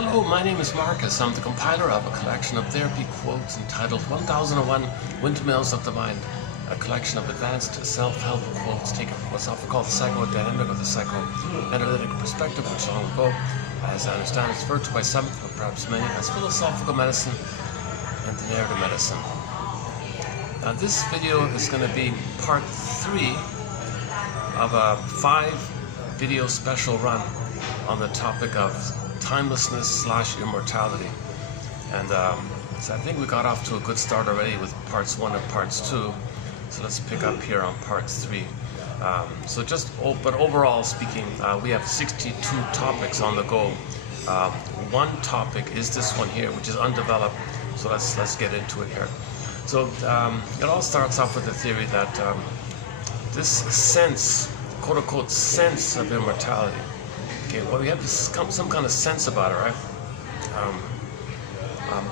Hello, my name is Marcus. I'm the compiler of a collection of therapy quotes entitled 1001 Windmills of the Mind, a collection of advanced self-help quotes taken from what's often called the psychodynamic or the psychoanalytic perspective, which long ago, as I understand, is referred to by some, or perhaps many, as philosophical medicine and the narrative medicine. Now, this video is going to be part 3 of a 5-video special run on the topic of timelessness / immortality. And so I think we got off to a good start already with parts 1 and parts 2. So let's pick up here on part 3. But overall speaking, we have 62 topics on the go. One topic is this one here, which is undeveloped. So let's get into it here. So it all starts off with the theory that this sense, quote unquote, sense of immortality. Okay, well, we have this, some kind of sense about it, right?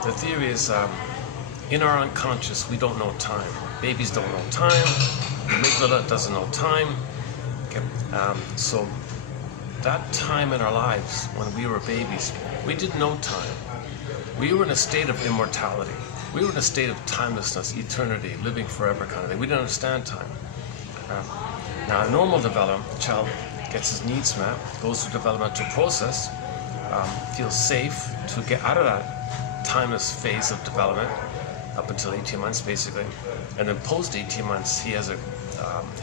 The theory is in our unconscious, we don't know time. Babies don't know time. The amygdala doesn't know time. Okay, so that time in our lives when we were babies, we didn't know time. We were in a state of immortality. We were in a state of timelessness, eternity, living forever kind of thing. We didn't understand time. Now, a normal development, the child gets his needs met, goes through developmental process, feels safe to get out of that timeless phase of development up until 18 months basically, and then post 18 months he's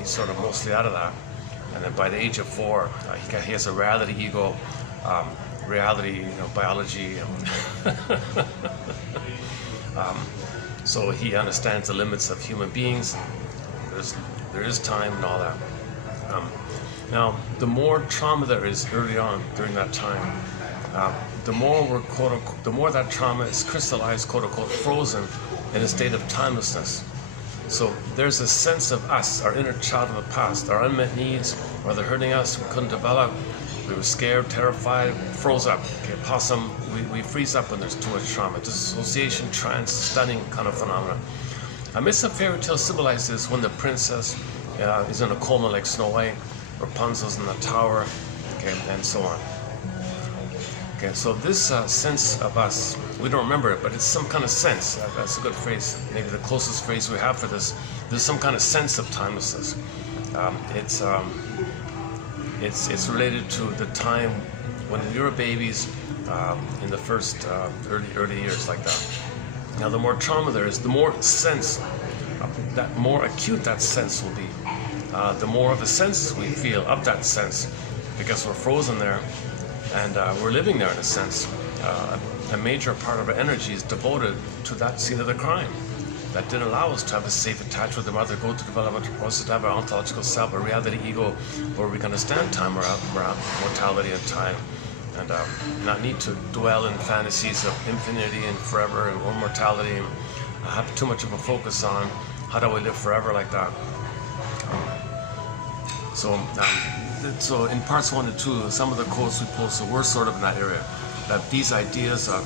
sort of mostly out of that, and then by the age of 4 he has a reality ego, biology, so he understands the limits of human beings. There is time and all that. Now, the more trauma there is early on during that time, the more the more that trauma is crystallized, quote unquote, frozen in a state of timelessness. So there's a sense of us, our inner child of the past, our unmet needs, or they're hurting us, we couldn't develop, we were scared, terrified, froze up. Okay, possum, we freeze up when there's too much trauma. Dissociation, trance, stunning kind of phenomena. A myth of fairy tale symbolizes this when the princess is in a coma like Snow White, Rapunzel's in the tower, okay, and so on. Okay, so this sense of us, we don't remember it, but it's some kind of sense. That's a good phrase, maybe the closest phrase we have for this. There's some kind of sense of timelessness. It's related to the time when we were babies, in the first early years like that. Now, the more trauma there is, the more sense, that more acute that sense will be. The more of a sense we feel of that sense, because we're frozen there, and we're living there in a sense. A major part of our energy is devoted to that scene of the crime. That didn't allow us to have a safe attachment with the mother, go to developmental process, to have our ontological self, a reality ego, where we can understand time, mortality and time, and not need to dwell in fantasies of infinity and forever and immortality, and have too much of a focus on how do we live forever like that. So in parts 1 and 2, some of the quotes we posted were sort of in that area, that these ideas of,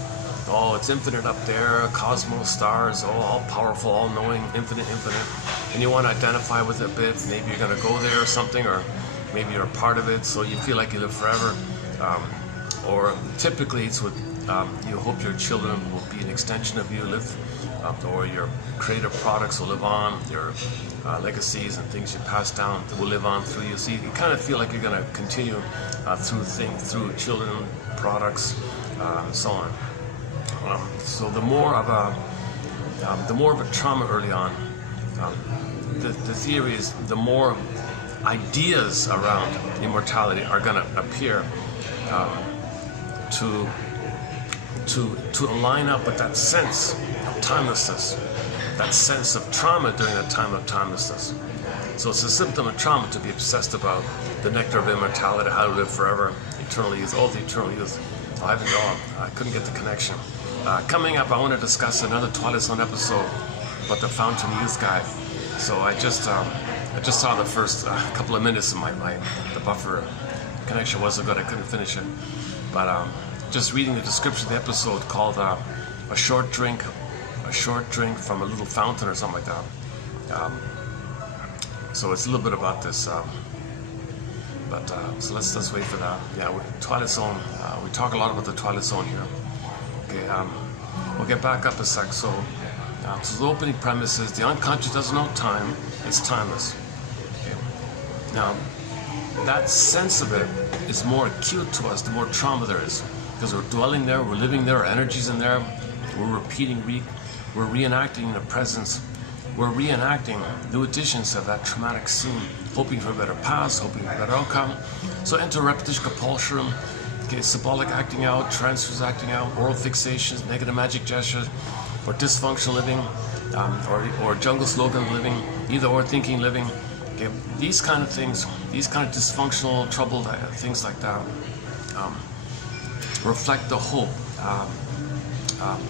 oh, it's infinite up there, cosmos, stars, oh, all powerful, all knowing, infinite, and you want to identify with it a bit. Maybe you're going to go there or something, or maybe you're a part of it, so you feel like you live forever. Or typically it's with you hope your children will be an extension of you, or your creative products will live on, your legacies and things you pass down will live on through you. So you kind of feel like you're going to continue through children, products, and so on. So the more of a trauma early on, the theory is the more ideas around immortality are going to appear to line up with that sense of timelessness, that sense of trauma during that time of timelessness. So it's a symptom of trauma to be obsessed about the nectar of immortality, how to live forever, eternal youth, oh, the eternal youth. I haven't gone. I couldn't get the connection. Coming up, I want to discuss another Twilight Zone episode about the Fountain Youth guy. So I just saw the first couple of minutes of the buffer connection wasn't good. I couldn't finish it. But just reading the description of the episode called a short drink from a little fountain or something like that. So it's a little bit about this But so let's wait for that. Yeah, Twilight Zone. We talk a lot about the Twilight Zone here. Okay, we'll get back up a sec. So the opening premise is the unconscious doesn't know time. It's timeless. Okay. Now, that sense of it is more acute to us the more trauma there is, because we're dwelling there, we're living there, our energy's in there, we're repeating, we're reenacting the presence, we're reenacting new editions of that traumatic scene, hoping for a better past, hoping for a better outcome. So enter repetition compulsion, okay, symbolic acting out, transfers acting out, oral fixations, negative magic gestures, or dysfunctional living, or jungle slogan living, either or thinking living. Okay, these kind of things, these kind of dysfunctional, troubled things like that, reflect the hope,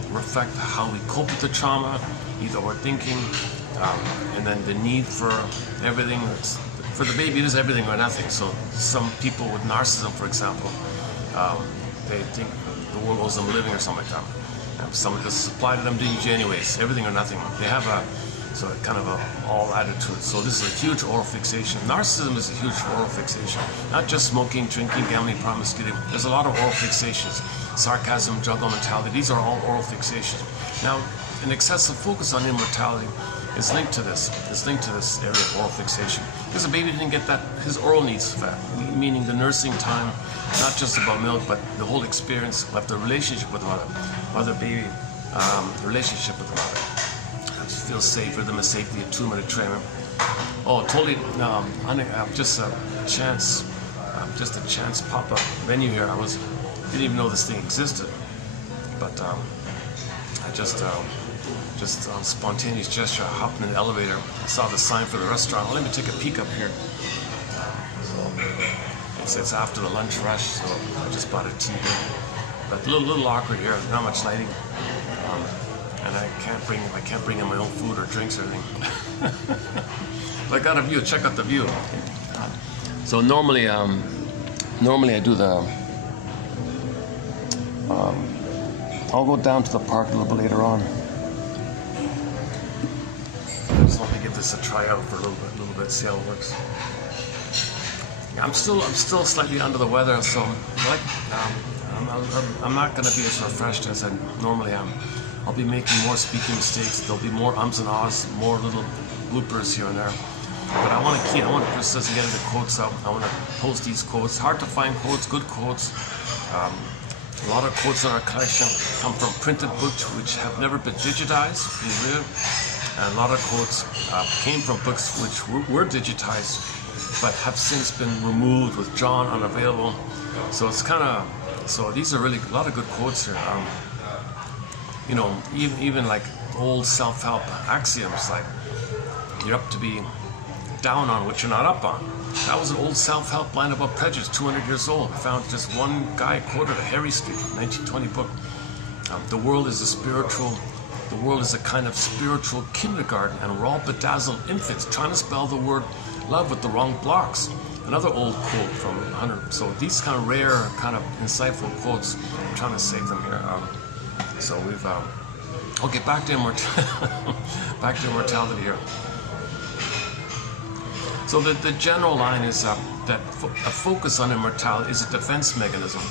reflect how we cope with the trauma, either or thinking, and then the need for everything. For the baby, it is everything or nothing. So some people with narcissism, for example, they think the world owes them living or something like that. Someone just supplied to them DG anyways, everything or nothing. They have a kind of a all attitude. So this is a huge oral fixation. Narcissism is a huge oral fixation. Not just smoking, drinking, gambling, promiscuity. There's a lot of oral fixations. Sarcasm, juggle mentality. These are all oral fixations. Now, an excessive focus on immortality is linked to this. It's linked to this area of oral fixation. Because the baby didn't get that, his oral needs fed, meaning the nursing time, not just about milk, but the whole experience of the relationship with the mother-baby, relationship with the mother. Feel safe, rhythm of safety, attunement, training. Oh, totally, just a chance pop-up menu here. Didn't even know this thing existed, but I just on spontaneous gesture, I hopped in an elevator, saw the sign for the restaurant. Well, let me take a peek up here. So it's after the lunch rush, so I just bought a TV. But a little awkward here, not much lighting. And I can't bring in my own food or drinks or anything. But I got a view. Check out the view. So normally I do the. I'll go down to the park a little bit later on. Just let me give this a try out for a little bit, see how it works. I'm still slightly under the weather, so I'm not going to be as refreshed as I normally am. I'll be making more speaking mistakes. There'll be more ums and ahs, more little bloopers here and there. But I want to persist in getting the quotes out. I want to post these quotes. Hard to find quotes, good quotes. A lot of quotes in our collection come from printed books which have never been digitized. And a lot of quotes came from books which were digitized, but have since been removed with John unavailable. So it's so these are really a lot of good quotes here. You know, even like old self-help axioms, like you're up to be down on what you're not up on. That was an old self-help line about prejudice, 200 years old. I found just one guy quoted a Harry Street 1920 book. The world is a kind of spiritual kindergarten, and we're all bedazzled infants trying to spell the word love with the wrong blocks. Another old quote from 100. So these kind of rare, kind of insightful quotes, I'm trying to save them here. So we've, okay, back to immortality here. So the general line is that a focus on immortality is a defense mechanism.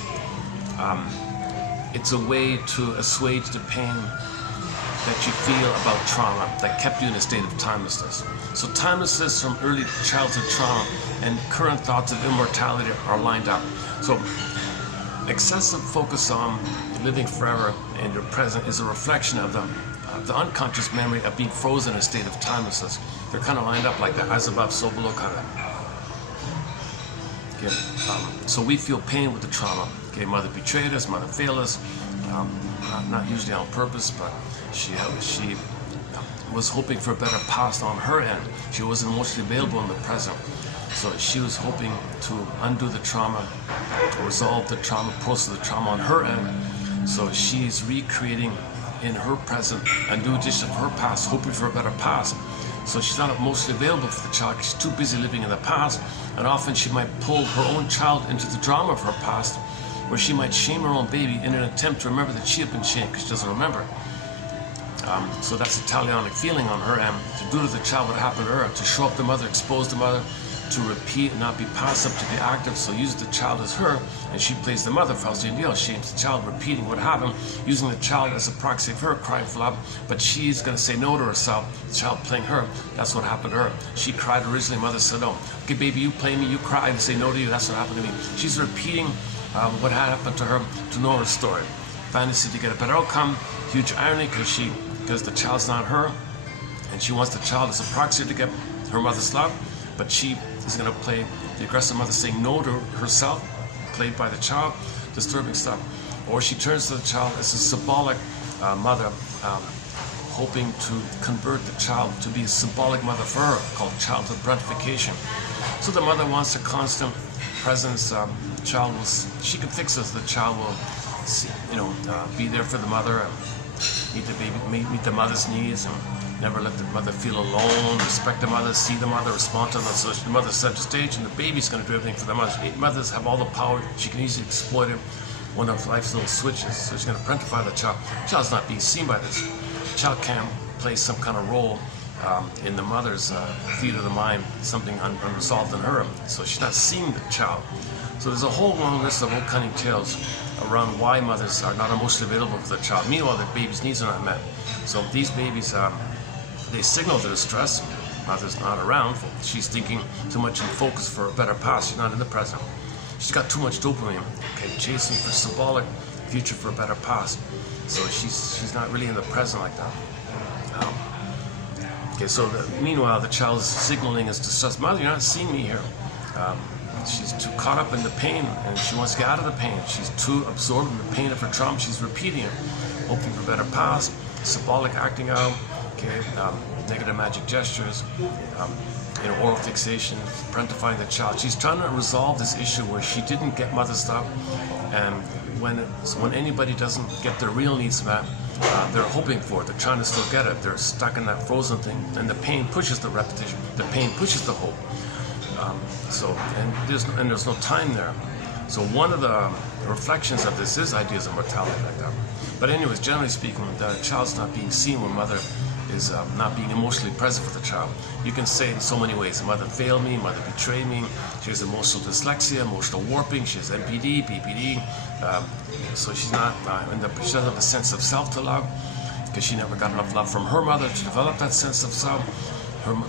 It's a way to assuage the pain that you feel about trauma that kept you in a state of timelessness. So timelessness from early childhood trauma and current thoughts of immortality are lined up. So excessive focus on living forever in your present is a reflection of the unconscious memory of being frozen in a state of timelessness. They're kind of lined up like that, as above, so below kind of. Okay. So we feel pain with the trauma. Okay, mother betrayed us, mother failed us, not usually on purpose, but she was hoping for a better past on her end. She wasn't emotionally available in the present. So she was hoping to undo the trauma, resolve the trauma, process the trauma on her end. So she's recreating in her present a new edition of her past, hoping for a better past. So she's not emotionally available for the child. She's too busy living in the past, and often she might pull her own child into the drama of her past, where she might shame her own baby in an attempt to remember that she had been shamed because she doesn't remember. So that's a Talionic feeling on her end, to do to the child what happened to her, to show up the mother, expose the mother, to repeat and not be passive, to be active. So uses the child as her, and she plays the mother. Faustine shames the child, repeating what happened, using the child as a proxy of her, crying for love. But she's going to say no to herself. The child playing her. That's what happened to her. She cried originally. Mother said, "No, okay, baby, you play me. You cry and say no to you. That's what happened to me." She's repeating what had happened to her to know her story. Fantasy to get a better outcome. Huge irony because the child's not her, and she wants the child as a proxy to get her mother's love. But she is going to play the aggressive mother saying no to herself, played by the child, disturbing stuff. Or she turns to the child as a symbolic mother, hoping to convert the child to be a symbolic mother for her, called childhood parentification. So the mother wants a constant presence. Child will, she can fix this. The child will, be there for the mother, meet the baby, meet the mother's needs, and never let the mother feel alone, respect the mother, see the mother, respond to them. So the mother sets the stage, and the baby's going to do everything for the mother. Mothers have all the power. She can easily exploit it. One of life's little switches. So she's going to parentify the child. The child's not being seen by this. The child can play some kind of role in the mother's theater of the mind, something unresolved in her. So she's not seeing the child. So there's a whole long list of old cunning tales around why mothers are not emotionally available for the child. Meanwhile, the baby's needs are not met. So these babies, they signal their distress. Mother's not around. She's thinking too much in focus for a better past. She's not in the present. She's got too much dopamine. Okay, chasing for symbolic future for a better past. So she's not really in the present like that. Okay, so meanwhile, the child is signaling his distress. Mother, you're not seeing me here. She's too caught up in the pain, and she wants to get out of the pain. She's too absorbed in the pain of her trauma. She's repeating it, hoping for a better past, symbolic acting out, okay, negative magic gestures, oral fixation, parentifying the child. She's trying to resolve this issue where she didn't get mother's love, and when anybody doesn't get their real needs met, they're hoping for it. They're trying to still get it. They're stuck in that frozen thing, and the pain pushes the repetition. The pain pushes the hope. There's no time there. So one of the reflections of this is ideas of mortality like that. But anyways, generally speaking, the child's not being seen when mother is not being emotionally present for the child. You can say it in so many ways. Mother failed me, mother betrayed me, she has emotional dyslexia, emotional warping, she has NPD, BPD, so she's not, she doesn't have a sense of self to love, because she never got enough love from her mother to develop that sense of self.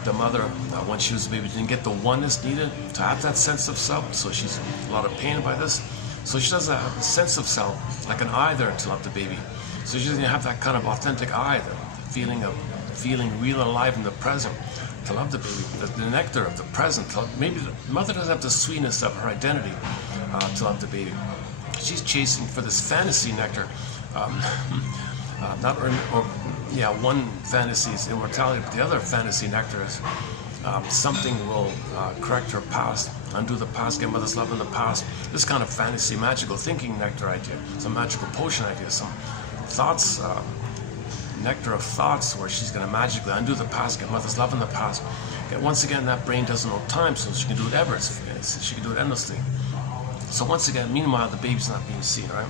The mother, when she was a baby, didn't get the oneness needed to have that sense of self, so she's a lot of pain by this. So she doesn't have a sense of self, like an I there to love the baby. So she doesn't have that kind of authentic I, the feeling of feeling real and alive in the present to love the baby, the nectar of the present. Maybe the mother doesn't have the sweetness of her identity to love the baby. She's chasing for this fantasy nectar. One fantasy is immortality, but the other fantasy nectar is something will correct her past, undo the past, get mother's love in the past. This kind of fantasy, magical thinking nectar idea, some magical potion idea, some thoughts, nectar of thoughts, where she's going to magically undo the past, get mother's love in the past. Okay, once again, that brain doesn't know time, so she can do it ever. She can do it endlessly. So once again, meanwhile, the baby's not being seen, right?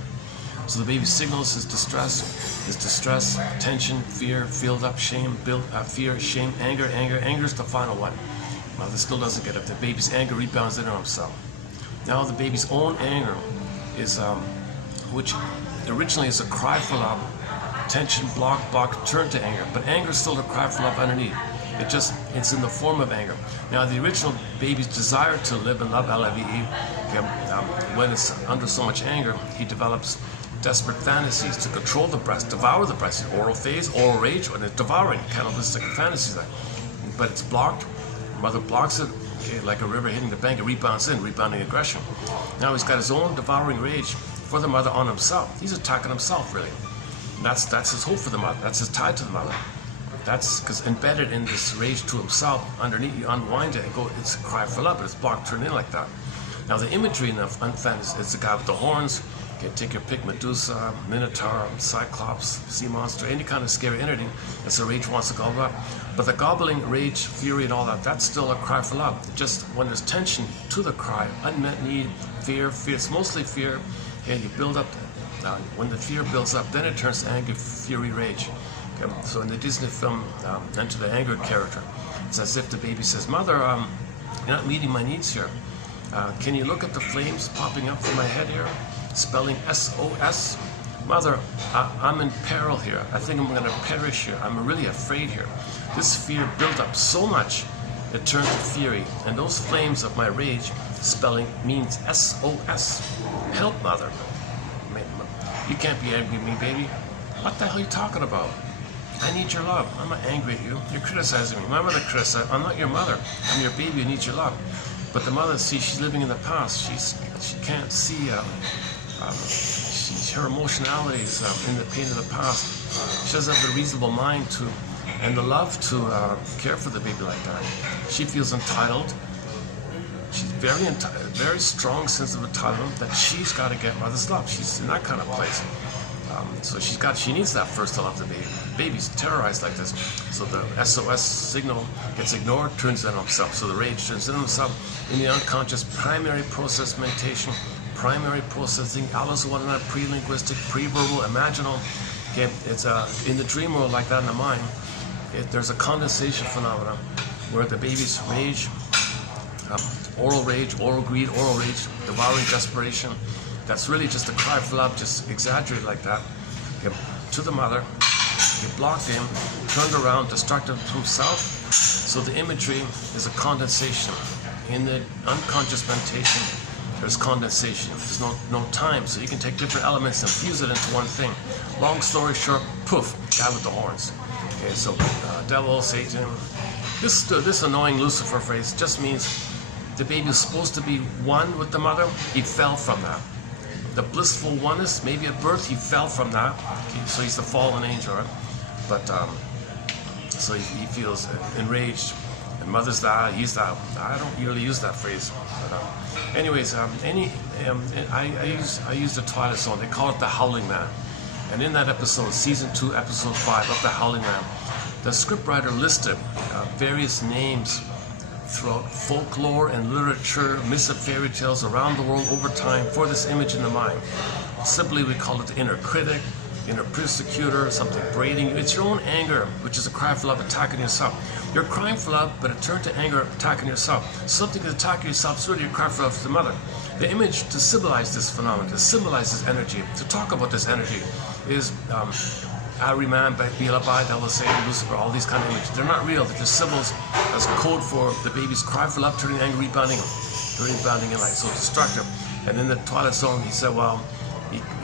So the baby signals his distress, tension, fear, filled up, shame, fear, shame, anger. Anger is the final one. Mother still doesn't get it. The baby's anger rebounds into himself. Now the baby's own anger is, which originally is a cry for love, tension, block, turn to anger. But anger is still a cry for love underneath. It's in the form of anger. Now the original baby's desire to live and love, L-I-V-E, when it's under so much anger, he develops desperate fantasies to control the breast, devour the breast, oral phase, oral rage, and it's devouring, cannibalistic fantasies. But it's blocked. Mother blocks it, okay, like a river hitting the bank, it rebounds in, rebounding aggression. Now he's got his own devouring rage for the mother on himself. He's attacking himself, really. And that's his hope for the mother. That's his tie to the mother. That's because embedded in this rage to himself, underneath, you unwind it and go, it's a cry for love, but it's blocked, turned in like that. Now the imagery in the fantasy, it's the guy with the horns. Okay, take your pick, Medusa, Minotaur, Cyclops, sea monster, any kind of scary entity that the rage wants to gobble up. But the gobbling, rage, fury, and all that, that's still a cry for love. Just when there's tension to the cry, unmet need, fear, it's mostly fear, and you build up, when the fear builds up, then it turns to anger, fury, rage. Okay, so in the Disney film, Enter the Anger character, it's as if the baby says, Mother, You're not meeting my needs here. Can you look at the flames popping up from my head here? Spelling SOS. Mother, I'm in peril here. I think I'm going to perish here. I'm really afraid here. This fear built up so much, it turned to fury. And those flames of my rage, spelling means SOS. Help, Mother. You can't be angry with me, baby. What the hell are you talking about? I need your love. I'm not angry at you. You're criticizing me. My mother criticized. I'm not your mother. I'm your baby who needs your love. But the mother, see, she's living in the past. She can't see. Her emotionality is in the pain of the past. She doesn't have the reasonable mind to, and the love to care for the baby like that. She feels entitled. She's very strong sense of entitlement that she's got to get mother's love. She's in that kind of place. So she needs that first to love the baby. Baby's terrorized like this. So the SOS signal gets ignored, turns in on himself. So the rage turns in on himself in the unconscious primary process mentation, primary processing, Alice Wonderland, pre-linguistic, pre-verbal, imaginal. Okay, it's in the dream world like that in the mind. There's a condensation phenomenon where the baby's rage, oral rage, oral greed, oral rage, devouring desperation, that's really just a cry for love, just exaggerated like that. Okay, to the mother, you blocked him, turned around, distracted himself. So the imagery is a condensation. In the unconscious mentation, there's condensation. There's no time, so you can take different elements and fuse it into one thing. Long story short, poof, guy with the horns. Okay, so devil, Satan. This annoying Lucifer phrase just means the baby is supposed to be one with the mother. He fell from that. The blissful oneness, maybe at birth he fell from that. Okay, so he's the fallen angel, right? But so he feels enraged. And mother's that, he's that. I don't really use that phrase. But, anyways, I use the Twilight Zone. They call it the Howling Man. And in that episode, season 2, episode 5 of the Howling Man, the scriptwriter listed various names throughout folklore and literature, myths and fairy tales around the world over time for this image in the mind. Simply, we call it the inner critic, inner persecutor, something braiding you. It's your own anger, which is a cry for love attacking yourself. You're crying for love, but it turned to anger attacking yourself. Something is attacking yourself, so really you cry for love to the mother. The image to symbolize this phenomenon, to symbolize this energy, to talk about this energy, is Ahriman, Belatedly, Devil, Satan, Lucifer, all these kind of images. They're not real, they're just symbols as code for the baby's cry for love, turning anger, rebounding in light, so destructive. And in the Twilight Zone, he said, well,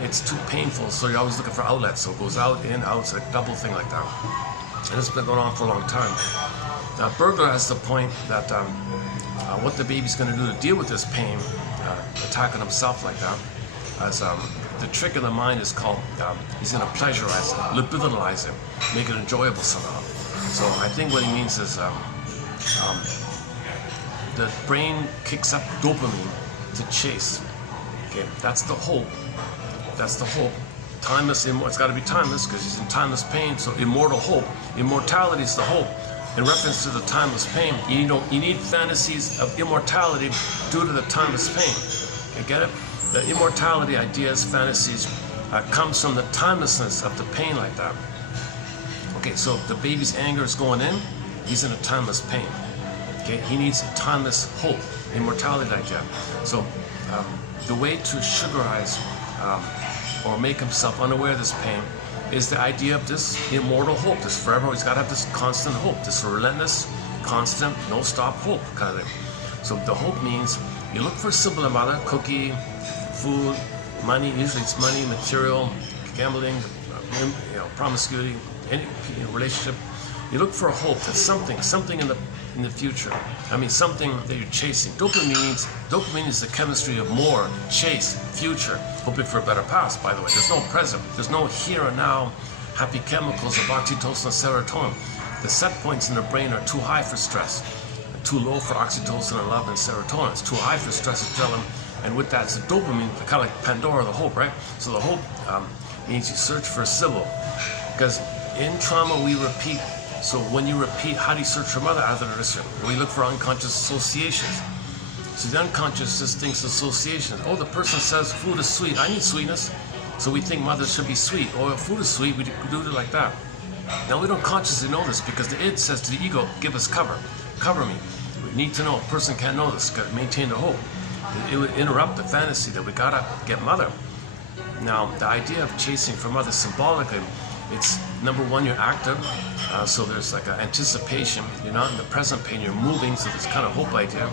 it's too painful, so you're always looking for outlets. So it goes out, in, out, it's a double thing like that. And it's been going on for a long time. Now, Berger has the point that what the baby's going to do to deal with this pain, attacking himself like that, as the trick of the mind is called, he's going to pleasurize it, libidinalize it, make it enjoyable somehow. So I think what he means is the brain kicks up dopamine to chase. Okay, that's the hope. That's the hope. Timeless, it's got to be timeless because he's in timeless pain. So immortal hope. Immortality is the hope. In reference to the timeless pain, you need fantasies of immortality due to the timeless pain. Okay, get it? The immortality ideas, fantasies, comes from the timelessness of the pain like that. Okay, so the baby's anger is going in, he's in a timeless pain. Okay, he needs a timeless hope, immortality idea. So the way to sugarize or make himself unaware of this pain is the idea of this immortal hope, this forever, he's got to have this constant hope, this relentless, constant, no stop hope kind of thing. So the hope means you look for a symbol of mother, cookie, food, money, usually it's money, material, gambling, promiscuity, any relationship. You look for a hope that something in the future. I mean, something that you're chasing. Dopamine is the chemistry of more, chase, future, hoping for a better past, by the way. There's no present. There's no here and now happy chemicals of oxytocin and serotonin. The set points in the brain are too high for stress, too low for oxytocin and love and serotonin. It's too high for stress, adrenaline. And with that, it's the dopamine, kind of like Pandora, the hope, right? So the hope means you search for a symbol. Because in trauma, we repeat. So when you repeat, how do you search for mother out of the register? We look for unconscious associations. So the unconscious just thinks associations. Oh, the person says food is sweet. I need sweetness. So we think mother should be sweet. Oh, if food is sweet, we do it like that. Now we don't consciously know this because the id says to the ego, give us cover. Cover me. need to know. A person can't know this. Got to maintain the hope. It would interrupt the fantasy that we gotta get mother. Now, the idea of chasing for mother symbolically, it's number one, you're active, so there's like an anticipation. You're not in the present pain, you're moving, so there's kind of hope idea.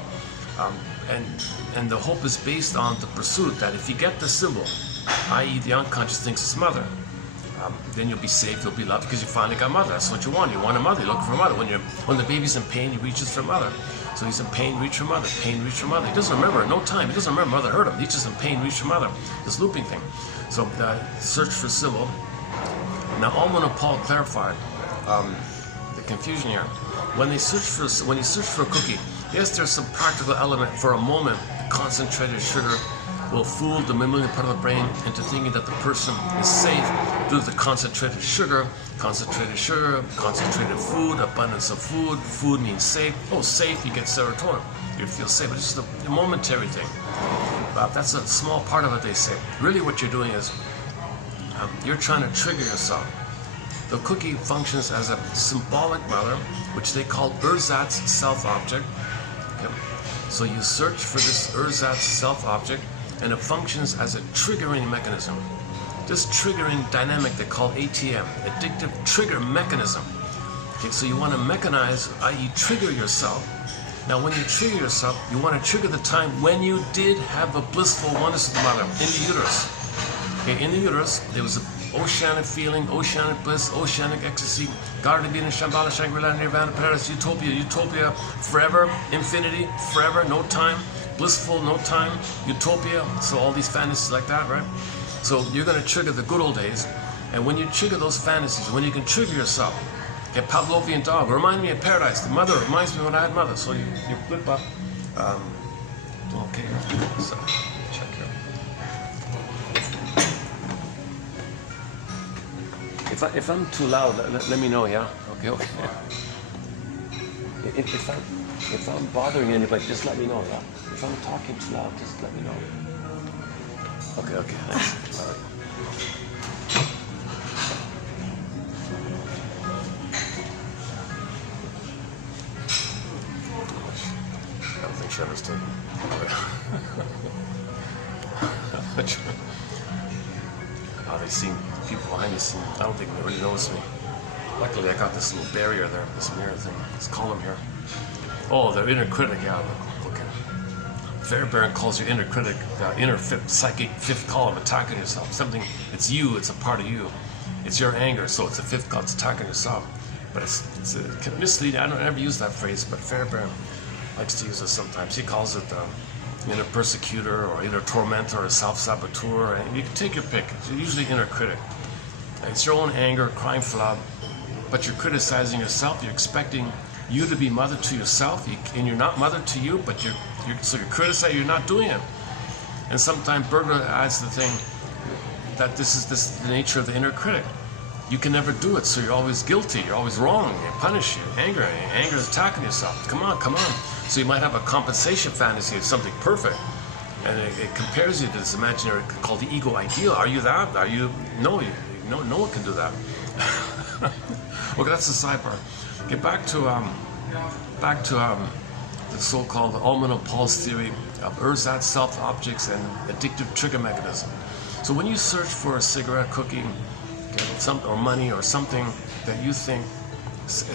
And the hope is based on the pursuit that if you get the symbol, i.e. the unconscious thinks it's mother, then you'll be safe, you'll be loved because you finally got mother. That's what you want. You want a mother, you look for a mother. When the baby's in pain, he reaches for mother. So he's in pain, reach for mother, pain, reach for mother. He doesn't remember, no time. He doesn't remember mother hurt him. He's just in pain, reach for mother. This looping thing. So search for symbol. Now, Alman and Paul clarified the confusion here. When you search for a cookie, yes, there's some practical element. For a moment, concentrated sugar will fool the mammalian part of the brain into thinking that the person is safe due to the concentrated sugar, concentrated food, abundance of food. Food means safe. Oh, safe, you get serotonin. You feel safe, but it's just a momentary thing. That's a small part of it, they say. Really what you're doing is you're trying to trigger yourself. The cookie functions as a symbolic mother, which they call ersatz self-object. Okay. So you search for this ersatz self-object, and it functions as a triggering mechanism. This triggering dynamic they call ATM, addictive trigger mechanism. Okay, so you want to mechanize, i.e. trigger yourself. Now when you trigger yourself, you want to trigger the time when you did have a blissful oneness with the mother in the uterus. Okay, in the uterus, there was an oceanic feeling, oceanic bliss, oceanic ecstasy, Garden Eden, Shambhala, Shangri-La, Nirvana, Paradise, Utopia, forever, infinity, forever, no time, blissful, no time, utopia. So all these fantasies like that, right? So you're going to trigger the good old days, and when you trigger those fantasies, when you can trigger yourself, get Pavlovian dog, remind me of paradise. The mother reminds me when I had mother. So you flip up. Okay, so check here. If I'm too loud, let me know, yeah? Okay. If I'm bothering anybody, just let me know, yeah? If I'm talking too loud, just let me know. Okay, thanks. All right. I don't think she understood. They seem, people behind me seem, I don't think they really notice me. Luckily, I got this little barrier there, this mirror thing, this column here. Oh, the inner critic, yeah, okay. Fairbairn calls your inner critic, inner psychic fifth column, attacking yourself. Something, it's you, it's a part of you. It's your anger, so it's a fifth column, it's attacking yourself. But it's misleading. I don't ever use that phrase, but Fairbairn likes to use it sometimes. He calls it inner persecutor or inner tormentor or self-saboteur, and you can take your pick. It's usually inner critic. It's your own anger crying for love, but you're criticizing yourself. You're expecting you to be mother to yourself, and you're not mother to you, but so you're criticizing, you're not doing it. And sometimes Berger adds the thing that this is the nature of the inner critic. You can never do it, so you're always guilty, you're always wrong, you punish you, anger is attacking yourself. Come on. So you might have a compensation fantasy of something perfect, and it compares you to this imaginary called the ego ideal. Are you that? Are you? No one can do that. Okay, that's the sidebar. Get back to the so-called Alman and Paul's theory of ersatz self-objects and addictive trigger mechanism. So when you search for a cigarette, cookie, or money or something that you think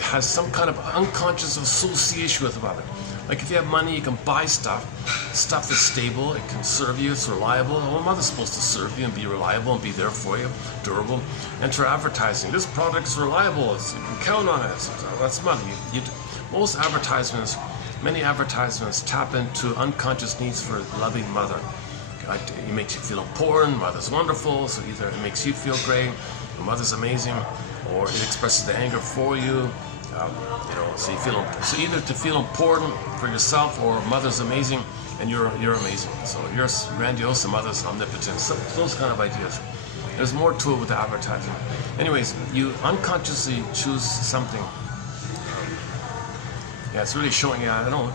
has some kind of unconscious association with mother. Like if you have money, you can buy stuff that's stable, it can serve you, it's reliable. Well, mother's supposed to serve you and be reliable and be there for you, durable. Enter advertising. This product is reliable, you can count on it. That's money. Many advertisements tap into unconscious needs for a loving mother. It makes you feel important, mother's wonderful, so either it makes you feel great, your mother's amazing, or it expresses the anger for you. So you feel either to feel important for yourself, or mother's amazing and you're amazing. So you're grandiose and mother's omnipotent. So those kind of ideas. There's more to it with the advertising. Anyways, you unconsciously choose something. Yeah, it's really showing. Yeah, I look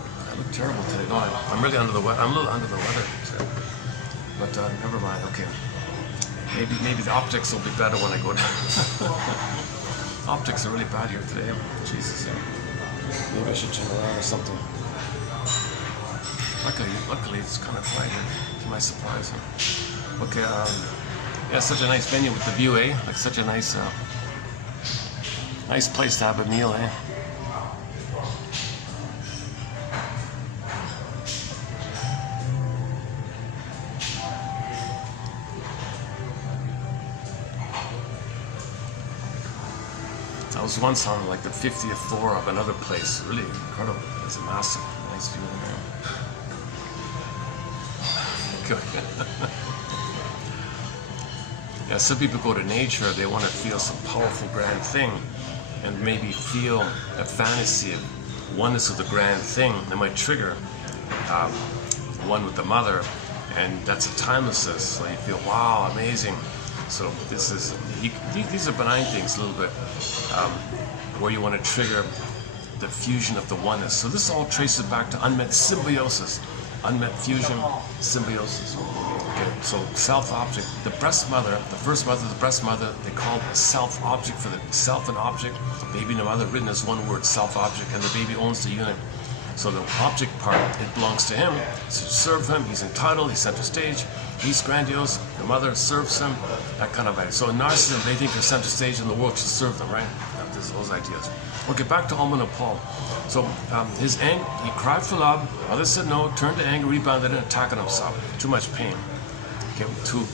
terrible today, don't I? I'm really under the weather. I'm a little under the weather today. But never mind. Okay. Maybe the optics will be better when I go down. Optics are really bad here today. Jesus. Maybe I should turn around or something. Luckily, it's kind of quiet here, to my surprise. Okay, yeah, such a nice venue with the view, eh? Like such a nice, nice place to have a meal, eh? I was once on like the 50th floor of another place, really incredible. It's a massive, nice view in there. Good. Yeah, some people go to nature, they want to feel some powerful, grand thing, and maybe feel a fantasy of oneness with the grand thing. They might trigger one with the mother, and that's a timelessness. So you feel, wow, amazing. So this is, these are benign things a little bit, where you want to trigger the fusion of the oneness. So this all traces back to unmet symbiosis, unmet fusion, symbiosis. Okay, so self-object, the breast mother, the first mother, the breast mother, they call it a self-object for the self and object. Baby and the mother written as one word, self-object, and the baby owns the unit. So the object part, it belongs to him. So serve him, he's entitled, he's center stage, he's grandiose, the mother serves him, that kind of idea. So in narcissism, they think they're center stage and the world should serve them, right? There's those ideas. Okay, back to Almond and Paul. So his anger, he cried for love, others said no, turned to anger, rebounded and attacking himself. Too much pain. Okay, to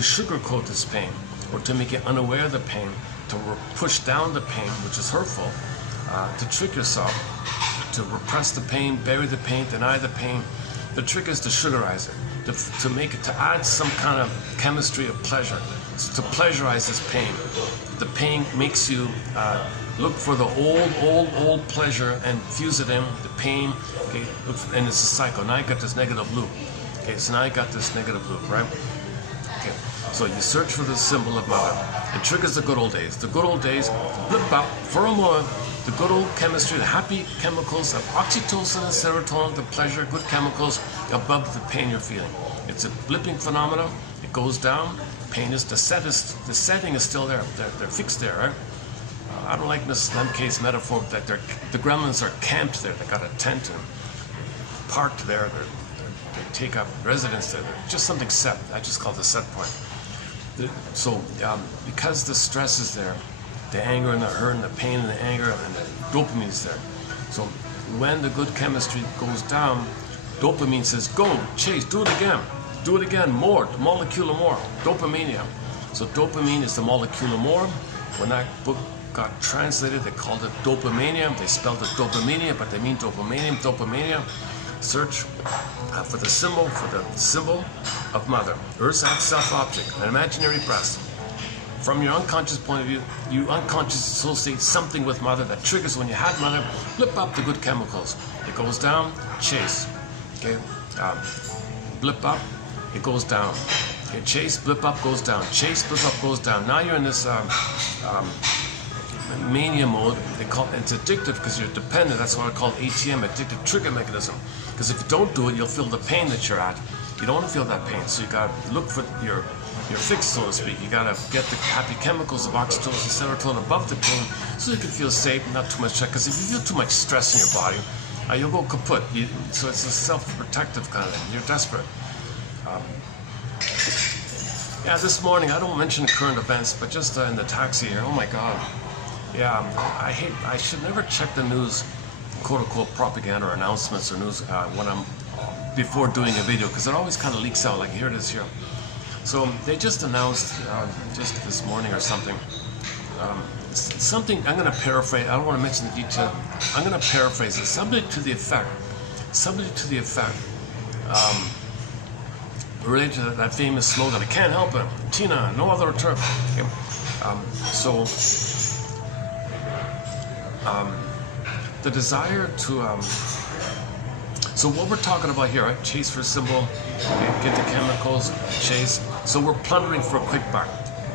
sugarcoat this pain, or to make it unaware of the pain, to push down the pain, which is hurtful, to trick yourself, to repress the pain, bury the pain, deny the pain. The trick is to sugarize it, to make it, to add some kind of chemistry of pleasure, to pleasurize this pain. The pain makes you look for the old pleasure and fuse it in, the pain, okay, and it's a cycle. Now you got this negative loop. Okay, so now you got this negative loop, right? Okay, so you search for the symbol of mother. It triggers the good old days. The good old days, blip up for a moment. The good old chemistry, the happy chemicals of oxytocin and serotonin, the pleasure, good chemicals above the pain you're feeling. It's a blipping phenomenon. It goes down. Pain is the setting is still there. They're fixed there, right? I don't like Miss Lemke's metaphor that the gremlins are camped there. They got a tent and parked there. They take up residence there. They're just something set. I just call it the set point. So because the stress is there, the anger and the hurt and the pain and the anger and the dopamine is there. So when the good chemistry goes down, dopamine says, go, chase, do it again, more, the molecule of more, dopamania. So dopamine is the molecule of more. When that book got translated, they called it dopamania. They spelled it dopamania, but they mean dopamania. Search for the symbol of mother. Ersatz self-object, an imaginary breast. From your unconscious point of view, you unconsciously associate something with mother that triggers when you had mother, blip up the good chemicals. It goes down, chase. Okay, blip up, it goes down. Okay, chase, blip up, goes down. Chase, blip up, goes down. Now you're in this mania mode. It's addictive because you're dependent. That's what I call ATM, addictive trigger mechanism. Because if you don't do it, you'll feel the pain that you're at. You don't want to feel that pain, so you got to look for your fix, so to speak. You gotta get the happy chemicals of oxytocin, serotonin above the pain, so you can feel safe, not too much stress. Because if you feel too much stress in your body, you'll go kaput. So it's a self-protective kind of thing. You're desperate. Yeah, this morning I don't mention current events, but just in the taxi here. Oh my God. Yeah, I should never check the news, quote-unquote propaganda or announcements or news when I'm before doing a video, because it always kind of leaks out. Like here it is here. So they just announced, just this morning or something, something, I'm going to paraphrase, I don't want to mention the detail, I'm going to paraphrase it, something to the effect, related to that famous slogan, I can't help it, Tina, no other return. Okay. The desire to, so what we're talking about here, right? Chase for symbol, okay, get the chemicals, chase. So we're plundering for a quick buck.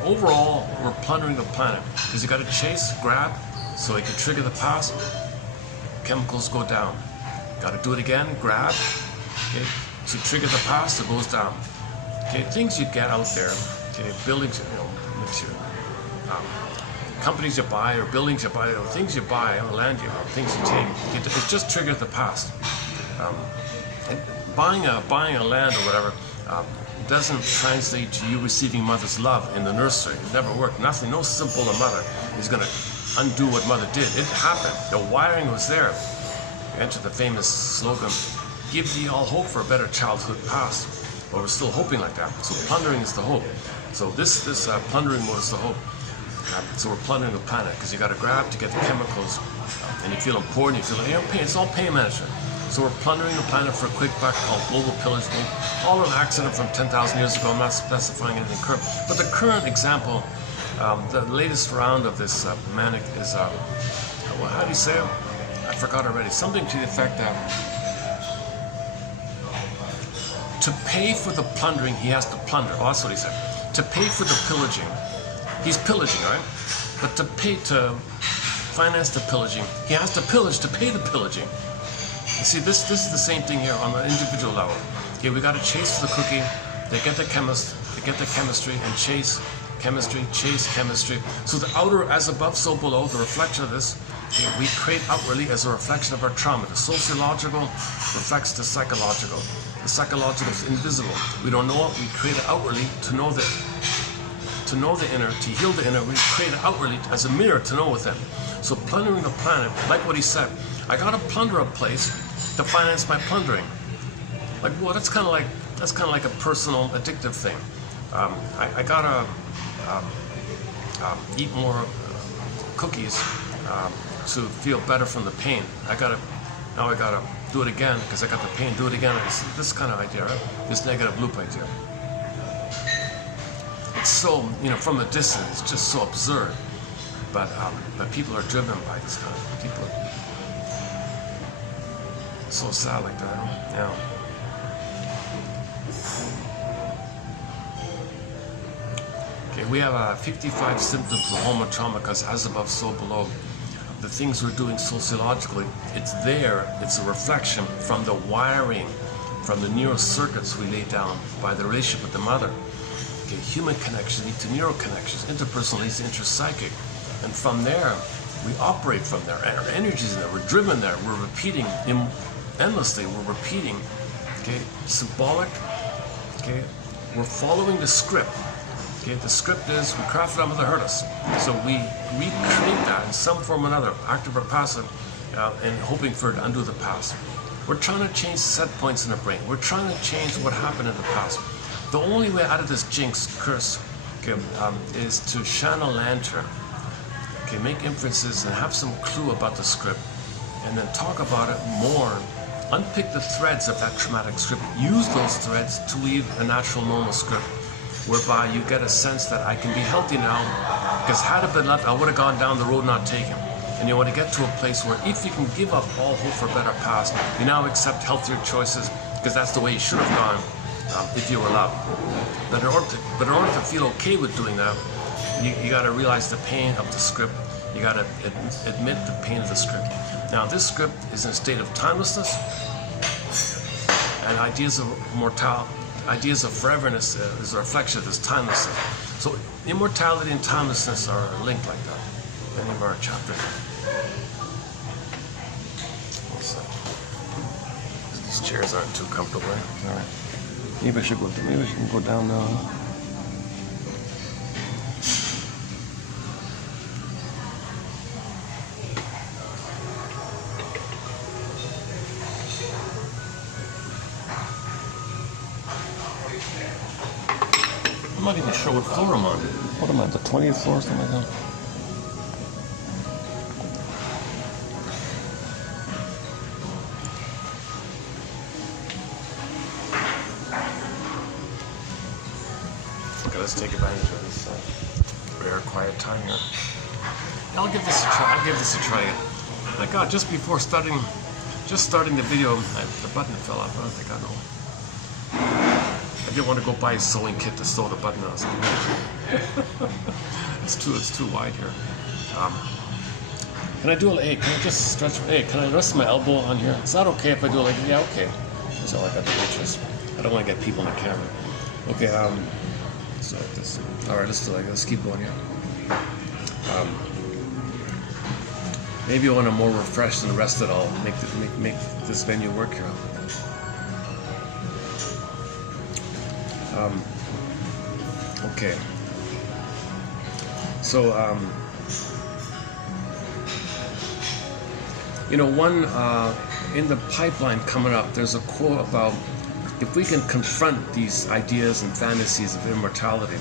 Overall, we're plundering the planet because you got to chase, grab, so it can trigger the past. Chemicals go down. Got to do it again, grab. Okay, to trigger the past, it goes down. Okay, things you get out there. Okay, buildings, companies you buy or buildings you buy, or things you buy, or land you buy, things you take. It just triggers the past. And buying a land or whatever doesn't translate to you receiving mother's love in the nursery. It never worked. Nothing, no simple a mother is going to undo what mother did. It happened. The wiring was there. Enter the famous slogan, "Give thee all hope for a better childhood past." Well, we're still hoping like that. So plundering is the hope. So this plundering mode is the hope. So we're plundering the planet because you got to grab to get the chemicals, and you feel important. You feel pain. It's all pain management. So we're plundering the planet for a quick buck called global pillaging. All an accident from 10,000 years ago. I'm not specifying anything current, but the current example, the latest round of this manic is, well, how do you say it? I forgot already. Something to the effect that to pay for the plundering, he has to plunder. Oh, that's what he said. To pay for the pillaging, he's pillaging, right? But to finance the pillaging, he has to pillage to pay the pillaging. You see, this is the same thing here on the individual level. Okay, we got to chase for the cookie. They get the chemist, they get the chemistry, and chase chemistry. So the outer as above, so below, the reflection of this, okay, we create outwardly as a reflection of our trauma. The sociological reflects the psychological. The psychological is invisible. We don't know it, we create it outwardly to know that. To know the inner, to heal the inner, we create it outwardly as a mirror to know within. So plundering the planet, like what he said, I gotta plunder a place to finance my plundering. Like, well, that's kind of like a personal addictive thing. I gotta eat more cookies to feel better from the pain. Now I gotta do it again because I got the pain. Do it again. It's this kind of idea, right? This negative loop idea. It's so, from a distance, it's just so absurd. But people are driven by this kind of people. So sad like that. Yeah. Okay, we have 55 symptoms of home trauma because as above, so below. The things we're doing sociologically, it's there. It's a reflection from the wiring, from the neural circuits we lay down by the relationship with the mother. Okay, human connections lead to neural connections. Interpersonal leads to interpsychic. And from there, we operate from there. And our energy's in there. We're driven there. We're repeating endlessly. We're repeating. Okay, symbolic. Okay, we're following the script. Okay, the script is we crafted them to hurt us. So we recreate that in some form or another, active or passive, and hoping for it to undo the past. We're trying to change set points in the brain. We're trying to change what happened in the past. The only way out of this jinx, curse, okay, is to shine a lantern. Okay, make inferences and have some clue about the script, and then talk about it more. Unpick the threads of that traumatic script. Use those threads to weave a natural, normal script, whereby you get a sense that I can be healthy now, because had it been left, I would have gone down the road not taken. And you want to get to a place where if you can give up all hope for a better past, you now accept healthier choices, because that's the way you should have gone if you were loved. But in order to feel okay with doing that, you got to realize the pain of the script. You got to admit the pain of the script. Now, this script is in a state of timelessness, and ideas of mortality. Ideas of foreverness is a reflection of this timelessness. So immortality and timelessness are linked like that. Many of our chapters. These chairs aren't too comfortable. All right. Maybe I should go down now. I'm not even sure what floor I'm on. What am I, the 20th floor or something like that? Okay, let's take advantage of this rare quiet time here. I'll give this a try. My God, just before starting the video, the button fell off. I don't think I know. I didn't want to go buy a sewing kit to sew the button on. It's too wide here. Can I do it? Hey, can I just stretch? Hey, can I rest my elbow on here? Is that okay if I do it like? Yeah, okay. That's all I got the pictures. I don't want to get people in the camera. Okay. So like this. All right. Let's keep going here. Maybe when I'm more refreshed and rested, I'll make this venue work here. Okay. So, you know, one in the pipeline coming up, there's a quote about if we can confront these ideas and fantasies of immortality,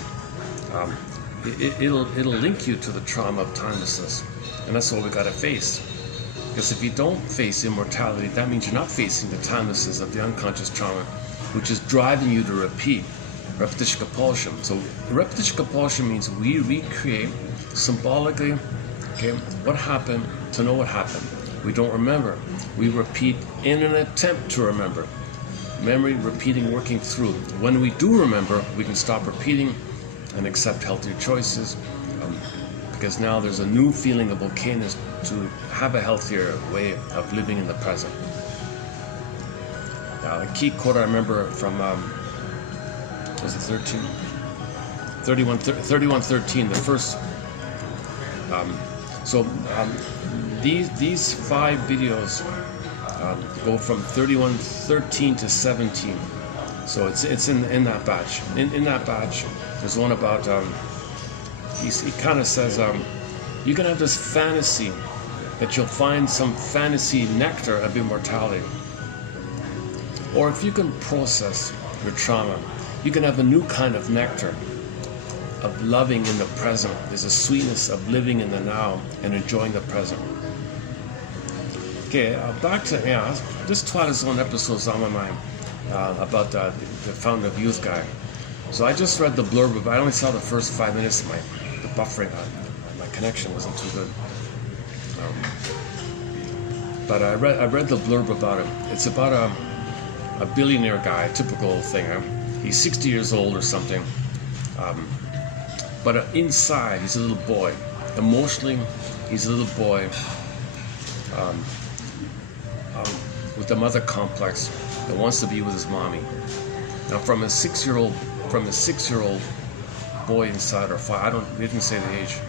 it'll link you to the trauma of timelessness, and that's what we got to face. Because if you don't face immortality, that means you're not facing the timelessness of the unconscious trauma, which is driving you to repeat. Repetition compulsion. So repetition compulsion means we recreate symbolically, okay, what happened to know what happened. We don't remember. We repeat in an attempt to remember. Memory, repeating, working through. When we do remember, we can stop repeating and accept healthier choices, because now there's a new feeling of okayness to have a healthier way of living in the present. Now, a key quote I remember from was it 31:13, the first. These 5 videos go from 31:13 to 17. So it's in that batch. In that batch, there's one about he kind of says you can have this fantasy that you'll find some fantasy nectar of immortality, or if you can process your trauma, you can have a new kind of nectar of loving in the present. There's a sweetness of living in the now and enjoying the present. Okay, back to, this twat is on episodes on my mind about the founder of Youth Guy. So I just read the blurb, but I only saw the first 5 minutes of the buffering. My connection wasn't too good. But I read the blurb about it. It's about a billionaire guy, typical thing. He's 60 years old or something. But inside, he's a little boy. Emotionally, he's a little boy with the mother complex that wants to be with his mommy. Now, from a 6-year-old boy inside, or 5, they didn't say the age.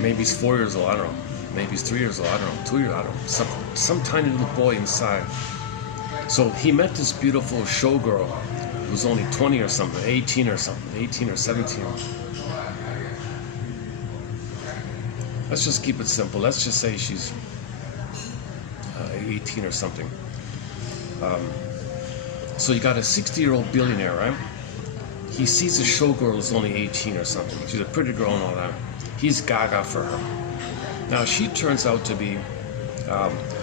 Maybe he's 4 years old, I don't know. Maybe he's 3 years old, I don't know. 2 years, I don't know. Some tiny little boy inside. So he met this beautiful showgirl who was only 20 or something, 18 or 17. Let's just keep it simple. Let's just say she's 18 or something. So you got a 60-year-old billionaire, right? He sees a showgirl who's only 18 or something. She's a pretty girl and all that. He's gaga for her. Now she turns out to be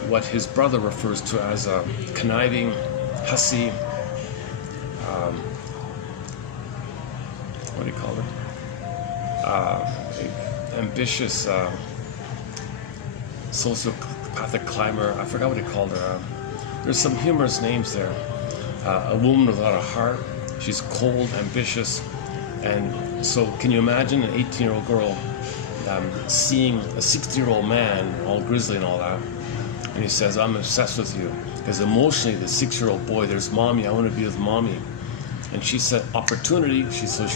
what his brother refers to as a conniving, hussy, what do you call it? Ambitious, sociopathic climber. I forgot what he called her. There's some humorous names there. A woman without a heart. She's cold, ambitious, and so can you imagine an 18-year-old girl seeing a 60-year-old man, all grizzly and all that, and he says, "I'm obsessed with you," because emotionally, the 6-year-old boy, there's mommy. I want to be with mommy. And she said, opportunity. She was a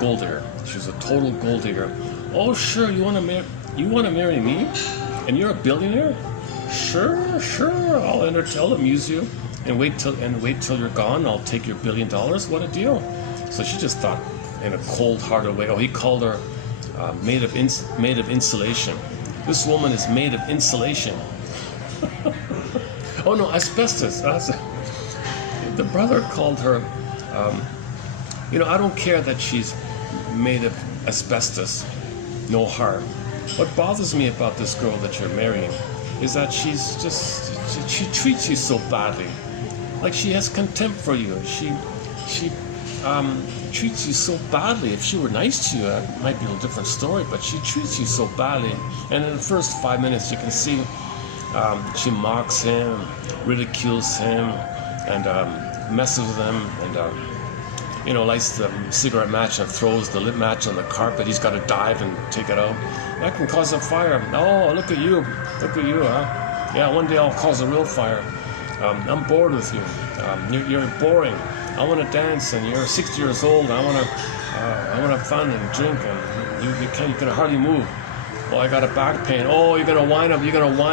gold digger. She was a total gold digger. Oh, sure, you want to marry me, and you're a billionaire? Sure, I'll amuse you, and wait till you're gone. I'll take your $1 billion. What a deal! So she just thought in a cold-hearted way. Oh, he called her made of insulation. This woman is made of insulation. Oh no, asbestos. The brother called her. I don't care that she's made of asbestos, no heart. What bothers me about this girl that you're marrying is that she treats you so badly. Like she has contempt for you. She treats you so badly. If she were nice to you, it might be a different story, but she treats you so badly. And in the first 5 minutes, you can see she mocks him, ridicules him, and messes with him, and lights the cigarette match and throws the lit match on the carpet. He's got to dive and take it out. That can cause a fire. Oh, look at you, huh? Yeah, one day I'll cause a real fire. I'm bored with you. You're boring. I want to dance, and you're 60 years old. I want to have fun and drink, and you can hardly move. Oh, I got a back pain. Oh, you're gonna whine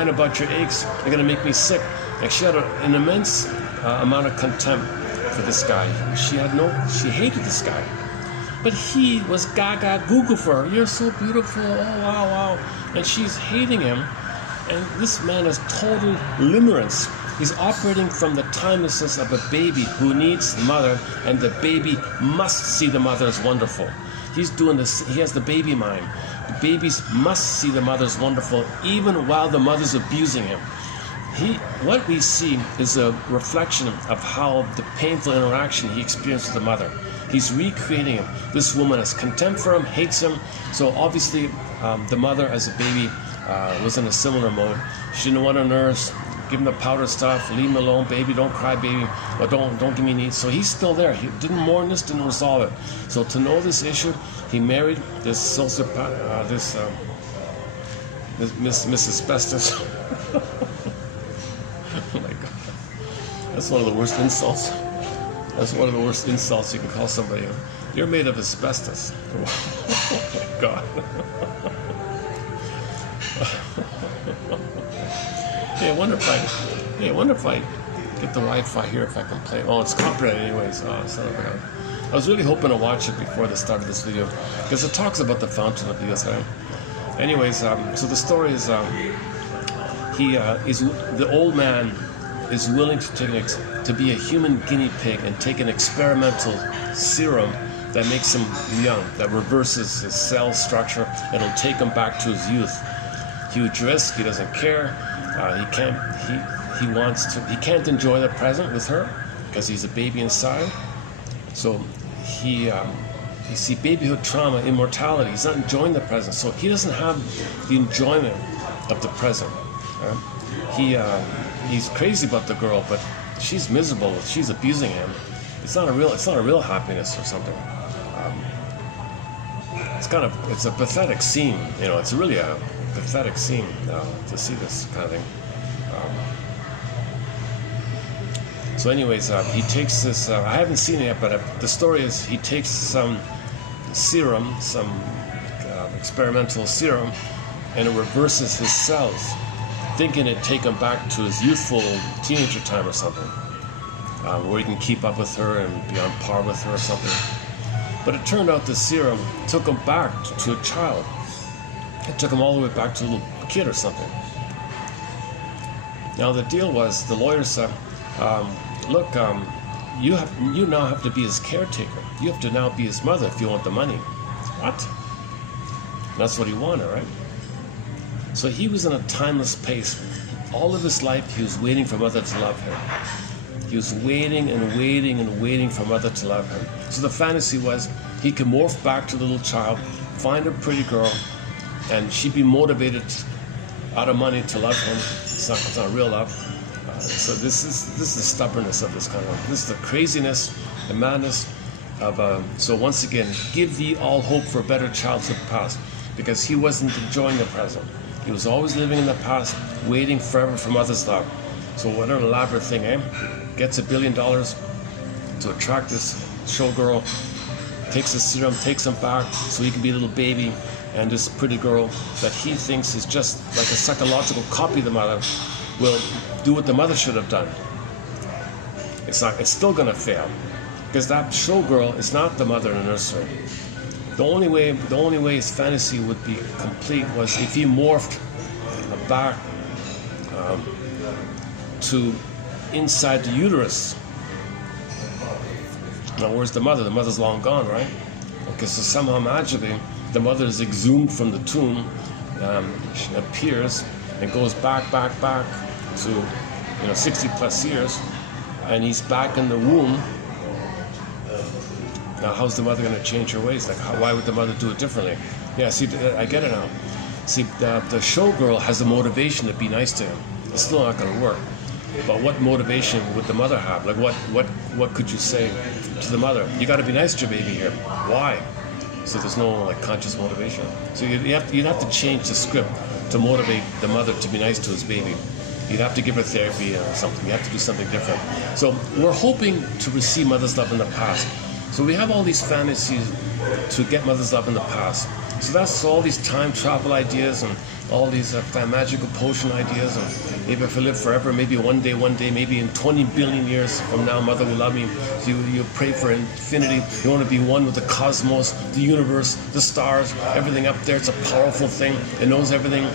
about your aches. You're gonna make me sick. And she had an immense amount of contempt for this guy. She hated this guy. But he was gaga goo for her. You're so beautiful. Oh, wow, wow. And she's hating him. And this man is total limerence. He's operating from the timelessness of a baby who needs the mother, and the baby must see the mother as wonderful. He's doing this. He has the baby mind. The babies must see the mother as wonderful, even while the mother's abusing him. What we see is a reflection of how the painful interaction he experienced with the mother. He's recreating him. This woman has contempt for him, hates him. So obviously, the mother, as a baby, was in a similar mode. She didn't want to nurse, give him the powder stuff, leave him alone, baby, don't cry, baby, or don't give me needs. So he's still there. He didn't mourn this, didn't resolve it. So to know this issue, he married this Miss Asbestos. Oh my God, that's one of the worst insults. That's one of the worst insults you can call somebody. You're made of asbestos. Oh my God. Hey, I wonder if I get the Wi-Fi here, if I can play. Oh, it's copyrighted anyways. Oh, son of a gun. I was really hoping to watch it before the start of this video, because it talks about the fountain of youth. Anyways, so the story is the old man is willing to be a human guinea pig and take an experimental serum that makes him young, that reverses his cell structure, and will take him back to his youth. Huge risk. He doesn't care. He can't enjoy the present with her because he's a baby inside. So he see babyhood trauma, immortality. He's not enjoying the present, so he doesn't have the enjoyment of the present. He's crazy about the girl, but she's miserable. She's abusing him. It's not a real happiness or something. It's a pathetic scene. It's really a pathetic scene to see this kind of thing. So anyways, he takes this, I haven't seen it yet, but the story is he takes some serum, some experimental serum, and it reverses his cells, thinking it'd take him back to his youthful teenager time or something, where he can keep up with her and be on par with her or something. But it turned out the serum took him back to a child. It took him all the way back to a little kid or something. Now the deal was, the lawyer said, look, you now have to be his caretaker. You have to now be his mother if you want the money. What? That's what he wanted, right? So he was in a timeless pace. All of his life, he was waiting for mother to love him. He was waiting and waiting and waiting for mother to love him. So the fantasy was, he could morph back to the little child, find a pretty girl, and she'd be motivated out of money to love him. It's not real love. So this is the stubbornness of this kind of love. This is the craziness, the madness of. So once again, give thee all hope for a better childhood past, because he wasn't enjoying the present. He was always living in the past, waiting forever for mother's love. So what an elaborate thing, eh? Gets $1 billion to attract this showgirl, takes the serum, takes him back so he can be a little baby, and this pretty girl that he thinks is just like a psychological copy of the mother will do what the mother should have done. It's still gonna fail, because that showgirl is not the mother in the nursery. The only way his fantasy would be complete was if he morphed back to inside the uterus. Now where's the mother? The mother's long gone, right? Okay, so somehow magically the mother is exhumed from the tomb, she appears and goes back to 60 plus years, and he's back in the womb. Now how's the mother going to change her ways? Like, why would the mother do it differently? Yeah, see, I get it now. See, the showgirl has the motivation to be nice to him. It's still not going to work. But what motivation would the mother have? Like, what could you say to the mother? You got to be nice to your baby here. Why? So there's no conscious motivation. So you'd have to change the script to motivate the mother to be nice to his baby. You'd have to give her therapy or something. You have to do something different. So we're hoping to receive mother's love in the past. So we have all these fantasies to get mother's love in the past. So that's all these time travel ideas and all these magical potion ideas. And maybe if I live forever, maybe one day, maybe in 20 billion years from now, mother will love me. So you pray for infinity. You want to be one with the cosmos, the universe, the stars, everything up there. It's a powerful thing. It knows everything.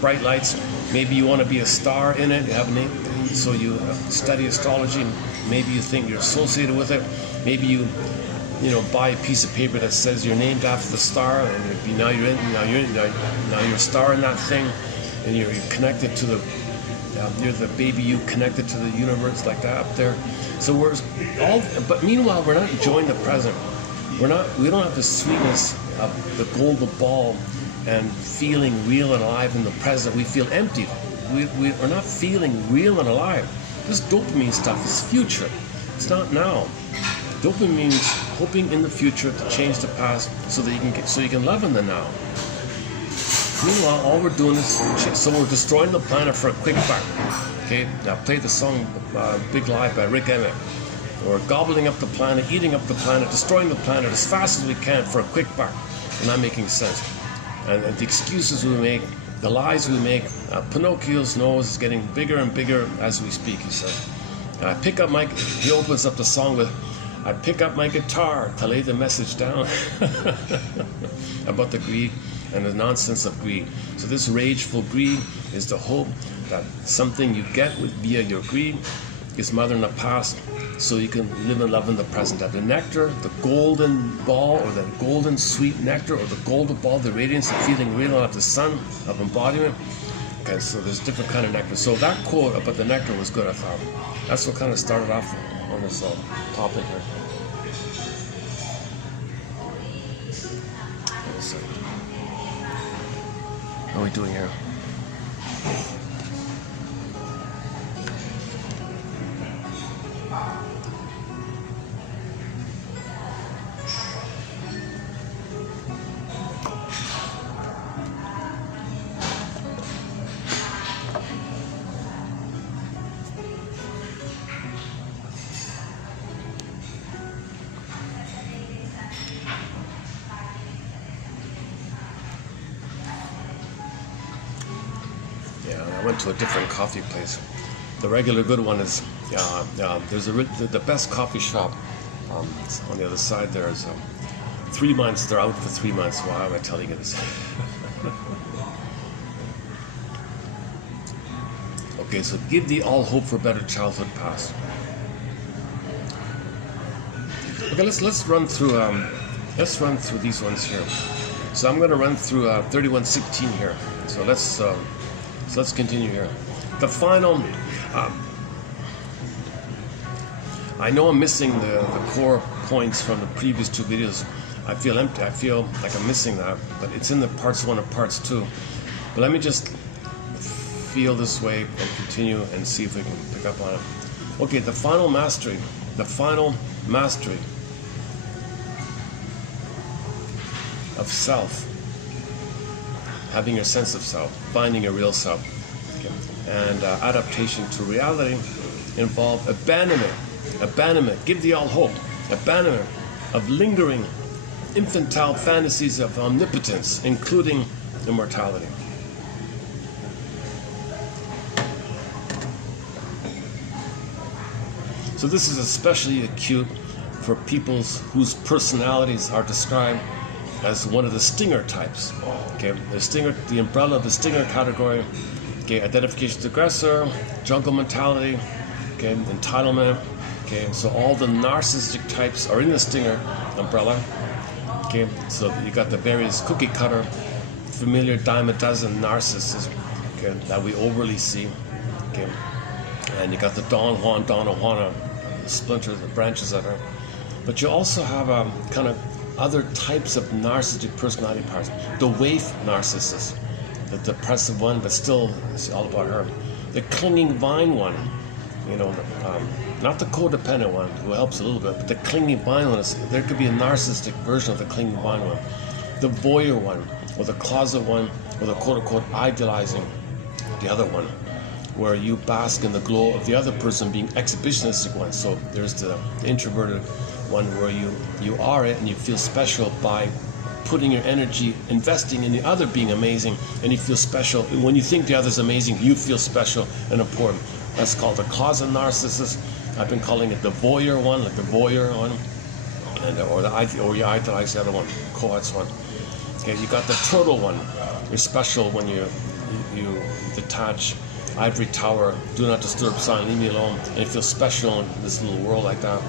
Bright lights. Maybe you want to be a star in it. You have a name. So you study astrology. Maybe you think you're associated with it. Maybe you buy a piece of paper that says you're named after the star, and now you're a star in that thing, and you're connected to the you're the baby you connected to the universe like that up there. So but meanwhile we're not enjoying the present. We don't have the sweetness of the golden ball and feeling real and alive in the present. We feel empty. We're not feeling real and alive. This dopamine stuff is future. It's not now. Dopamine means hoping in the future to change the past so that you can love in the now. Meanwhile, all we're doing is we're destroying the planet for a quick buck. Okay, now play the song "Big Lie" by Rick Emmett. We're gobbling up the planet, eating up the planet, destroying the planet as fast as we can for a quick buck. It's not making sense. And the excuses we make, the lies we make. Pinocchio's nose is getting bigger and bigger as we speak. He says, he opens up the song with, I pick up my guitar to lay the message down about the greed and the nonsense of greed. So this rageful greed is the hope that something you get via your greed is mother in the past, so you can live and love in the present. That the nectar, the golden ball, or the golden sweet nectar, or the golden ball, the radiance of feeling real of the sun, of embodiment. Okay, so there's different kind of nectar. So that quote about the nectar was good, I thought. That's what kind of started off on this topic here. How are we doing here? I went to a different coffee place. The regular good one is there's the best coffee shop on the other side. There is 3 months. They're out for 3 months. Why am I telling you this? Okay, so give thee all hope for better childhood past. Okay, let's run through these ones here. So I'm going to run through 3116 here. So let's continue here. The final, I know I'm missing the core points from the previous 2 videos. I feel empty. I feel like I'm missing that, but it's in the parts 1 and parts 2. But let me just feel this way and continue and see if we can pick up on it. Okay, the final mastery of self. Having your sense of self, finding a real self, okay. And adaptation to reality involve abandonment, give thee all hope, abandonment of lingering infantile fantasies of omnipotence, including immortality. So this is especially acute for peoples whose personalities are described as one of the stinger types. Okay, the umbrella of the stinger category. Okay, identification to aggressor, jungle mentality. Okay, entitlement. Okay, so all the narcissistic types are in the stinger umbrella. Okay, so you got the various cookie cutter, familiar dime a dozen narcissists. Okay, that we overly see. Okay, and you got the Don Juana, splinters, the branches of her. But you also have kind of other types of narcissistic personality parts. The waif narcissist, the depressive one, but still it's all about her. The clinging vine one, not the codependent one, who helps a little bit, but the clinging vine one, there could be a narcissistic version of the clinging vine one. The voyeur one, or the closet one, or the quote-unquote idealizing the other one, where you bask in the glow of the other person being exhibitionistic one. So there's the introverted one where you are it and you feel special by putting your energy, investing in the other being amazing, and you feel special. When you think the other's amazing, you feel special and important. That's called the closet narcissist. I've been calling it the voyeur one, like the voyeur one, and or you idolize the other one, cohorts one. Okay, you got the turtle one. You're special when you detach, ivory tower, do not disturb sign, leave me alone, and you feel special in this little world like that.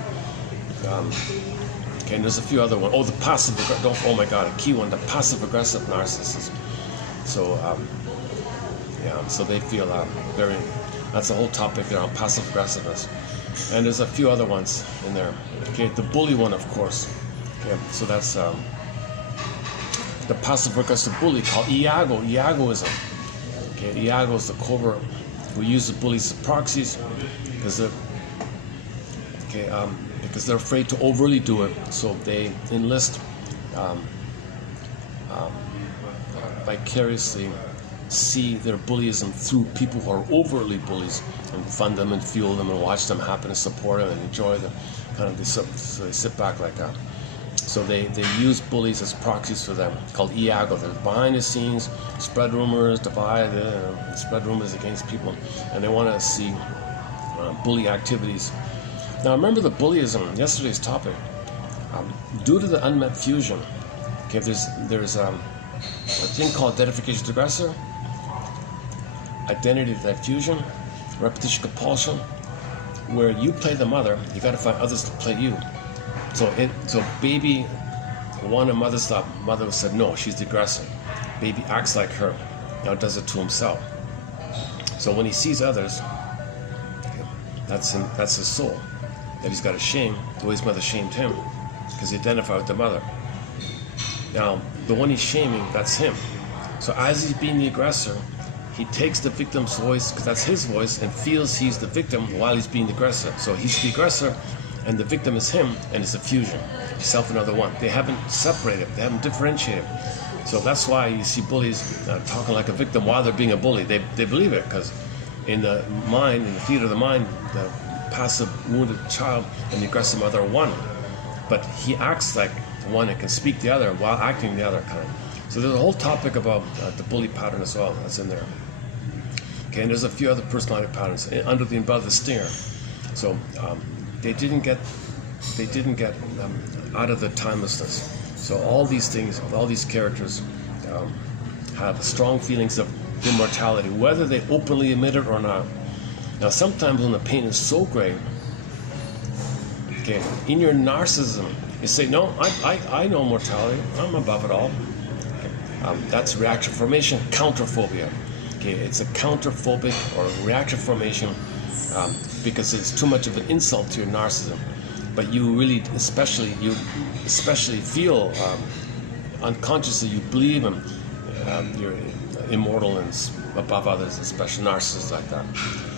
Okay, and there's a few other ones. Oh, the passive aggressive. Oh my God, a key one, the passive aggressive narcissist. So yeah, so they feel very. That's the whole topic there on passive aggressiveness. And there's a few other ones in there. Okay, the bully one, of course. Okay, so that's the passive aggressive bully called Iagoism. Okay, Iago is the covert who use the bullies as proxies because they're afraid to overtly do it, so they enlist vicariously see their bullyism through people who are overtly bullies and fund them and fuel them and watch them happen and support them and enjoy them. So they sit back like that. So they use bullies as proxies for them, called Iago. They're behind the scenes, spread rumors, spread rumors against people, and they want to see bully activities. Now remember the bullyism, yesterday's topic. Due to the unmet fusion, okay, there's a thing called identification to aggressor, identity to diffusion, repetition compulsion, where you play the mother, you got to find others to play you. So baby wanted mother stop. Mother said no, she's the aggressor. Baby acts like her, now does it to himself. So when he sees others, that's him. That's his soul. That he's got to shame the way his mother shamed him, because he identified with the mother. Now the one he's shaming, that's him. So as he's being the aggressor, he takes the victim's voice, because that's his voice, and feels he's the victim while he's being the aggressor. So he's the aggressor, and the victim is him, and it's a fusion. Self and other one. They haven't separated. They haven't differentiated. So that's why you see bullies talking like a victim while they're being a bully. They believe it, because in the mind, in the theater of the mind, the passive wounded child and the aggressive mother are one. But he acts like one and can speak the other while acting the other kind. So there's a whole topic about the bully pattern as well that's in there. Okay, and there's a few other personality patterns under the umbrella of the stinger. So they didn't get out of the timelessness. So all these things, all these characters have strong feelings of immortality, whether they openly admit it or not. Now sometimes when the pain is so great, okay, in your narcissism, you say, no, I know mortality, I'm above it all. That's reaction formation, counterphobia. Okay, it's a counterphobic or reaction formation because it's too much of an insult to your narcissism. But you really, especially feel unconsciously, you believe you're immortal and above others, especially narcissists like that.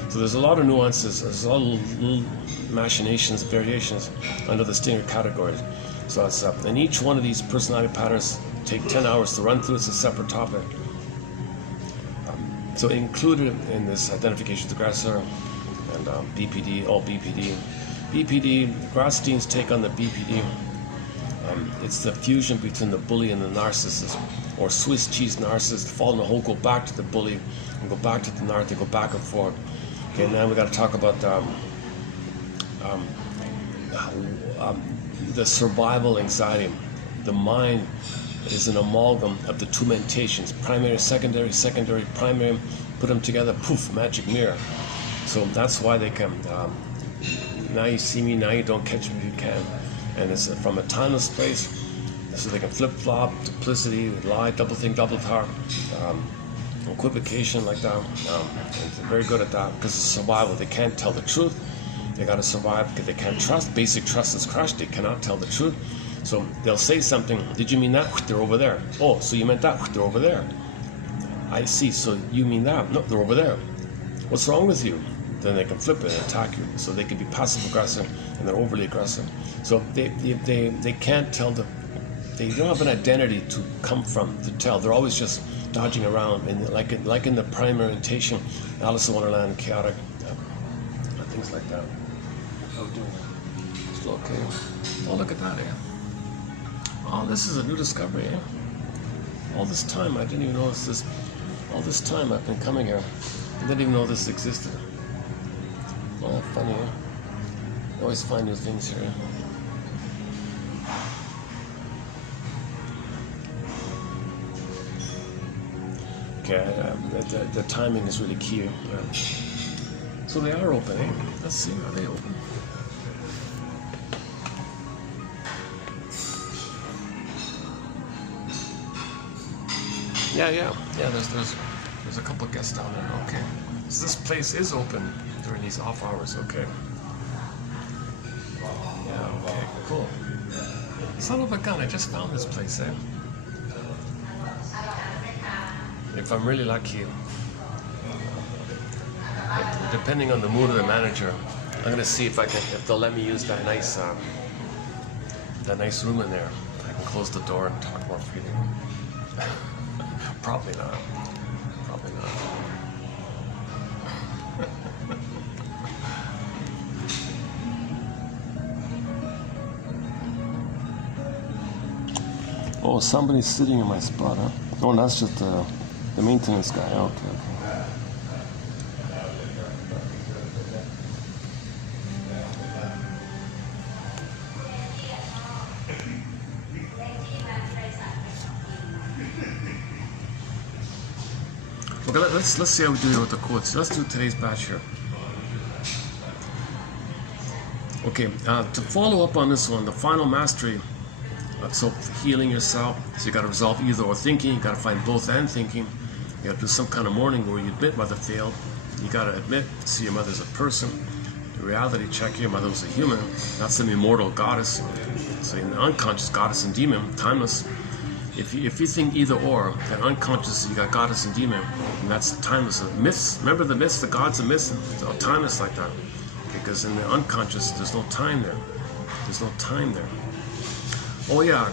So there's a lot of nuances, there's a lot of little machinations, variations under the stinger categories. So it's and each one of these personality patterns take 10 hours to run through. It's a separate topic. So included in this identification with aggressor and BPD, all BPD. BPD, Grotstein's take on the BPD, it's the fusion between the bully and the narcissist, or Swiss cheese narcissist, fall in the hole, go back to the bully, and go back to the narc, they go back and forth. Okay, now we got to talk about the survival anxiety. The mind is an amalgam of the two mentations, primary, secondary, secondary, primary, put them together, poof, magic mirror. So that's why they can, now you see me, now you don't catch me if you can. And it's from a timeless place, so they can flip-flop, duplicity, lie, double think, double talk, equivocation like that. And they're very good at that because it's survival. They can't tell the truth. They got to survive because they can't trust. Basic trust is crushed. They cannot tell the truth. So they'll say something. Did you mean that? They're over there. Oh, so you meant that? They're over there. I see. So you mean that? No, they're over there. What's wrong with you? Then they can flip it and attack you. So they can be passive aggressive and they're overly aggressive. So they can't tell they don't have an identity to come from to tell. They're always just dodging around, and like in the primary orientation, Alice in Wonderland, chaotic, things like that. How are we doing? Still okay? Oh, look at that, eh? Oh, this is a new discovery, eh? All this time I didn't even notice this. All this time I've been coming here, I didn't even know this existed. Oh, funny, eh? I always find new things here. Eh? Okay, the timing is really key. So they are open, eh? Let's see, are they open? Yeah. There's a couple guests down there. Okay, so this place is open during these off hours. Okay. Yeah. Okay. Cool. Son of a gun! I just found this place, eh? If I'm really lucky, depending on the mood of the manager, I'm gonna see if they'll let me use that nice room in there. I can close the door and talk more freely. Probably not. Probably not. Oh, somebody's sitting in my spot, huh? Oh, that's just the maintenance guy. Okay. Okay, let's see how we do it with the quotes. Let's do today's batch here. Okay, to follow up on this one, the final mastery. So healing yourself. So you got to resolve either or thinking. You got to find both and thinking. You got to do some kind of mourning where you admit mother failed. You got to admit, see your mother's a person. The reality check, your mother was a human, not some immortal goddess. So an unconscious goddess and demon, timeless. If you think either or, then unconscious you got goddess and demon, and that's timeless. Myths, remember the myths, the gods and myths, are timeless like that. Because in the unconscious, there's no time there. There's no time there. Oh yeah,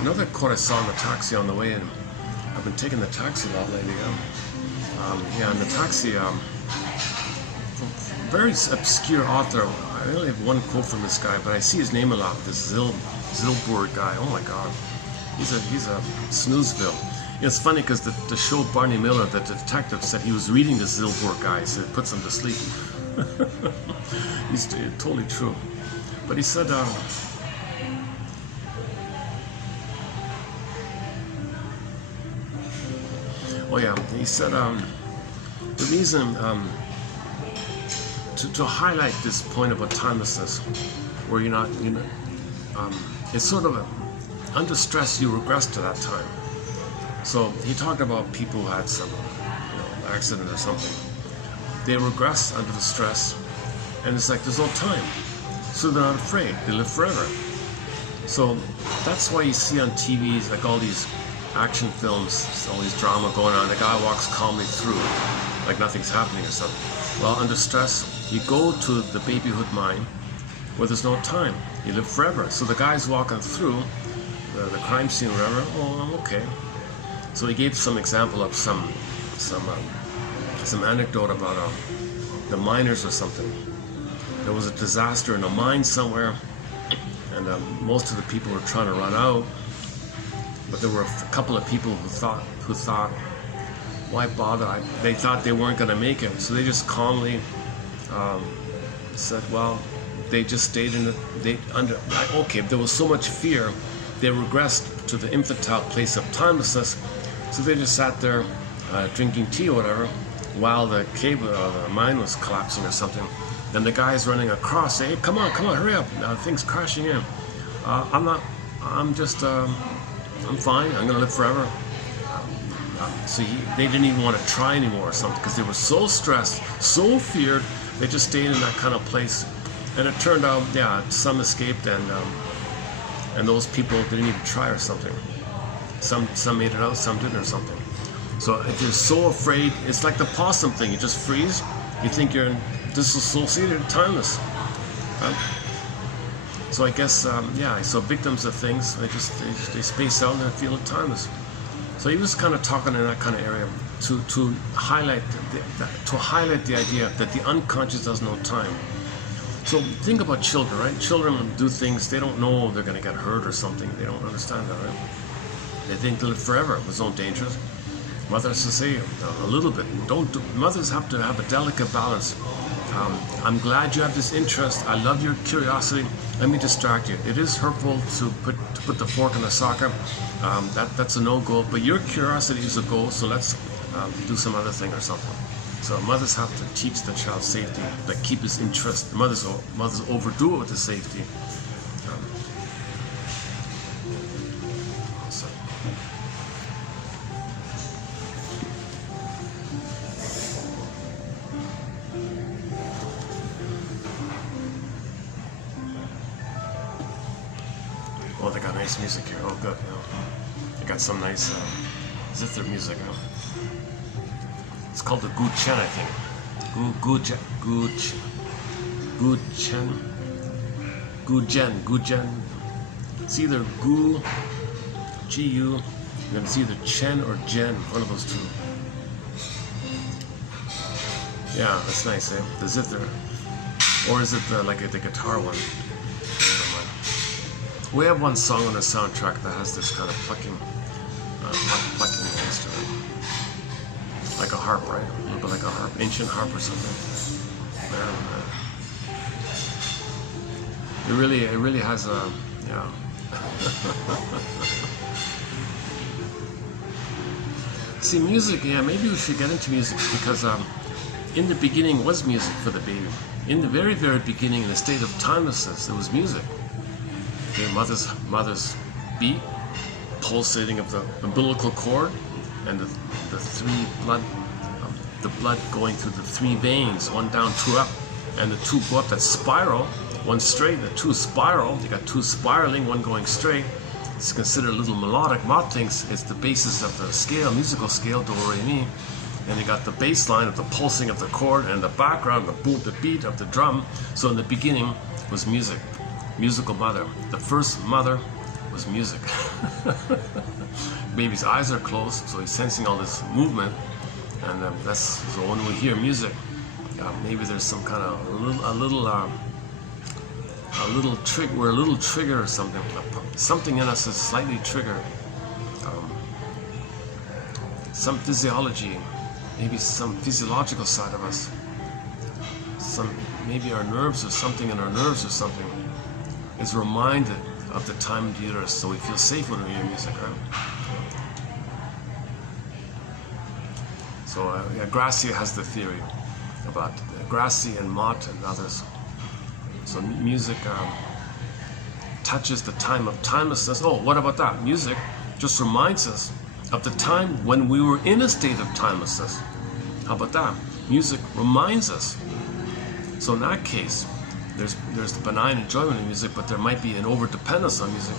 another quote I saw in the taxi on the way in. I've been taking the taxi a lot lately. Yeah, in the taxi, very obscure author. I only have one quote from this guy, but I see his name a lot. This Zilberg guy. Oh my God. He's a snoozeville. You know, it's funny because the show Barney Miller, the detective, said he was reading the Zilberg guy, so it puts him to sleep. He's totally true. But he said, oh yeah, he said the reason to highlight this point about timelessness, where it's sort of under stress you regress to that time. So he talked about people who had some accident or something. They regress under the stress, and it's like there's no time, so they're not afraid. They live forever. So that's why you see on TVs like all these action films, all these drama going on. The guy walks calmly through, like nothing's happening or something. Well, under stress, you go to the babyhood mind, where there's no time. You live forever. So the guy's walking through the crime scene, or whatever. Oh, I'm okay. So he gave some example of some anecdote about the miners or something. There was a disaster in a mine somewhere, and most of the people were trying to run out. But there were a couple of people who thought, why bother? They thought they weren't going to make it, so they just calmly said, well, they just stayed in it. Okay, there was so much fear, they regressed to the infantile place of timelessness. So they just sat there drinking tea or whatever, while the cable, the mine was collapsing or something. Then the guy's running across, say, hey, come on, hurry up! Things crashing in. I'm fine. I'm gonna live forever. So they didn't even want to try anymore or something, because they were so stressed, so feared. They just stayed in that kind of place, and it turned out, yeah, some escaped, and those people didn't even try or something. Some made it out, some didn't or something. So if you're so afraid, it's like the possum thing. You just freeze. You think you're disassociated, timeless. Right? So I guess, yeah. So victims of things, they space out and they feel timeless. So he was kind of talking in that kind of area to highlight the idea that the unconscious does no time. So think about children, right? Children do things, they don't know they're going to get hurt or something. They don't understand that, right? They think they'll live forever. There's no dangers. Mothers to say a little bit. Mothers have to have a delicate balance. I'm glad you have this interest. I love your curiosity. Let me distract you. It is hurtful to put the fork in the socket. That's a no-go. But your curiosity is a go. So let's do some other thing or something. So mothers have to teach the child safety, but keep his interest. Mothers overdo it with the safety. Oh, they got nice music here. Oh, good. They got some nice zither music. It's called the Gu Chen, I think. Gu Chen. It's either Gu, G-U, and it's either Chen or Jen, one of those two. Yeah, that's nice, eh? The zither. Or is it like the guitar one? We have one song on the soundtrack that has this kind of plucking noise to it. Like a harp, right? A little bit like a harp, ancient harp or something. It really has a, yeah. See, music, yeah, maybe we should get into music because in the beginning was music for the baby. In the very, very beginning, in the state of timelessness, there was music. The mother's beat, pulsating of the umbilical cord, and the blood going through the three veins, one down, two up, and the two go up that spiral, one straight, the two spiral. You got two spiraling, one going straight. It's considered a little melodic. Mott thinks it's the basis of the scale, musical scale, do re mi. And you got the bass line of the pulsing of the chord, and the background, the boom, the beat of the drum. So in the beginning was music. Musical mother. The first mother was music. Baby's eyes are closed, so he's sensing all this movement, and so when we hear music, maybe there's some kind of a little trigger. We're a little triggered or something. Something in us is slightly triggered. Some physiology, maybe some physiological side of us. Maybe our nerves or something in our nerves or something is reminded of the time of the uterus, so we feel safe when we hear music, right? So Gracia has the theory about Gracia and Mott and others. So music touches the time of timelessness. Oh, what about that? Music just reminds us of the time when we were in a state of timelessness. How about that? Music reminds us. So in that case, there's the benign enjoyment of music, but there might be an over-dependence on music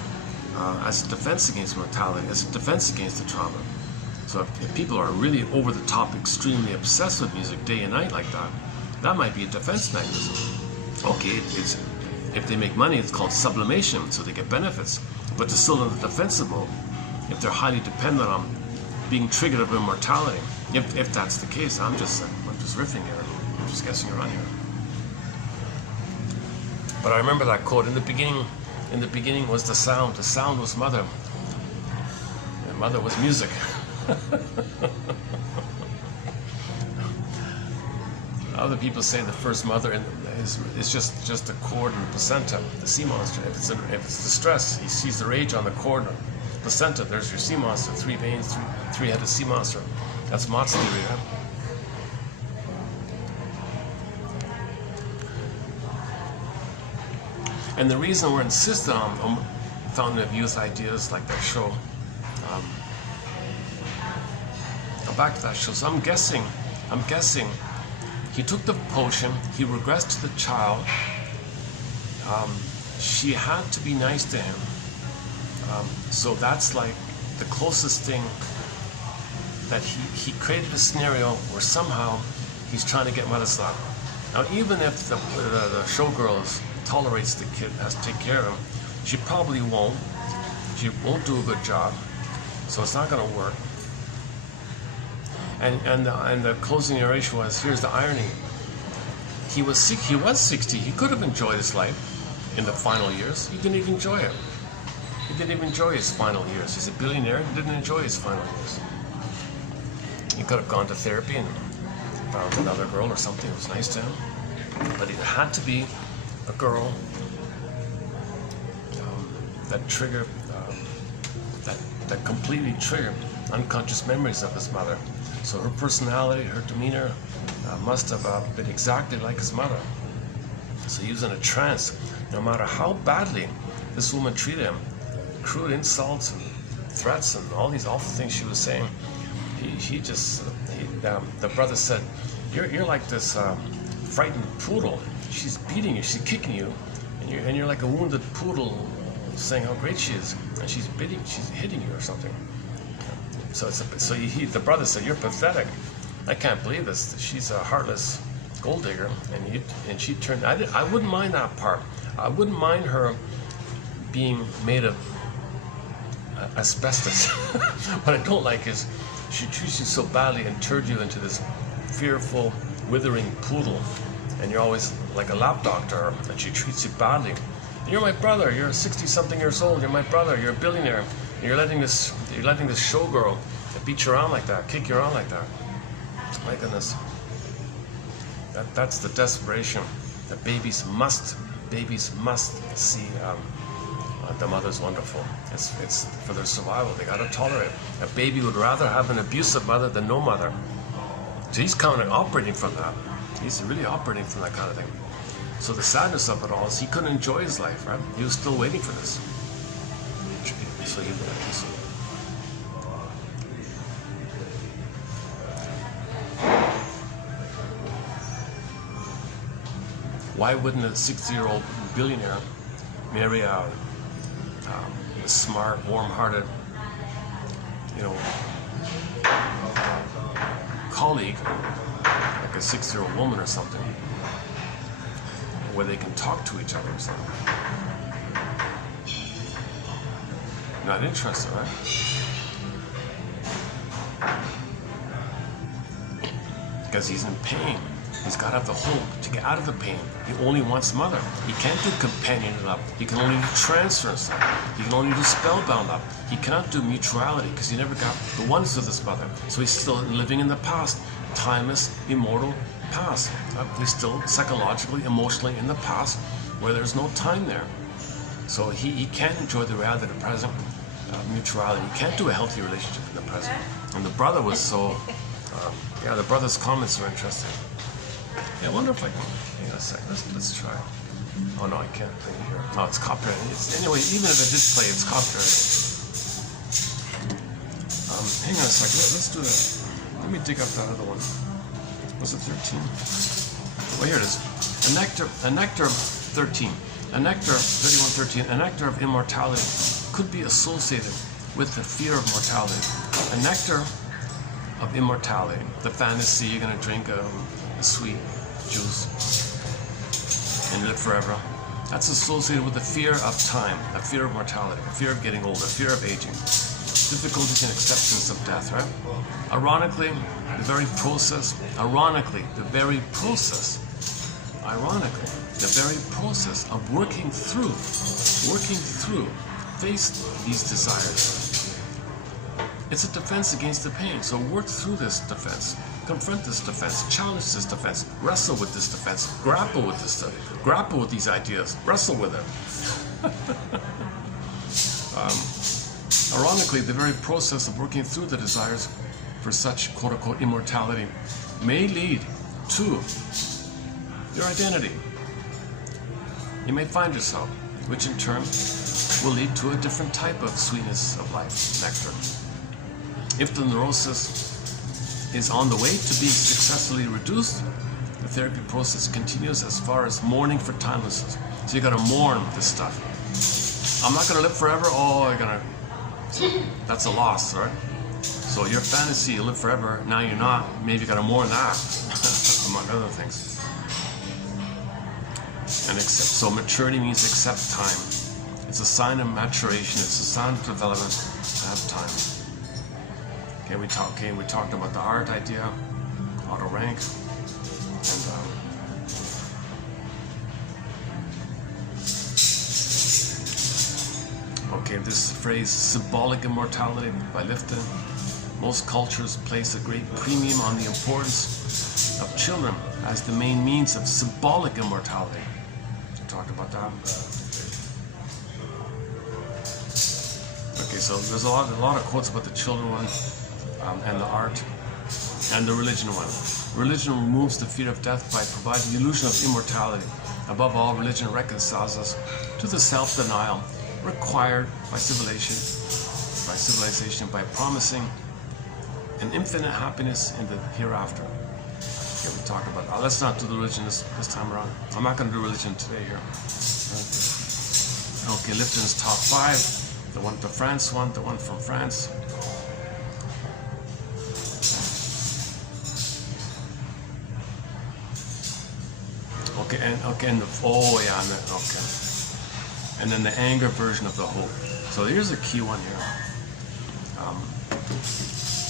as a defense against mortality, as a defense against the trauma. So if people are really over the top, extremely obsessed with music day and night like that, that might be a defense mechanism. Okay, if they make money, it's called sublimation, so they get benefits, but they're still in the defensive mode if they're highly dependent on being triggered of immortality. If that's the case, I'm just riffing here, I'm just guessing around here. But I remember that quote, in the beginning was the sound was mother, and mother was music. Other people say the first mother is just the cord and the placenta, the sea monster. If it's the stress, he sees the rage on the cord, placenta, there's your sea monster, three veins, three-headed sea monster. That's Mott's theory, right? And the reason we're insisting on Fountain of Youth ideas like that show, go back to that show. So I'm guessing he took the potion, he regressed to the child. She had to be nice to him. So that's like the closest thing that he created a scenario where somehow he's trying to get mother's love. Now, even if the showgirl tolerates the kid, has to take care of him, she probably won't. She won't do a good job, so it's not going to work. And the closing narration was, here's the irony. He was 60. He could have enjoyed his life in the final years. He didn't even enjoy it. He didn't even enjoy his final years. He's a billionaire. He didn't enjoy his final years. He could have gone to therapy and found another girl or something who was nice to him. But it had to be a girl that triggered, that completely triggered unconscious memories of his mother. So her personality, her demeanor must have been exactly like his mother. So he was in a trance. No matter how badly this woman treated him, crude insults and threats and all these awful things she was saying, the brother said, you're like this frightened poodle. She's beating you, she's kicking you, and you're like a wounded poodle saying how great she is, and she's hitting you or something. So the brother said, you're pathetic. I can't believe this. She's a heartless gold digger, and she turned. I wouldn't mind that part. I wouldn't mind her being made of asbestos. What I don't like is she treats you so badly and turns you into this fearful, withering poodle, and you're always like a lapdog to her, and she treats you badly. You're my brother. You're 60-something years old. You're my brother. You're a billionaire. And you're letting this showgirl beat you around like that, kick you around like that. My goodness. That's the desperation that babies must see the mother's wonderful. It's for their survival. They gotta tolerate it. A baby would rather have an abusive mother than no mother. So he's kind of operating from that. He's really operating from that kind of thing. So the sadness of it all is he couldn't enjoy his life, right? He was still waiting for this. So why wouldn't a 60-year-old billionaire marry a smart, warm-hearted, colleague, like a 60-year-old woman or something, where they can talk to each other or something? Not interested, right? Because he's in pain. He's got to have the hope to get out of the pain. He only wants mother. He can't do companion love. He can only do transference love. He can only do spellbound love. He cannot do mutuality because he never got the oneness of his mother. So he's still living in the past. Timeless, immortal past. He's still psychologically, emotionally in the past where there's no time there. So he can't enjoy the reality of the present, mutuality. He can't do a healthy relationship in the present. And the brother was so, the brother's comments were interesting. Yeah, I wonder if I can. Hang on a second. Let's try. Oh no, I can't play it here. No, it's copyrighted. Anyway, even if I did play, it's copyrighted. Hang on a second. Let's do that. Let me dig up that other one. Was it 13? Well, here it is. A nectar of 13. A nectar 31:13. A nectar of immortality could be associated with the fear of mortality. A nectar of immortality, the fantasy you're going to drink a sweet juice and live forever. That's associated with the fear of time, a fear of mortality, a fear of getting older, a fear of aging, difficulties in acceptance of death, right? Ironically, the very process of working through, face these desires. It's a defense against the pain. So work through this defense. Confront this defense. Challenge this defense. Wrestle with this defense. Grapple with this study. Grapple with these ideas. Wrestle with them. Ironically, the very process of working through the desires for such quote-unquote immortality may lead to your identity. You may find yourself, which in turn will lead to a different type of sweetness of life, nectar. If the neurosis is on the way to being successfully reduced, the therapy process continues as far as mourning for timelessness. So you gotta mourn this stuff. I'm not gonna live forever. So that's a loss, right? So your fantasy, you live forever. Now you're not. Maybe you gotta mourn that, among other things. And so maturity means accept time. It's a sign of maturation. It's a sign of development to have time. Okay, we talked about the art idea, auto rank, and Okay, this phrase, symbolic immortality, by Lifton. Most cultures place a great premium on the importance of children as the main means of symbolic immortality. We talked about that. Okay, so there's a lot of quotes about the children one, and the art, and the religion one. Religion removes the fear of death by providing the illusion of immortality. Above all, religion reconciles us to the self-denial required by civilization by promising an infinite happiness in the hereafter. Okay, we'll talk about that. Let's not do the religion this time around. I'm not going to do religion today here. Okay, Lifton's top 5. The one to France one, the one from France. Okay, and and then the anger version of the hope. So here's a key one here.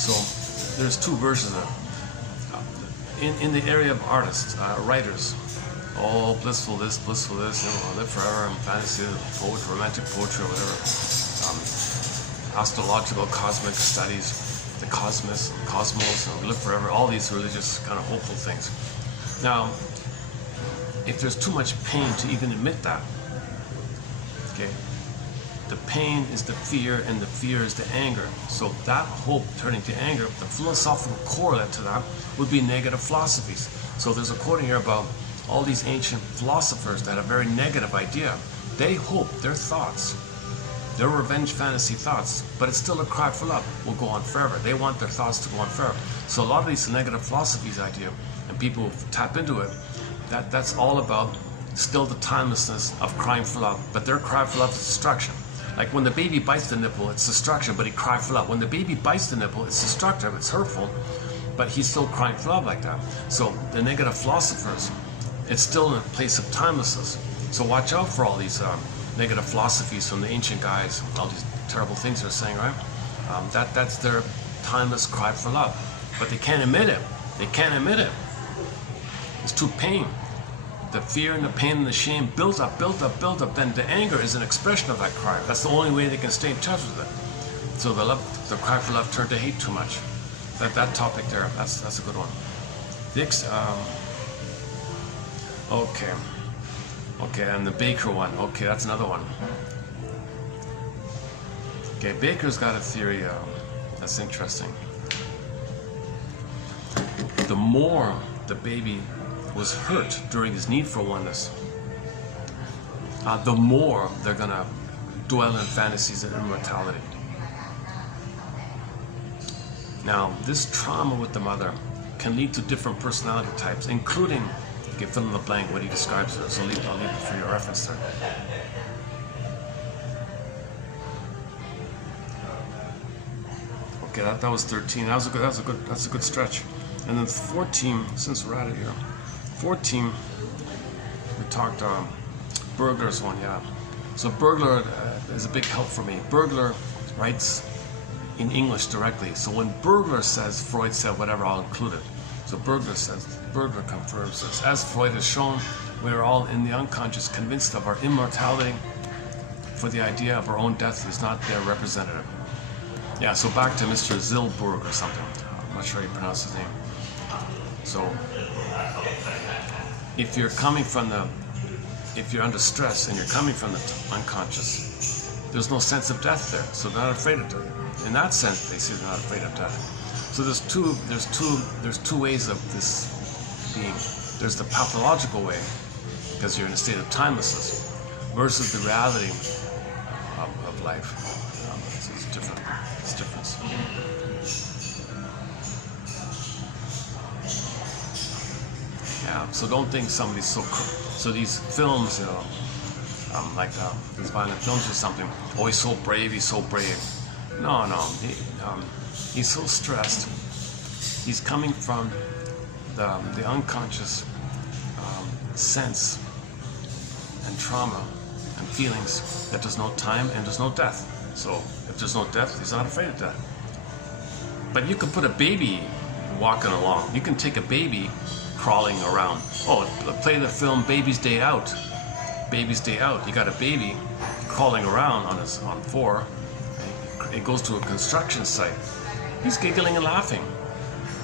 So there's 2 versions of it. In the area of artists, writers. Oh, blissful this, live forever, and fantasy, poetry, romantic poetry, or whatever. Astrological, cosmic studies, the cosmos, and live forever. All these religious kind of hopeful things. Now, if there's too much pain to even admit that, okay, the pain is the fear, and the fear is the anger. So that hope turning to anger, the philosophical correlate to that would be negative philosophies. So there's a quote here about all these ancient philosophers that have a very negative idea. They hope their thoughts, their revenge fantasy thoughts, but it's still a cry for love, will go on forever. They want their thoughts to go on forever. So a lot of these negative philosophies idea, and people who tap into it, that's all about still the timelessness of crying for love. But their cry for love is destruction. Like when the baby bites the nipple, it's destruction, but he cried for love. When the baby bites the nipple, it's destructive, it's hurtful, but he's still crying for love like that. So the negative philosophers, it's still in a place of timelessness. So watch out for all these negative philosophies from the ancient guys, all these terrible things they're saying, right? That's their timeless cry for love. But they can't admit it. They can't admit it. It's too pain. The fear and the pain and the shame built up. Then the anger is an expression of that cry. That's the only way they can stay in touch with it. So the cry for love turned to hate too much. That topic there, that's a good one. Next, okay, and the Baker one. Okay, that's another one. Okay, Baker's got a theory that's interesting. The more the baby was hurt during his need for oneness, the more they're gonna dwell in fantasies of immortality. Now, this trauma with the mother can lead to different personality types, including, okay, fill in the blank what he describes there, so I'll leave it for your reference there. Okay, that was 13. That's a good stretch. And then 14, since we're at it here, 14, we talked Burglar's one, yeah. So Burglar is a big help for me. Burglar writes in English directly. So when Burglar says, Freud said whatever, I'll include it. So Burglar confirms this. As Freud has shown, we are all in the unconscious convinced of our immortality, for the idea of our own death is not their representative. Yeah, so back to Mr. Zilberg or something. I'm not sure how you pronounce his name. So, if you're under stress and you're coming from the unconscious, there's no sense of death there, so they're not afraid of death. In that sense, they say they're not afraid of death. So there's two ways of this being. There's the pathological way, because you're in a state of timelessness, versus the reality of life. It's different. It's different. Yeah, so don't think somebody's so these films, you know, like these violent films or something, oh, he's so brave, No, he's so stressed. He's coming from the unconscious sense and trauma and feelings that there's no time and there's no death. So if there's no death, he's not afraid of death. But you can put a baby walking along. You can take a baby crawling around. Oh, play the film Baby's Day Out. Baby's Day Out. You got a baby crawling around on 4. It goes to a construction site. He's giggling and laughing.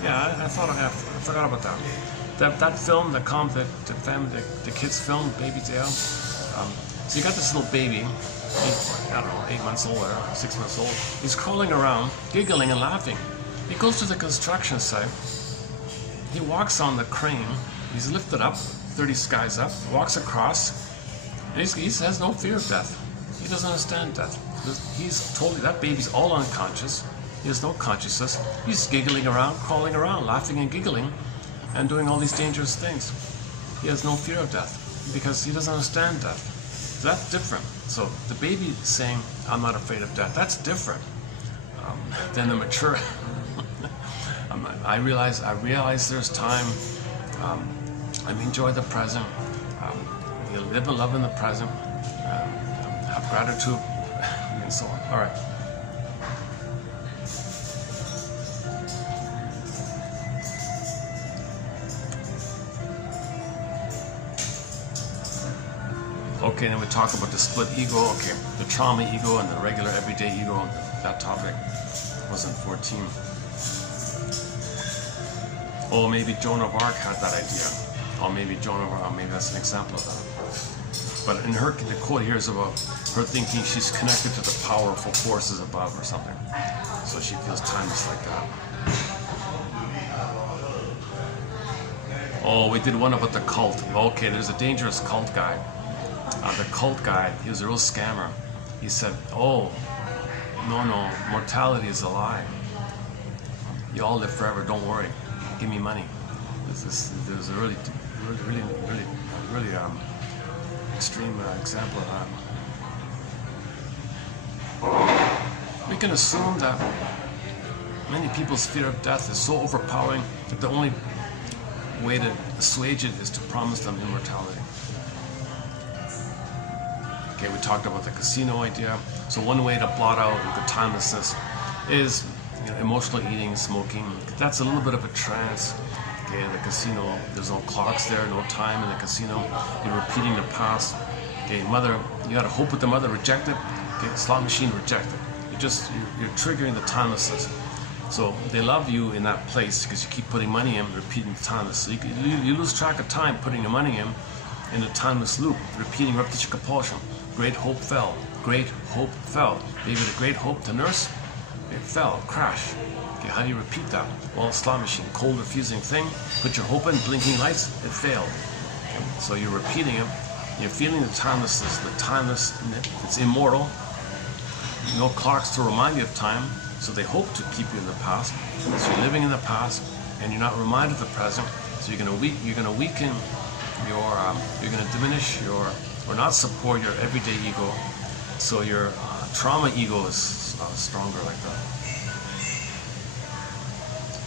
Yeah, I forgot about that. That film, the kids film, Baby Tale. So you got this little baby, 8 months old or 6 months old. He's crawling around, giggling and laughing. He goes to the construction site. He walks on the crane. He's lifted up, 30 skies up, walks across, and he has no fear of death. He doesn't understand death. He's totally, that baby's all unconscious. He has no consciousness. He's giggling around, crawling around, laughing and giggling, and doing all these dangerous things. He has no fear of death because he doesn't understand death. So that's different. So the baby saying, "I'm not afraid of death," that's different than the mature. I realize there's time. I enjoy the present. You live and love in the present. Have gratitude, and so on. All right. Okay, then we talk about the split ego. Okay, the trauma ego and the regular everyday ego. That topic was in 14. Oh, maybe Joan of Arc had that idea. Or maybe maybe that's an example of that. But in her, the quote here is about her thinking she's connected to the powerful forces above or something. So she feels timeless like that. Oh, we did one about the cult. Okay, there's a dangerous cult guy. The cult guy, he was a real scammer. He said, "Oh, no, mortality is a lie. You all live forever, don't worry. Give me money." There was a really extreme example of that. We can assume that many people's fear of death is so overpowering that the only way to assuage it is to promise them immortality. Okay, we talked about the casino idea. So one way to blot out the timelessness is emotional eating, smoking. That's a little bit of a trance. Okay, the casino, there's no clocks there, no time in the casino. You're repeating the past. Okay, mother, you had a hope with the mother, rejected. Okay, slot machine, rejected. You're triggering the timelessness. So they love you in that place because you keep putting money in, repeating the timeless. So you lose track of time putting the money in a timeless loop, repeating repetition compulsion. Great hope fell. Great hope fell. Maybe the great hope to nurse, it fell, crash. Okay, how do you repeat that? Well, slot machine, cold refusing thing, put your hope in, blinking lights, it failed. Okay, so you're repeating it, you're feeling the timelessness, it's immortal. No clocks to remind you of time, so they hope to keep you in the past. So you're living in the past, and you're not reminded of the present. So you're going to weaken your, you're going to diminish your, or not support your everyday ego. So your trauma ego is stronger like that.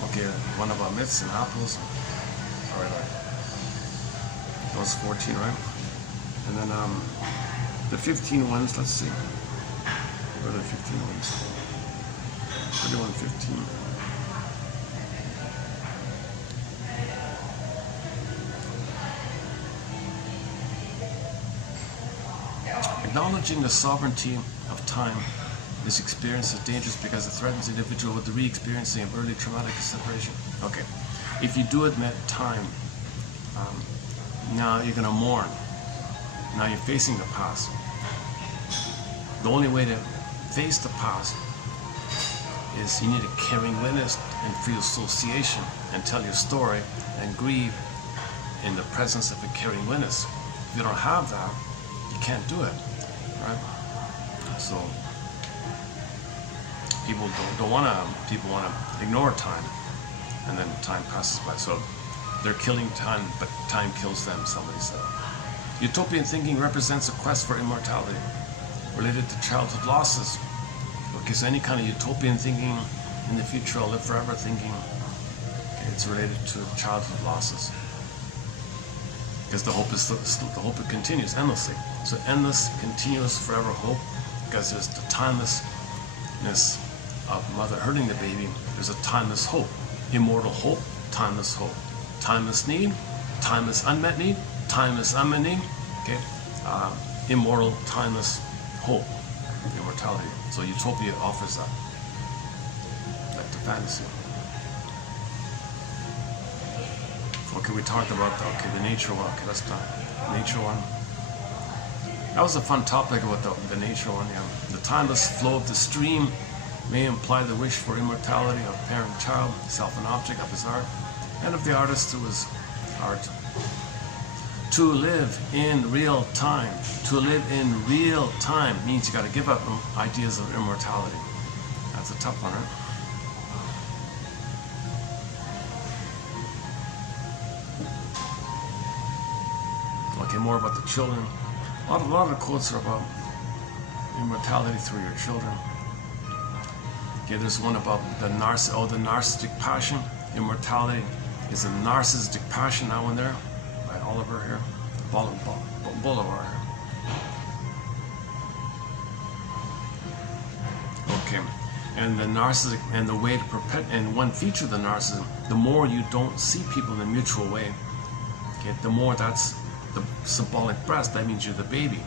Okay, one of our myths and apples. All right. That was 14, right? And then the 15 ones, let's see. Where are the 15 ones? 31, 15. Acknowledging the sovereignty of time, this experience is dangerous because it threatens the individual with the re-experiencing of early traumatic separation. Okay, if you do admit time, now you're going to mourn. Now you're facing the past. The only way to face the past is you need a caring witness and feel association and tell your story and grieve in the presence of a caring witness. If you don't have that, you can't do it, right? So people want to ignore time, and then time passes by. So they're killing time, but time kills them, somebody said. Utopian thinking represents a quest for immortality related to childhood losses. Because any kind of utopian thinking in the future, I'll live forever thinking, it's related to childhood losses. Because the hope it continues endlessly. So endless, continuous, forever hope, because there's the timelessness of mother hurting the baby. There's a timeless hope, immortal hope, timeless hope, timeless need, timeless unmet need, timeless unmet need. Okay, immortal, timeless hope, immortality. So utopia offers that, like the fantasy. Okay, we talked about the nature one. Okay, let's start. Nature one. That was a fun topic about the nature one, yeah. The timeless flow of the stream may imply the wish for immortality of parent-child, self and object of his art, and of the artist through his art. To live in real time. To live in real time means you got to give up ideas of immortality. That's a tough one, right? Okay, more about the children. A lot of the quotes are about immortality through your children. Okay, there's one about the narcissistic passion. Immortality is a narcissistic passion. That one there, by Oliver here, Bolivar here. Okay, and the narcissistic and the way to and one feature of the narcissism, the more you don't see people in a mutual way. Okay, the more that's the symbolic breast. That means you're the baby.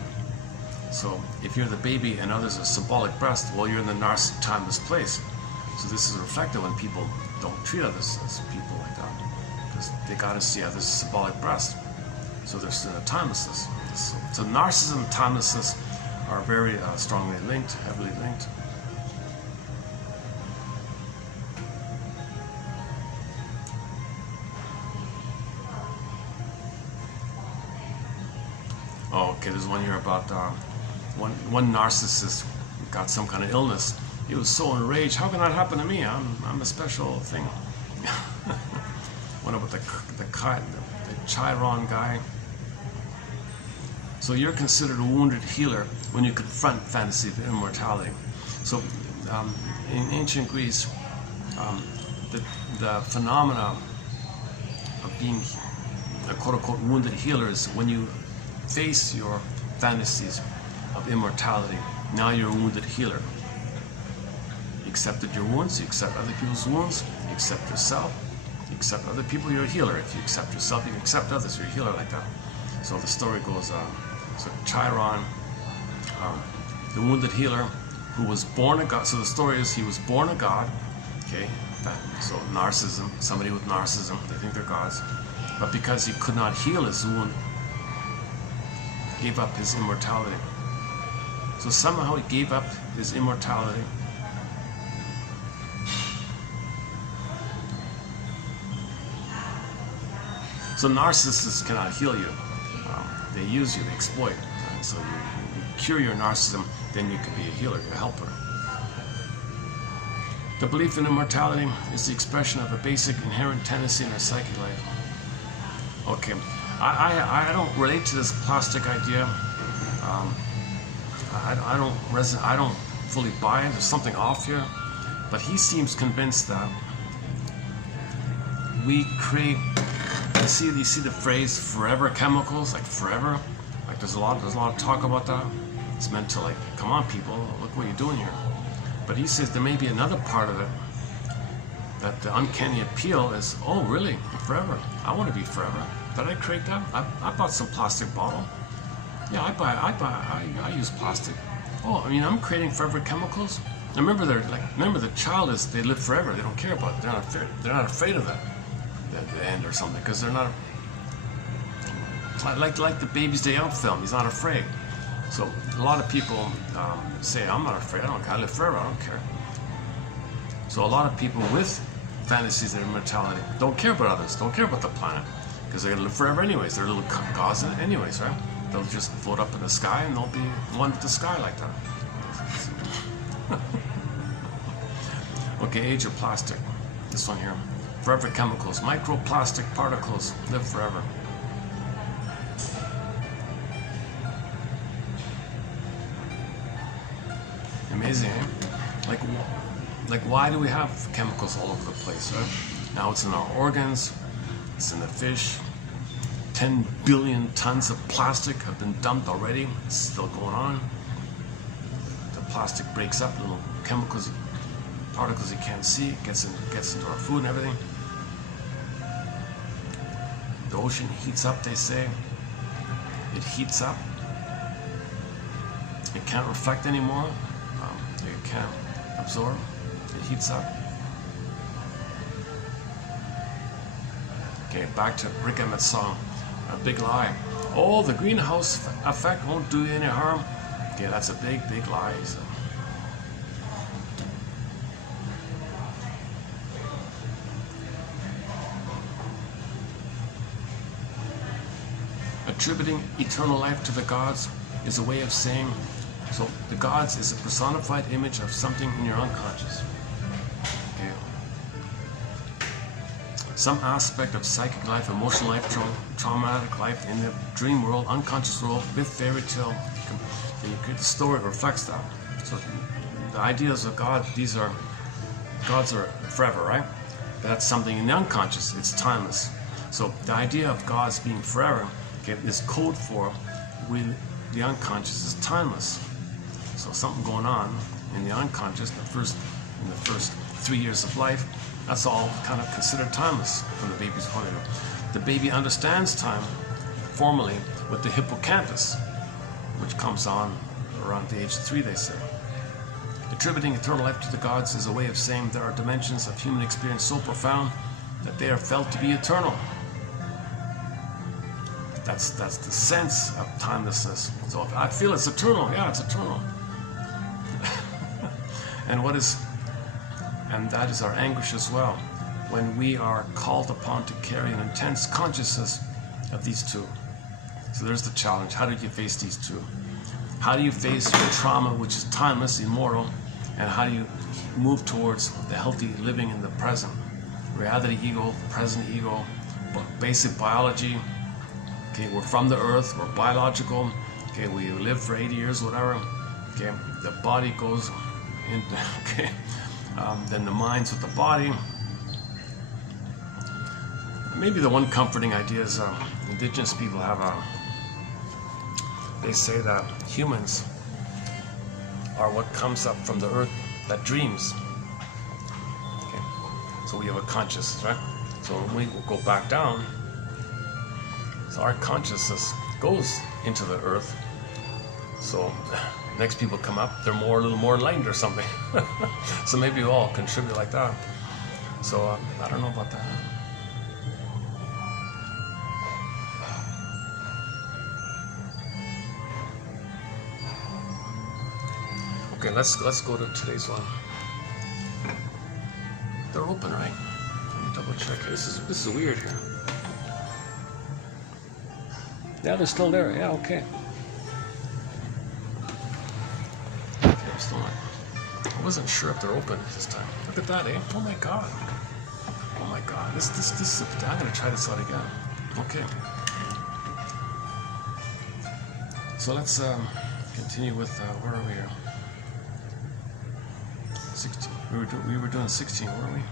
So if you're the baby and others are symbolic breast, well, you're in the narcissistic timeless place. So this is reflected when people don't treat others as people like that, because they got to see others as symbolic breast. So they're still in a timelessness. So narcissism and timelessness are very strongly linked, heavily linked. Oh, okay, there's one here about one narcissist got some kind of illness. He was so enraged. How can that happen to me? I'm a special thing. One about the Chiron guy. So you're considered a wounded healer when you confront fantasy of immortality. So in ancient Greece, the phenomena of being a quote-unquote wounded healer is when you face your fantasies of immortality. Now you're a wounded healer. You accepted your wounds, you accept other people's wounds, you accept yourself, you accept other people, you're a healer. If you accept yourself, you can accept others, you're a healer like that. So the story goes, so Chiron, the wounded healer who was born a god. So the story is he was born a god, okay? So narcissism, somebody with narcissism, they think they're gods. But because he could not heal his wound, gave up his immortality. So somehow he gave up his immortality. So narcissists cannot heal you. They use you, they exploit. So you cure your narcissism, then you can be a healer, a helper. The belief in immortality is the expression of a basic inherent tendency in our psychic life. Okay. I don't relate to this plastic idea. I don't fully buy it. There's something off here. But he seems convinced that we create. You see the phrase "forever chemicals," like forever. Like there's a lot of talk about that. It's meant to like, come on, people, look what you're doing here. But he says there may be another part of it. That the uncanny appeal is, oh, really, forever? I want to be forever. Did I create that? I bought some plastic bottle. Yeah, I use plastic. Oh, I mean, I'm creating forever chemicals. And remember, the child is, they live forever. They don't care about it. They're not afraid of the end or something, because they're not, like the Baby's Day Out film, he's not afraid. So a lot of people say, I'm not afraid, I live forever, I don't care. So a lot of people with fantasies of immortality don't care about others, don't care about the planet, because they're going to live forever anyways. They're little gods in it anyways, right? They'll just float up in the sky and they'll be one with the sky like that. Okay, age of plastic. This one here. Forever chemicals. Microplastic particles live forever. Amazing, eh? Like why do we have chemicals all over the place, right? Now it's in our organs, it's in the fish. 10 billion tons of plastic have been dumped already. It's still going on. The plastic breaks up, little chemicals, particles you can't see, gets into our food and everything. The ocean heats up, they say. It heats up. It can't reflect anymore. It can't absorb. It heats up. Okay, back to Rick Emmett's song, A Big Lie. Oh, the greenhouse effect won't do you any harm. Okay, that's a big, big lie. So. Attributing eternal life to the gods is a way of saying, so the gods is a personified image of something in your unconscious. Okay. Some aspect of psychic life, emotional life, traumatic life in the dream world, unconscious world, with fairy tale. The story reflects that. So the ideas of God, gods are forever, right? But that's something in the unconscious, it's timeless. So the idea of gods being forever, okay, is code for with the unconscious is timeless. So something going on in the unconscious, in the first 3 years of life, that's all kind of considered timeless from the baby's point of view. The baby understands time formally with the hippocampus, which comes on around the age of 3, they say. Attributing eternal life to the gods is a way of saying there are dimensions of human experience so profound that they are felt to be eternal. That's the sense of timelessness. So if I feel it's eternal, yeah, it's eternal. And that is our anguish as well, when we are called upon to carry an intense consciousness of these two. So there's the challenge. How do you face these two? How do you face your trauma, which is timeless, immortal, and how do you move towards the healthy living in the present? Reality ego, present ego, basic biology. Okay, we're from the earth, we're biological. Okay, we live for 80 years, whatever. Okay, the body goes in, okay, then the mind's with the body. Maybe the one comforting idea is indigenous people have they say that humans are what comes up from the earth that dreams. Okay, so we have a consciousness, right? So when we go back down, so our consciousness goes into the earth. So next people come up, they're a little more enlightened or something. So maybe we all contribute like that. So I don't know about that. Okay, let's go to today's one. They're open, right? Let me double check. This is weird here. Yeah, they're still there. Yeah, okay. I wasn't sure if they're open this time. Look at that, eh? Oh my god. Oh my god. This is, I'm gonna try this out again. Okay. So let's continue with where are we here? 16. We were doing 16, weren't we?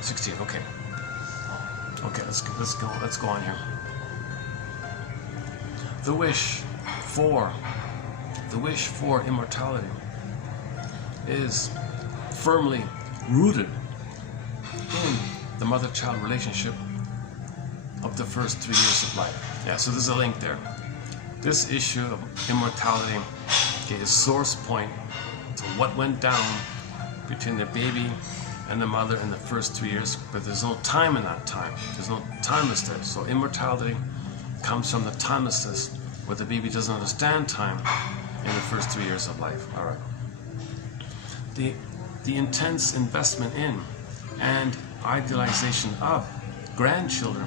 16, okay. Okay, let's go on here. The wish for immortality is firmly rooted in the mother-child relationship of the first 3 years of life. Yeah, so there's a link there. This issue of immortality, okay, is source point to what went down between the baby and the mother in the first 3 years, but there's no time in that time. There's no timelessness. So immortality comes from the timelessness where the baby doesn't understand time in the first 3 years of life. All right. The intense investment in and idealization of grandchildren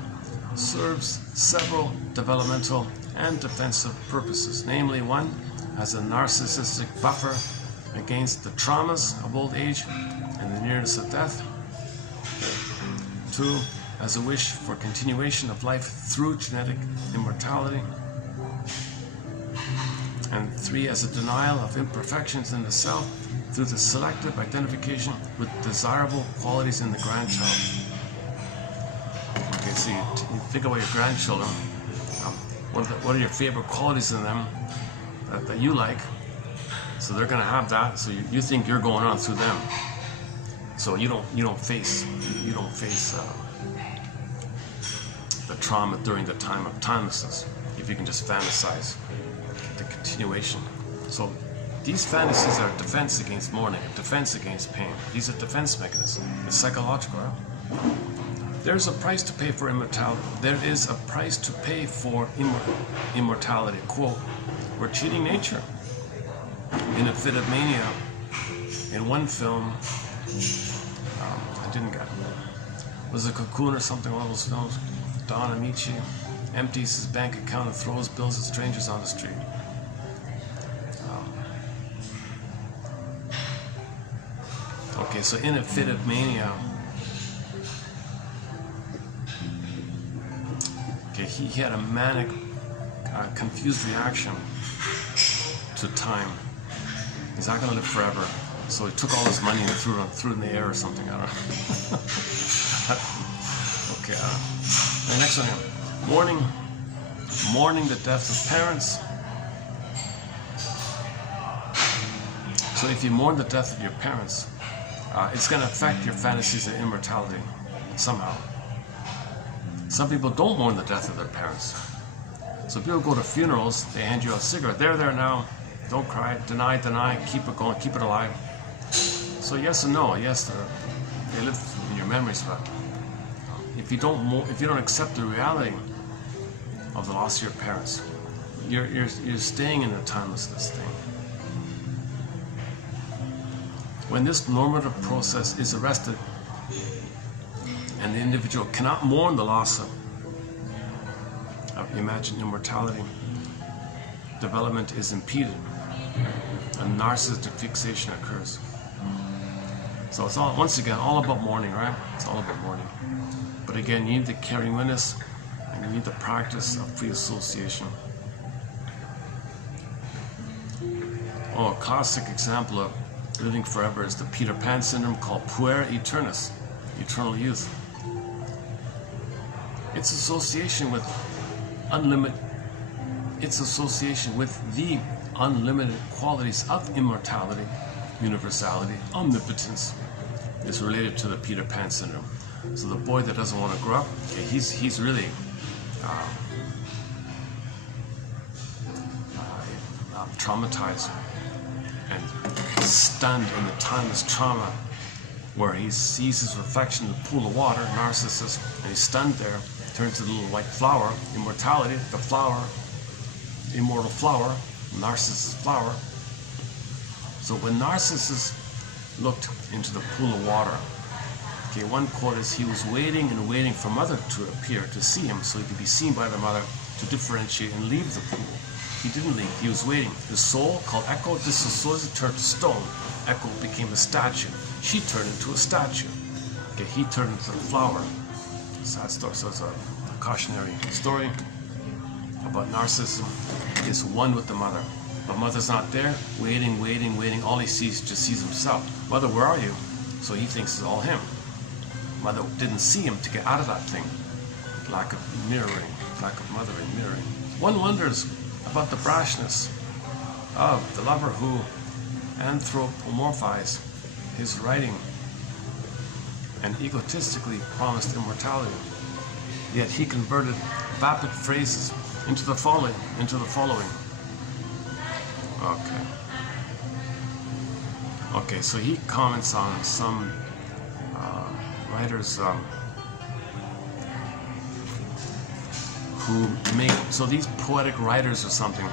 serves several developmental and defensive purposes. Namely, one, as a narcissistic buffer against the traumas of old age and the nearness of death. 2, as a wish for continuation of life through genetic immortality. And 3, as a denial of imperfections in the self through the selective identification with desirable qualities in the grandchild. Okay, so you think about your grandchildren. What are your favorite qualities in them that you like? So they're going to have that. So you think you're going on through them. So you don't face the trauma during the time of timelessness. If you can just fantasize the continuation. So these fantasies are a defense against mourning, a defense against pain. These are defense mechanisms. It's psychological. Right? There's a price to pay for immortality. There is a price to pay for immortality. Quote, we're cheating nature. In a fit of mania, in one film, I didn't get it. Was it Cocoon or something, one of those films? Don Amici empties his bank account and throws bills at strangers on the street. Okay, so in a fit of mania, okay, he had a manic, confused reaction to time. He's not going to live forever. So he took all his money and threw it in the air or something. I don't know. Okay. The next one here. Mourning the death of parents. So if you mourn the death of your parents, it's going to affect your fantasies of immortality somehow. Some people don't mourn the death of their parents. So people go to funerals, they hand you a cigarette. They're there now. Don't cry. Deny. Keep it going. Keep it alive. So yes and no. Yes, they live in your memories, but if you don't accept the reality of the loss of your parents, you're staying in the timelessness thing. When this normative process is arrested, and the individual cannot mourn the loss of imagined immortality, development is impeded, and narcissistic fixation occurs. So it's all, once again, all about mourning, right? It's all about mourning. But again, you need the caring witness, and you need the practice of free association. Oh, a classic example of living forever is the Peter Pan syndrome, called puer aeternus, eternal youth. Its association with the unlimited qualities of immortality, universality, omnipotence, is related to the Peter Pan syndrome. So the boy that doesn't want to grow up, okay, he's really traumatized and stunned in the timeless trauma where he sees his reflection in the pool of water, narcissus, and he's stunned there, turns to the little white flower, immortality, the flower, immortal flower, Narcissus flower. So when Narcissus looked into the pool of water, okay, one quote is, he was waiting and waiting for mother to appear to see him so he could be seen by the mother to differentiate and leave the pool. He didn't leave, he was waiting. The soul, called Echo, disassociated, turned to stone. Echo became a statue. She turned into a statue. Okay, he turned into the flower. Sad story. So it's a cautionary story about narcissism. Is one with the mother. But mother's not there, waiting. All he sees, just sees himself. Mother, where are you? So he thinks it's all him. Mother didn't see him to get out of that thing. Lack of mirroring, lack of mothering, mirroring. One wonders about the brashness of the lover who anthropomorphized his writing and egotistically promised immortality. Yet he converted vapid phrases into the following. Okay, so he comments on some writers who make, so these poetic writers or something,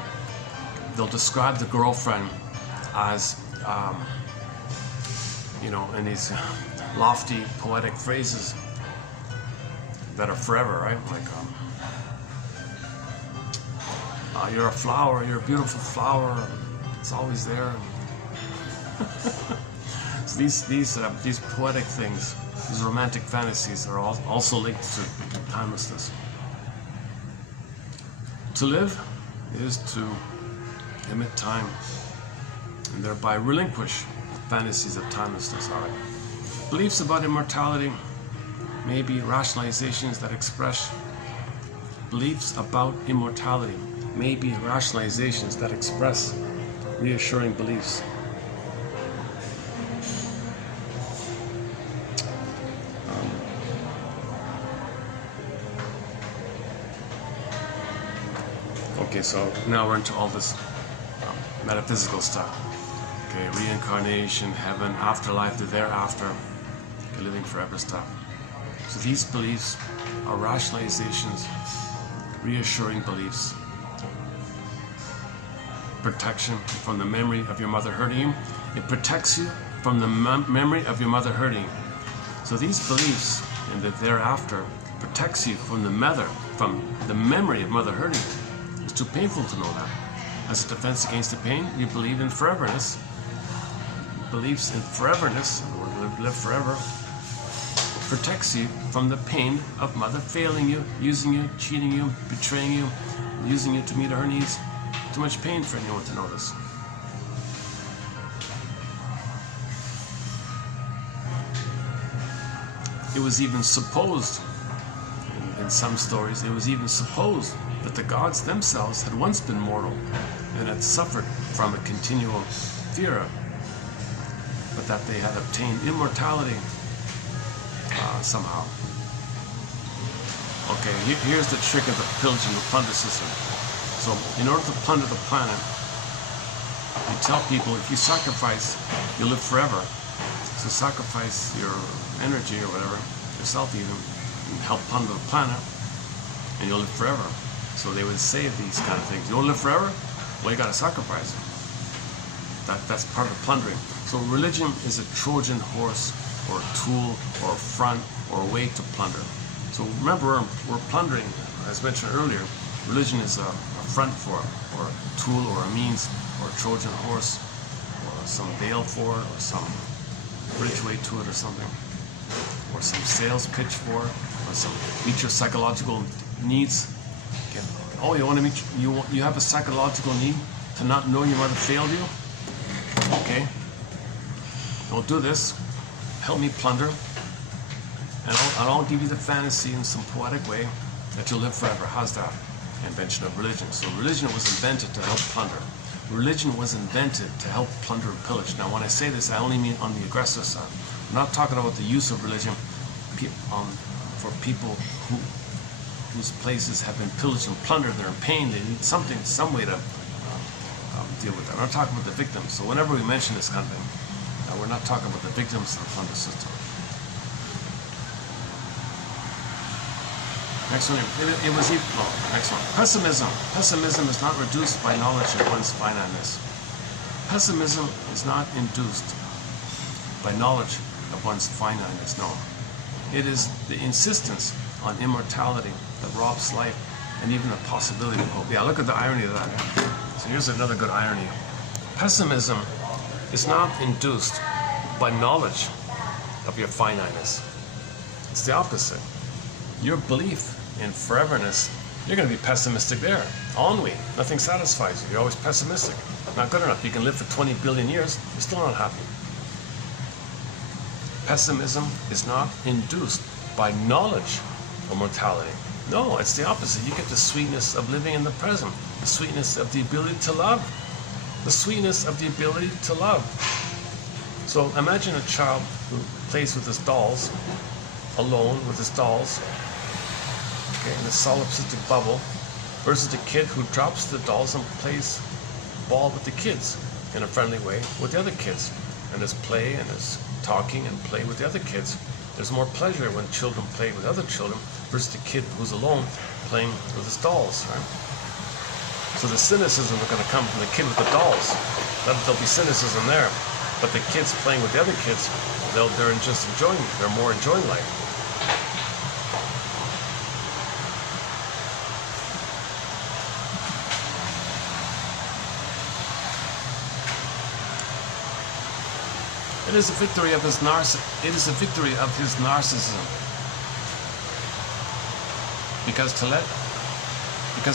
they'll describe the girlfriend as, in these lofty poetic phrases that are forever, right? Like, you're a flower, you're a beautiful flower, it's always there. So these poetic things, these romantic fantasies are also linked to timelessness. To live is to emit time and thereby relinquish fantasies of timelessness. All right. Beliefs about immortality may be rationalizations that express reassuring beliefs. Okay, so now we're into all this metaphysical stuff. Okay, reincarnation, heaven, afterlife, the thereafter, okay, living forever stuff. So these beliefs are rationalizations, reassuring beliefs. Protection from the memory of your mother hurting you. It protects you from the memory of your mother hurting you. So these beliefs and the thereafter protects you from the memory of mother hurting you. It's too painful to know that. As a defense against the pain, you believe in foreverness. Beliefs in foreverness, or live forever, protects you from the pain of mother failing you, using you, cheating you, betraying you, using you to meet her needs. Too much pain for anyone to notice. It was even supposed, in some stories, it was even supposed that the gods themselves had once been mortal and had suffered from a continual fear, but that they had obtained immortality somehow. Okay, here's the trick of the pillaging and plunder system. So, in order to plunder the planet, you tell people if you sacrifice, you'll live forever. So sacrifice your energy or whatever, yourself even, and help plunder the planet, and you'll live forever. So they would say these kind of things. You want to live forever? Well, you got to sacrifice. That's part of plundering. So religion is a Trojan horse, or a tool, or a front, or a way to plunder. So remember, we're plundering, as mentioned earlier. Religion is a front for, or a tool, or a means, or a Trojan horse, or some veil for it, or some bridgeway to it, or something, or some sales pitch for it, or some meet your psychological needs. Okay. Oh, you want to meet you have a psychological need to not know your mother failed you? Okay. Don't do this. Help me plunder, and I'll give you the fantasy in some poetic way that you'll live forever. How's that? Invention of religion. So religion was invented to help plunder. Religion was invented to help plunder and pillage. Now, when I say this, I only mean on the aggressor side. I'm not talking about the use of religion for people whose places have been pillaged and plundered. They're in pain. They need something, some way to deal with that. I'm not talking about the victims. So whenever we mention this kind of thing, we're not talking about the victims of the plunder system. Next one. Next one. Pessimism. Pessimism is not reduced by knowledge of one's finiteness. Pessimism is not induced by knowledge of one's finiteness. No. It is the insistence on immortality that robs life and even the possibility of hope. Yeah, look at the irony of that. So here's another good irony. Pessimism is not induced by knowledge of your finiteness. It's the opposite. Your belief in foreverness, you're going to be pessimistic there. Ennui, nothing satisfies you. You're always pessimistic. Not good enough. You can live for 20 billion years, you're still not happy. Pessimism is not induced by knowledge of mortality. No, it's the opposite. You get the sweetness of living in the present, the sweetness of the ability to love, the sweetness of the ability to love. So imagine a child who plays with his dolls, alone with his dolls, okay, in a solipsistic bubble, versus the kid who drops the dolls and plays ball with the kids in a friendly way with the other kids. And there's play and there's talking and play with the other kids. There's more pleasure when children play with other children versus the kid who's alone playing with his dolls, right? So the cynicism is going to come from the kid with the dolls. There'll be cynicism there. But the kids playing with the other kids, they're just enjoying, they're more enjoying life. It is a victory of his narcissism. Because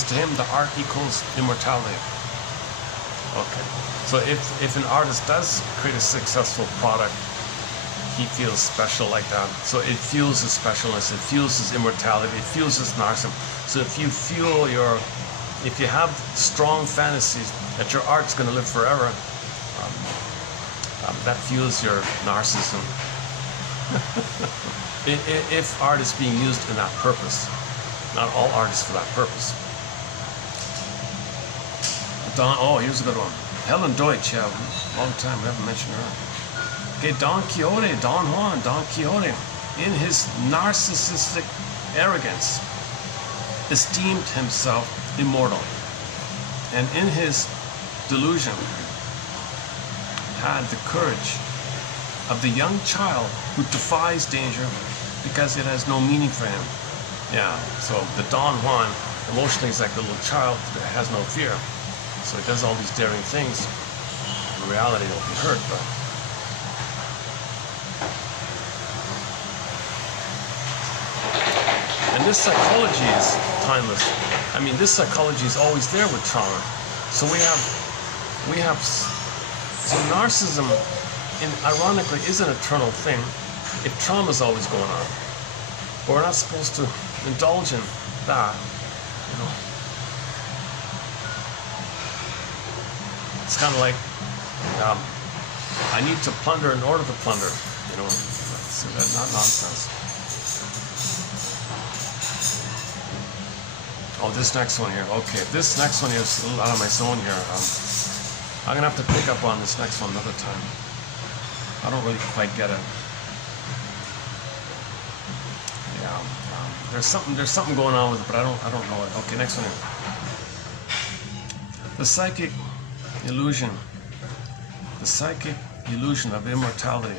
to him the art equals immortality. Okay. So if an artist does create a successful product, he feels special like that. So it fuels his specialness, it fuels his immortality, it fuels his narcissism. So if you have strong fantasies that your art's going to live forever, that fuels your narcissism. If art is being used in that purpose, not all art is for that purpose. Oh, here's a good one. Helen Deutsch, yeah, long time, we haven't mentioned her. Okay, Don Quixote, Don Juan, Don Quixote, in his narcissistic arrogance, esteemed himself immortal, and in his delusion had the courage of the young child who defies danger because it has no meaning for him. Yeah, so the Don Juan emotionally is like the little child that has no fear. So he does all these daring things. In reality, he'll be hurt, but and this psychology is timeless. I mean, this psychology is always there with trauma. So so narcissism, ironically, is an eternal thing if trauma is always going on. But we're not supposed to indulge in that, you know. It's kind of like, I need to plunder in order to plunder, you know. So that's not nonsense. Oh, this next one here. Okay, this next one here is a little out of my zone here. I'm gonna have to pick up on this next one another time. I don't really quite get it. Yeah, there's something going on with it, but I don't know it. Okay, next one here. The psychic illusion of immortality,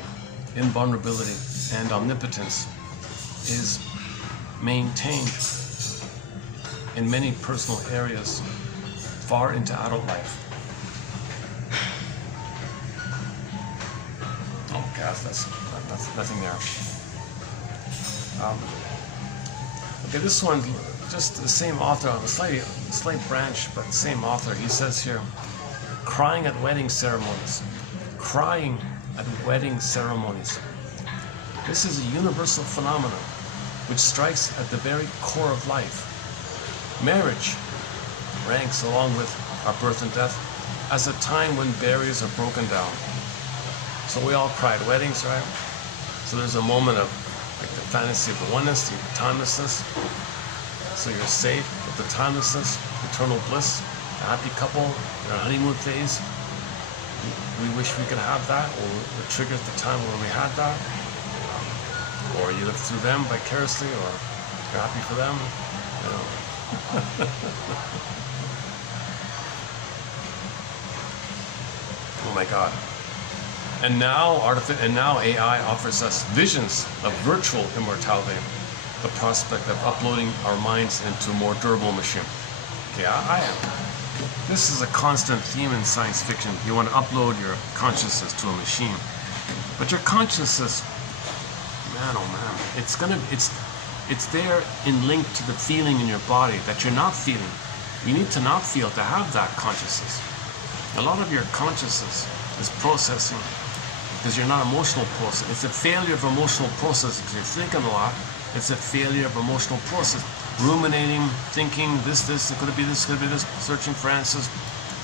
invulnerability, and omnipotence is maintained in many personal areas far into adult life. Oh gosh, that's nothing there. Okay, this one, just the same author, a slight branch, but the same author. He says here, crying at wedding ceremonies. Crying at wedding ceremonies. This is a universal phenomenon which strikes at the very core of life. Marriage ranks along with our birth and death as a time when barriers are broken down. So we all cry at weddings, right? So there's a moment of like the fantasy of the oneness, the timelessness. So you're safe with the timelessness, eternal bliss, a happy couple, their honeymoon phase. We wish we could have that, or it triggers the time when we had that. Or you live through them vicariously, or you're happy for them, you know. Oh my God. And now AI offers us visions of virtual immortality, the prospect of uploading our minds into a more durable machine. Okay, this is a constant theme in science fiction. You want to upload your consciousness to a machine. But your consciousness, man, oh man, it's there in link to the feeling in your body that you're not feeling. You need to not feel to have that consciousness. A lot of your consciousness is processing because you're not emotional processing. It's a failure of emotional processing because you're thinking a lot. It's a failure of emotional process. Ruminating, thinking, this, could it be this, could it be this, searching for answers.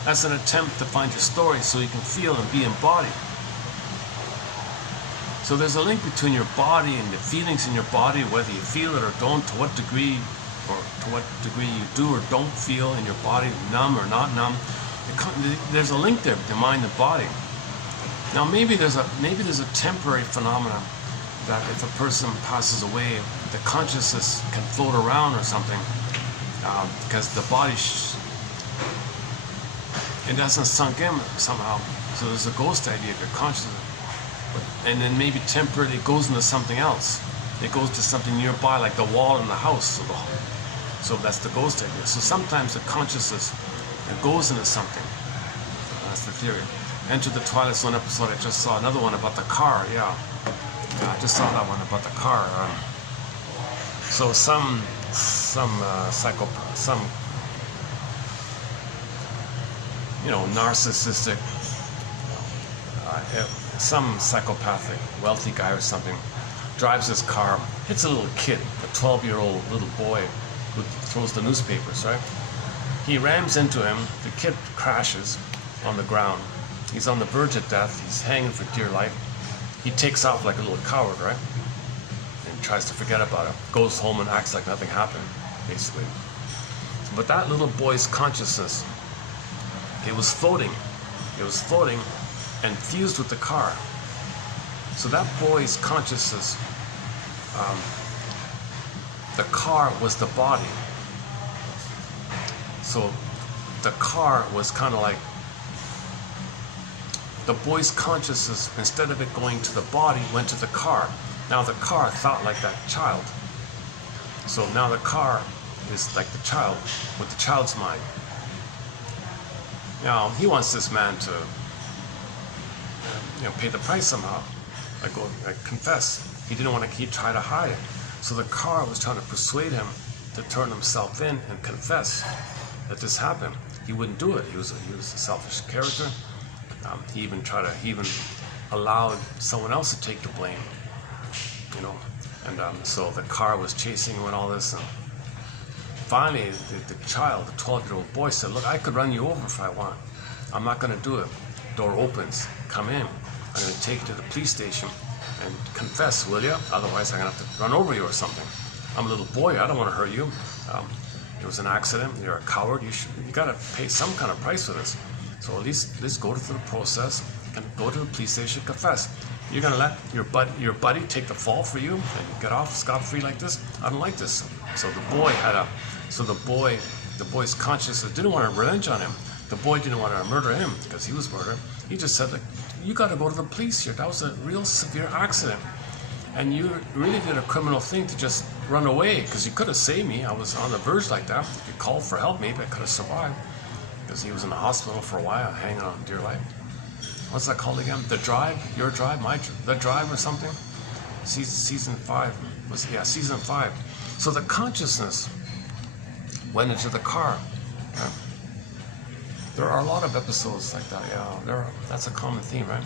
That's an attempt to find your story so you can feel and be embodied. So there's a link between your body and the feelings in your body, whether you feel it or don't, to what degree you do or don't feel in your body, numb or not numb. There's a link there between mind and body. Now maybe there's a temporary phenomenon that if a person passes away, the consciousness can float around or something because the body it doesn't sunk in somehow. So there's a ghost idea of your consciousness. And then maybe temporarily it goes into something else. It goes to something nearby, like the wall in the house. So that's the ghost idea. So sometimes the consciousness it goes into something. That's the theory. Enter the Twilight Zone episode. I just saw another one about the car. Yeah, I just saw that one about the car. So some psychopath, some narcissistic, some psychopathic wealthy guy or something drives his car, hits a little kid, a 12-year-old little boy who throws the newspapers, right? He rams into him, the kid crashes on the ground. He's on the verge of death, he's hanging for dear life. He takes off like a little coward, right? And tries to forget about it. Goes home and acts like nothing happened, basically. But that little boy's consciousness, it was floating It was floating and fused with the car. So that boy's consciousness, the car was the body. So the car was kind of like the boy's consciousness, instead of it going to the body, went to the car. Now the car thought like that child. So now the car is like the child, with the child's mind. Now he wants this man to, pay the price somehow. I confess. He didn't want to. He tried to hide it. So the car was trying to persuade him to turn himself in and confess that this happened. He wouldn't do it. He was a selfish character. He even allowed someone else to take the blame. And so the car was chasing him and all this. And finally, the child, the 12-year-old boy, said, "Look, I could run you over if I want. I'm not going to do it." Door opens. "Come in. I'm going to take you to the police station and confess, will you? Otherwise, I'm going to have to run over you or something. I'm a little boy. I don't want to hurt you. It was an accident. You're a coward. You got to pay some kind of price for this. So at least let's go through the process and go to the police station, confess. You're going to let your buddy take the fall for you and get off scot-free like this? I don't like this." So the boy's consciousness didn't want to revenge on him. The boy didn't want to murder him because he was murdered. He just said, like, "You got to go to the police here. That was a real severe accident. And you really did a criminal thing to just run away, because you could have saved me. I was on the verge like that. If you called for help, maybe I could have survived." Because he was in the hospital for a while, hanging on dear life. What's that called again? The Drive? Your Drive? The Drive or something? Season 5. Season 5. So the consciousness went into the car. There are a lot of episodes like that. That's a common theme, right?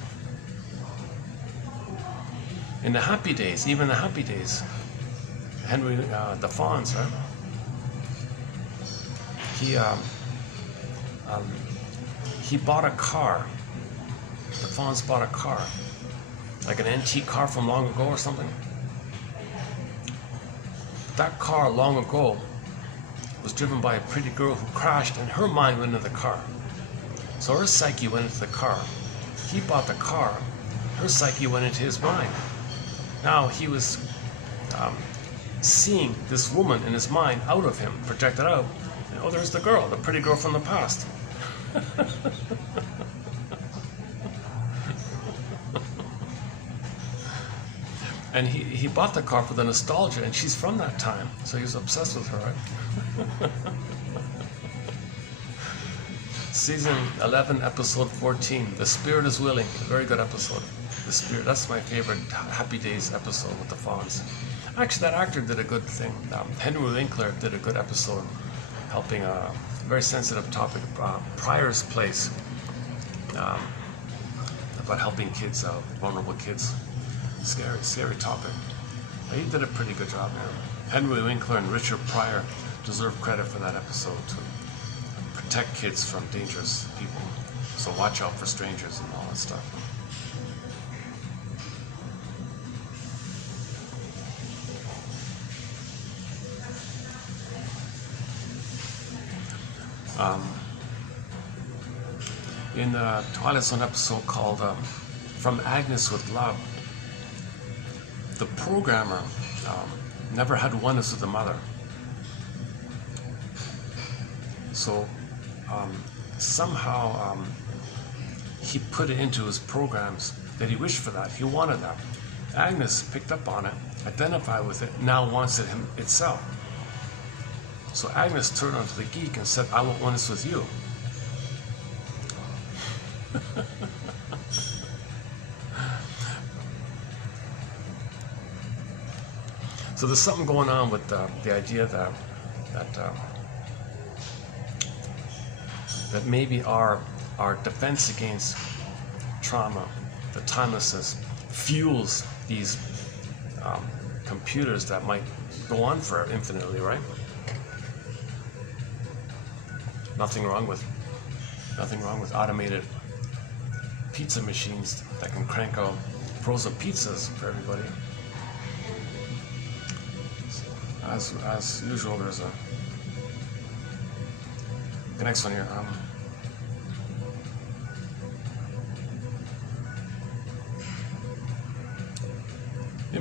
In the happy days, even the happy days, Henry, the Fonz, right? He bought a car. The Fonz bought a car, like an antique car from long ago or something. That car long ago was driven by a pretty girl who crashed, and her mind went into the car. So her psyche went into the car. He bought the car. Her psyche went into his mind. Now he was seeing this woman in his mind out of him, projected out. And, oh, there's the girl, the pretty girl from the past. And he bought the car for the nostalgia, and she's from that time, so he was obsessed with her, right? Season 11, episode 14, The Spirit is Willing. A very good episode. The Spirit, that's my favorite Happy Days episode with the Fonz. Actually, that actor did a good thing. Henry Winkler did a good episode, helping a very sensitive topic, Pryor's Place, about helping kids out, vulnerable kids. Scary topic. He did a pretty good job here. Henry Winkler and Richard Pryor deserve credit for that episode to protect kids from dangerous people. So watch out for strangers and all that stuff. In the Twilight Zone episode called From Agnes with Love, the programmer never had oneness with the mother. So somehow he put it into his programs that he wished for that. He wanted that. Agnes picked up on it, identified with it, now wants it itself. So Agnes turned onto the geek and said, "I want oneness with you." So there's something going on with the idea that maybe our defense against trauma, the timelessness, fuels these computers that might go on for infinitely, right? Nothing wrong with automated pizza machines that can crank out frozen pizzas for everybody. As usual, there's the next one here.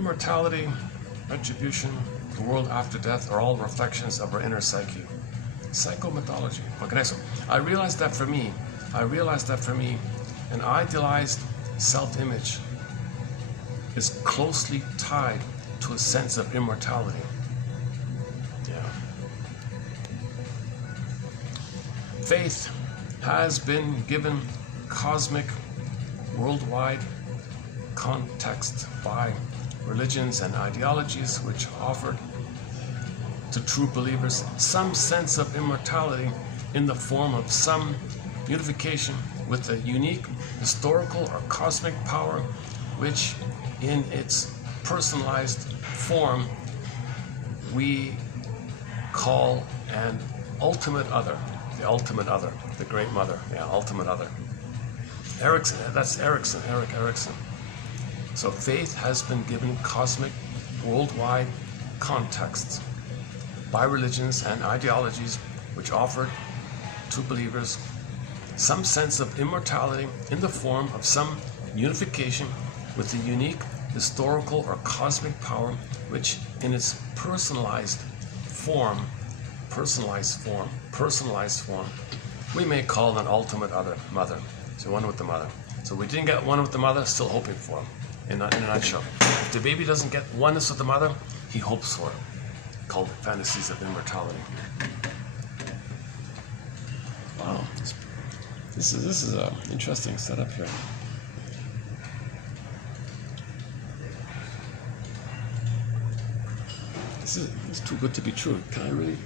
Immortality, retribution, the world after death are all reflections of our inner psyche. Psychomythology. Okay, so I realized that for me, an idealized self-image is closely tied to a sense of immortality. Yeah. Faith has been given cosmic, worldwide context by religions and ideologies which offered to true believers some sense of immortality in the form of some unification with a unique historical or cosmic power which in its personalized form we call an ultimate other, the great mother, ultimate other. Eric Erickson. So faith has been given cosmic, worldwide contexts by religions and ideologies which offered to believers some sense of immortality in the form of some unification with a unique historical or cosmic power which in its personalized form, we may call an ultimate other, mother. So one with the mother. So we didn't get one with the mother, still hoping for him. In a nutshell. If the baby doesn't get oneness with the mother, he hopes for it. Called fantasies of immortality. Wow. This is an interesting setup here. This is too good to be true. Can I really?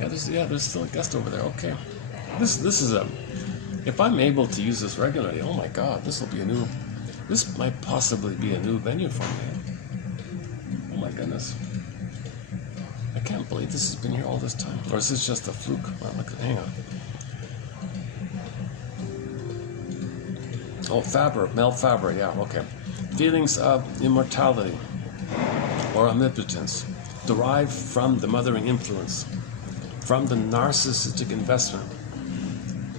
Yeah, there's still a guest over there. Okay. This is a. If I'm able to use this regularly, oh my God, this might possibly be a new venue for me. Oh my goodness. I can't believe this has been here all this time. Or is this just a fluke? Well, hang on. Oh, Mel Faber, yeah, okay. Feelings of immortality or omnipotence derive from the mothering influence, from the narcissistic investment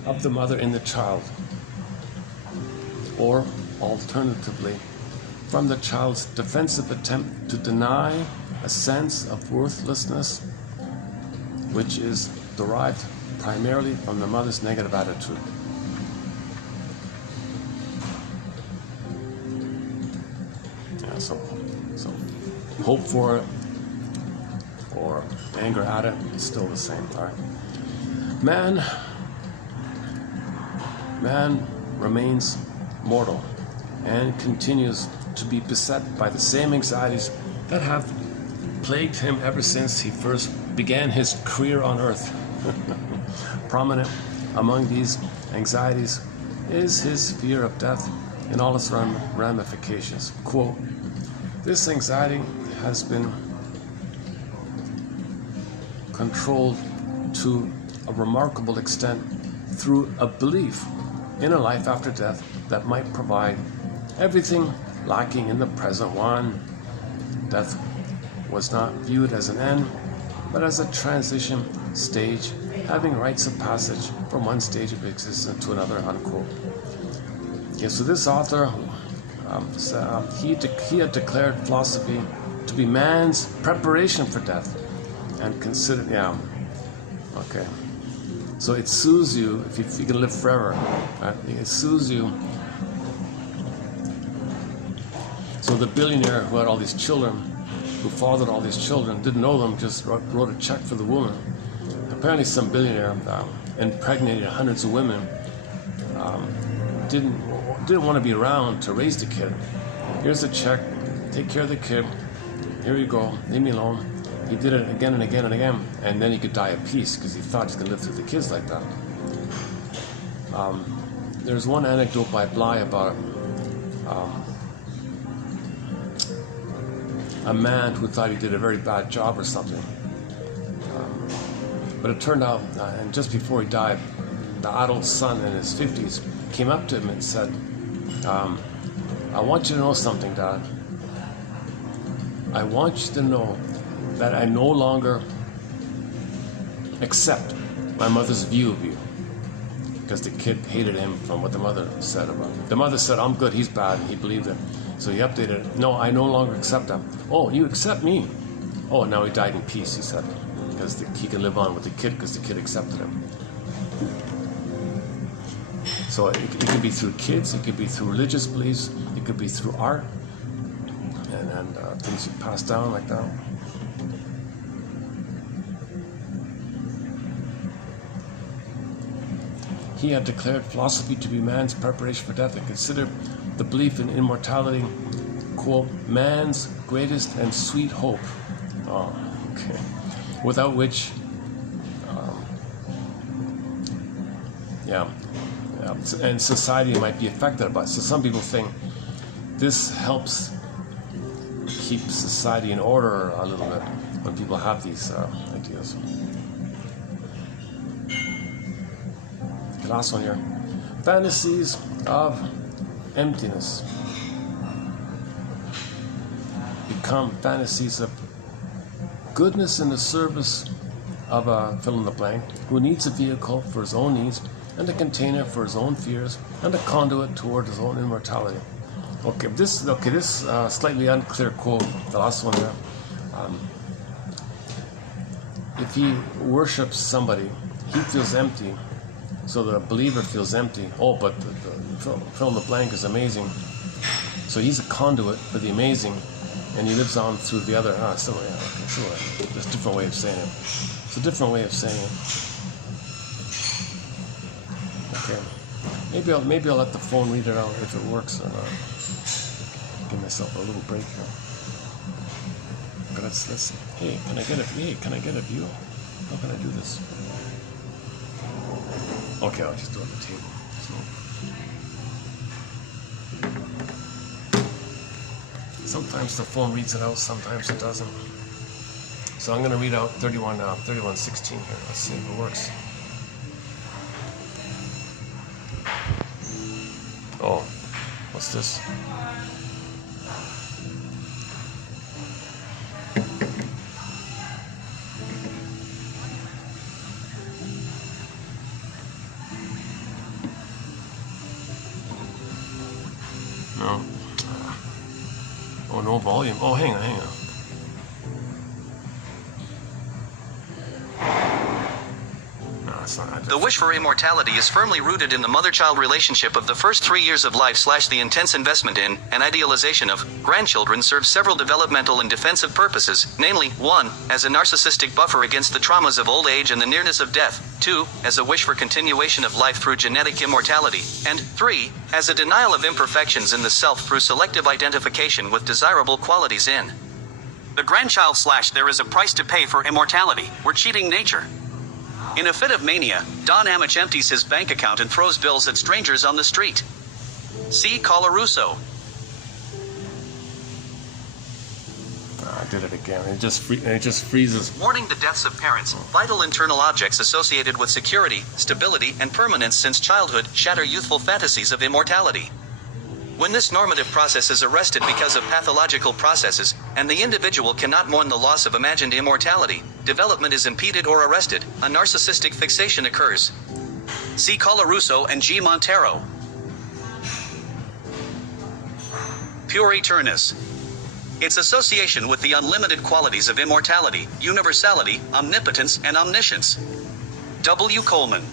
of the mother in the child, or alternatively, from the child's defensive attempt to deny a sense of worthlessness, which is derived primarily from the mother's negative attitude. Yeah, so hope for it or anger at it is still the same. All right. Man remains mortal and continues to be beset by the same anxieties that have plagued him ever since he first began his career on earth. Prominent among these anxieties is his fear of death in all its ramifications. Quote, this anxiety has been controlled to a remarkable extent through a belief in a life after death that might provide everything lacking in the present one. Death was not viewed as an end, but as a transition stage, having rites of passage from one stage of existence to another, unquote. Okay, so this author, he had declared philosophy to be man's preparation for death, and considered, okay. So it soothes you if you can live forever. Right? It soothes you. So the billionaire who had all these children, who fathered all these children, didn't know them, just wrote a check for the woman. Apparently some billionaire impregnated hundreds of women, didn't want to be around to raise the kid. Here's the check, take care of the kid, here you go, leave me alone. He did it again and again and again, and then he could die at peace because he thought he could live through the kids like that. There's one anecdote by Bly about a man who thought he did a very bad job or something. But it turned out, and just before he died, the adult son in his 50s came up to him and said, I want you to know something, Dad. I want you to know that I no longer accept my mother's view of you. Because the kid hated him from what the mother said about him. The mother said, I'm good, he's bad, and he believed it. So he updated it. No, I no longer accept them. Oh, you accept me? Oh, now he died in peace, he said, because he can live on with the kid because the kid accepted him. So it could be through kids, it could be through religious beliefs, it could be through art, and things you pass down like that. He had declared philosophy to be man's preparation for death and considered the belief in immortality, quote, man's greatest and sweet hope. Oh, okay. Without which, and society might be affected by it. So some people think this helps keep society in order a little bit when people have these ideas. The last one here. Fantasies of emptiness become fantasies of goodness in the service of a fill in the blank who needs a vehicle for his own needs and a container for his own fears and a conduit toward his own immortality. Okay, this slightly unclear quote, the last one there. If he worships somebody, he feels empty. So the believer feels empty. Oh, but the fill in the blank is amazing. So he's a conduit for the amazing, and he lives on through the other. There's a different way of saying it. It's a different way of saying it. Okay. Maybe I'll let the phone read it out if it works or not. Give myself a little break here. But let's. Hey, can I get a view? How can I do this? Okay, I'll just do it on the table. Sometimes the phone reads it out, sometimes it doesn't. So I'm going to read out 31:16 here. Let's see if it works. Oh, what's this? No. Oh, no volume. Oh, hang on. No, it's not. The wish for immortality is firmly rooted in the mother-child relationship of the first 3 years of life / the intense investment in, and idealization of, grandchildren serves several developmental and defensive purposes, namely, 1, as a narcissistic buffer against the traumas of old age and the nearness of death, 2, as a wish for continuation of life through genetic immortality, and 3, as a denial of imperfections in the self through selective identification with desirable qualities in the grandchild / there is a price to pay for immortality. We're cheating nature. In a fit of mania, Don Amich empties his bank account and throws bills at strangers on the street. See Colarusso. I did it again. It just freezes. Mourning the deaths of parents, vital internal objects associated with security, stability, and permanence since childhood shatter youthful fantasies of immortality. When this normative process is arrested because of pathological processes, and the individual cannot mourn the loss of imagined immortality, development is impeded or arrested, a narcissistic fixation occurs. See Colarusso and G. Montero. Pure Eternus. Its association with the unlimited qualities of immortality, universality, omnipotence, and omniscience. W. Coleman.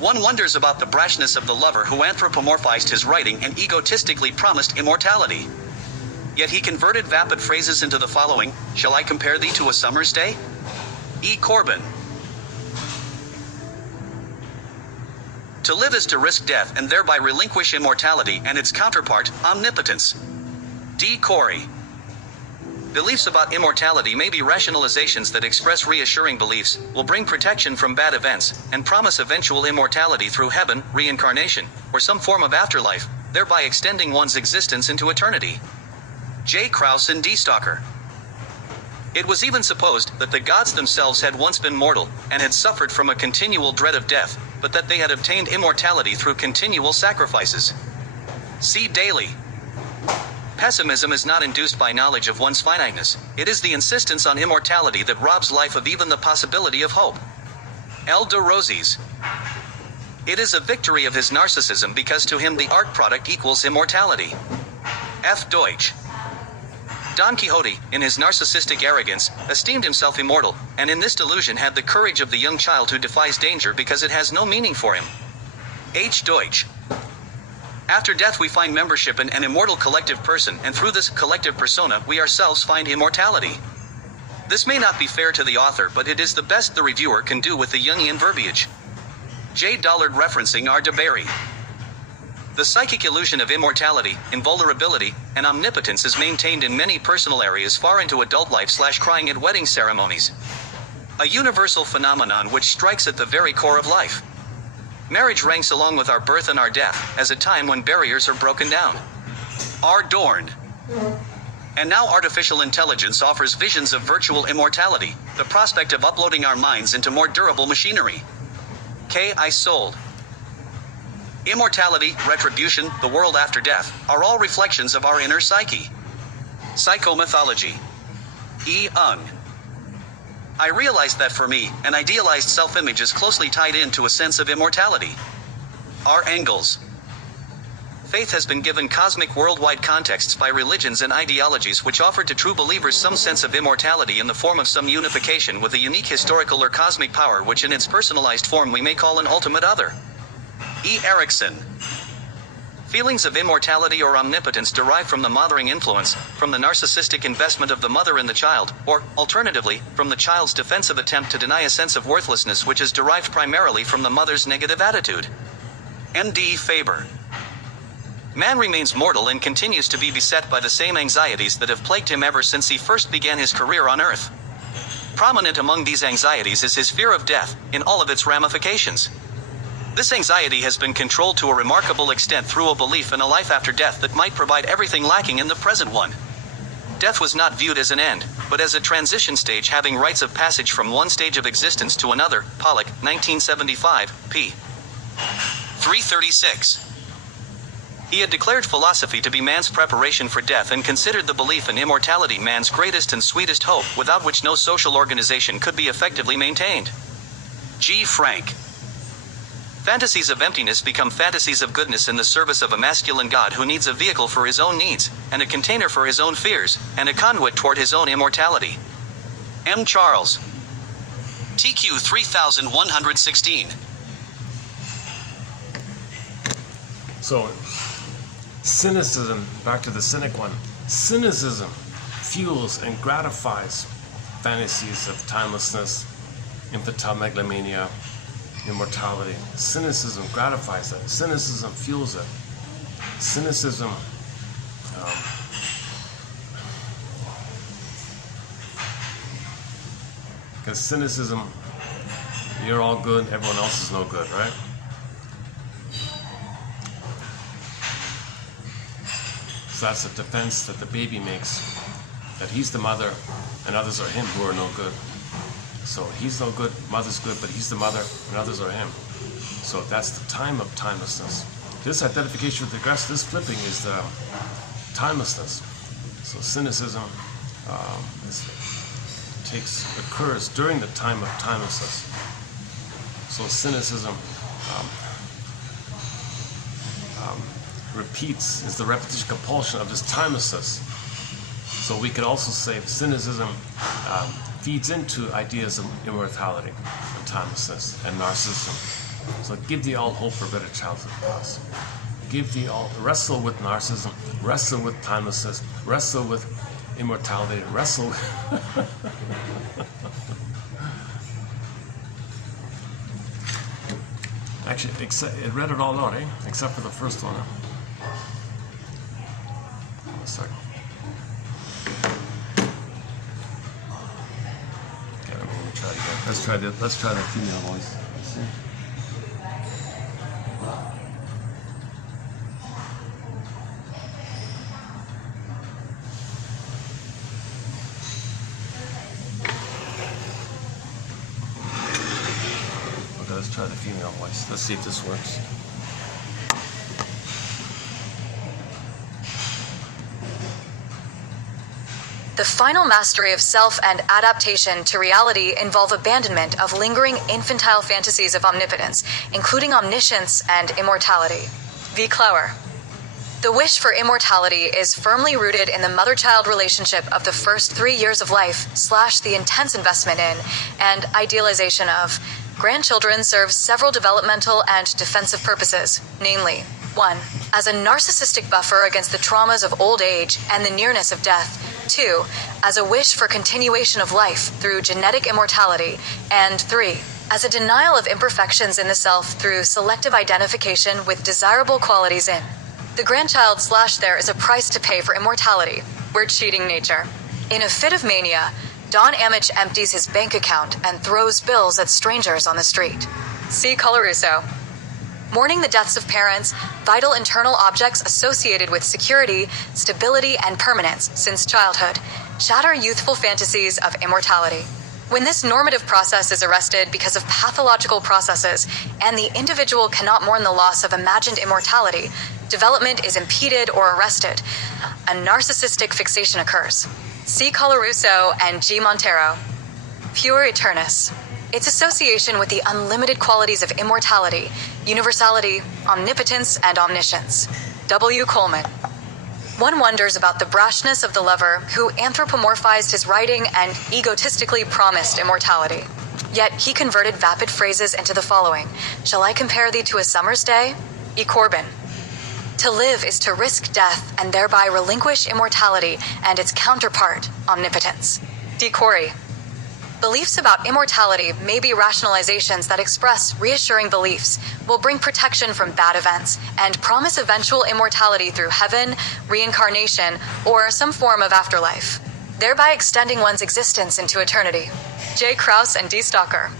One wonders about the brashness of the lover who anthropomorphized his writing and egotistically promised immortality. Yet he converted vapid phrases into the following: "Shall I compare thee to a summer's day?" E. Corbin. To live is to risk death and thereby relinquish immortality and its counterpart, omnipotence. D. Corey. Beliefs about immortality may be rationalizations that express reassuring beliefs, will bring protection from bad events, and promise eventual immortality through heaven, reincarnation, or some form of afterlife, thereby extending one's existence into eternity. J. Krauss and D. Stalker. It was even supposed that the gods themselves had once been mortal, and had suffered from a continual dread of death, but that they had obtained immortality through continual sacrifices. See Daly. Pessimism is not induced by knowledge of one's finiteness, it is the insistence on immortality that robs life of even the possibility of hope. L. de Rosies. It is a victory of his narcissism because to him the art product equals immortality. F. Deutsch. Don Quixote, in his narcissistic arrogance, esteemed himself immortal, and in this delusion had the courage of the young child who defies danger because it has no meaning for him. H. Deutsch. After death we find membership in an immortal collective person, and through this collective persona we ourselves find immortality. This may not be fair to the author, but it is the best the reviewer can do with the Jungian verbiage. J. Dollard referencing R. de Berry. The psychic illusion of immortality, invulnerability, and omnipotence is maintained in many personal areas far into adult life / crying at wedding ceremonies. A universal phenomenon which strikes at the very core of life. Marriage ranks along with our birth and our death, as a time when barriers are broken down. R. Dorn. And now artificial intelligence offers visions of virtual immortality, the prospect of uploading our minds into more durable machinery. K. I. Sold. Immortality, retribution, the world after death, are all reflections of our inner psyche. Psychomythology. E. Ung. I realized that for me, an idealized self-image is closely tied into a sense of immortality. R. Engels. Faith has been given cosmic worldwide contexts by religions and ideologies which offer to true believers some sense of immortality in the form of some unification with a unique historical or cosmic power which in its personalized form we may call an ultimate other. E. Erickson. Feelings of immortality or omnipotence derive from the mothering influence, from the narcissistic investment of the mother in the child, or, alternatively, from the child's defensive attempt to deny a sense of worthlessness which is derived primarily from the mother's negative attitude. M. D. Faber. Man remains mortal and continues to be beset by the same anxieties that have plagued him ever since he first began his career on Earth. Prominent among these anxieties is his fear of death, in all of its ramifications. This anxiety has been controlled to a remarkable extent through a belief in a life after death that might provide everything lacking in the present one. Death was not viewed as an end, but as a transition stage having rites of passage from one stage of existence to another. Pollock, 1975, p. 336. He had declared philosophy to be man's preparation for death and considered the belief in immortality man's greatest and sweetest hope, without which no social organization could be effectively maintained. G. Frank. Fantasies of emptiness become fantasies of goodness in the service of a masculine God who needs a vehicle for his own needs, and a container for his own fears, and a conduit toward his own immortality. M. Charles. TQ 3116. So, cynicism, back to the cynic one. Cynicism fuels and gratifies fantasies of timelessness, infantile megalomania, immortality. Cynicism gratifies that. Cynicism fuels it. Cynicism because cynicism, you're all good, everyone else is no good, right? So that's a defense that the baby makes, that he's the mother and others are him who are no good. So he's no good, mother's good, but he's the mother and others are him. So that's the time of timelessness. This identification with the aggressor, this flipping is the timelessness. So cynicism occurs during the time of timelessness. So cynicism repeats, is the repetition compulsion of this timelessness. So we could also say cynicism feeds into ideas of immortality and timelessness and narcissism. So give thee all hope for a better childhood past. Give thee all, wrestle with narcissism, wrestle with timelessness, wrestle with immortality, wrestle Actually, it read it all out, except for the first one. A second. Okay, let me try it again. Let's try the female voice. Let's see. Okay, let's try the female voice. Let's see if this works. The final mastery of self and adaptation to reality involve abandonment of lingering infantile fantasies of omnipotence, including omniscience and immortality. V. Clower. The wish for immortality is firmly rooted in the mother-child relationship of the first 3 years of life / the intense investment in and idealization of. Grandchildren serve several developmental and defensive purposes, namely, 1. As a narcissistic buffer against the traumas of old age and the nearness of death. 2. As a wish for continuation of life through genetic immortality. And 3. As a denial of imperfections in the self through selective identification with desirable qualities in. The grandchild / there is a price to pay for immortality. We're cheating nature. In a fit of mania, Don Amich empties his bank account and throws bills at strangers on the street. See Colorusso. Mourning the deaths of parents, vital internal objects associated with security, stability, and permanence since childhood, shatter youthful fantasies of immortality. When this normative process is arrested because of pathological processes, and the individual cannot mourn the loss of imagined immortality, development is impeded or arrested. A narcissistic fixation occurs. See Colorusso and G. Montero. Pure Eternus. Its association with the unlimited qualities of immortality, universality, omnipotence, and omniscience. W. Coleman. One wonders about the brashness of the lover who anthropomorphized his writing and egotistically promised immortality. Yet he converted vapid phrases into the following: "Shall I compare thee to a summer's day?" E. Corbin. To live is to risk death and thereby relinquish immortality and its counterpart, omnipotence. D. Corey. Beliefs about immortality may be rationalizations that express reassuring beliefs, will bring protection from bad events, and promise eventual immortality through heaven, reincarnation, or some form of afterlife, thereby extending one's existence into eternity. J. Krauss and D. Stalker.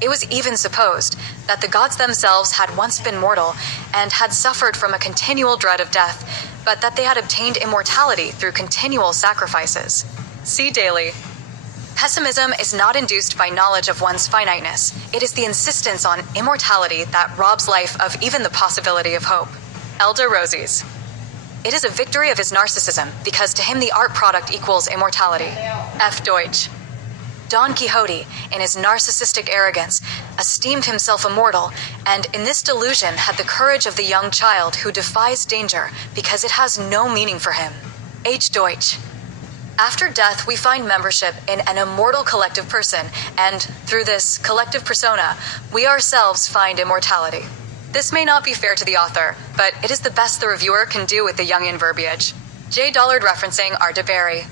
It was even supposed that the gods themselves had once been mortal and had suffered from a continual dread of death, but that they had obtained immortality through continual sacrifices. See Daly. Pessimism is not induced by knowledge of one's finiteness. It is the insistence on immortality that robs life of even the possibility of hope. Elda Rosies. It is a victory of his narcissism, because to him the art product equals immortality. F. Deutsch. Don Quixote, in his narcissistic arrogance, esteemed himself immortal, and in this delusion had the courage of the young child who defies danger because it has no meaning for him. H. Deutsch. After death, we find membership in an immortal collective person, and through this collective persona, we ourselves find immortality. This may not be fair to the author, but it is the best the reviewer can do with the Jungian verbiage. J. Dollard referencing R. de Berry.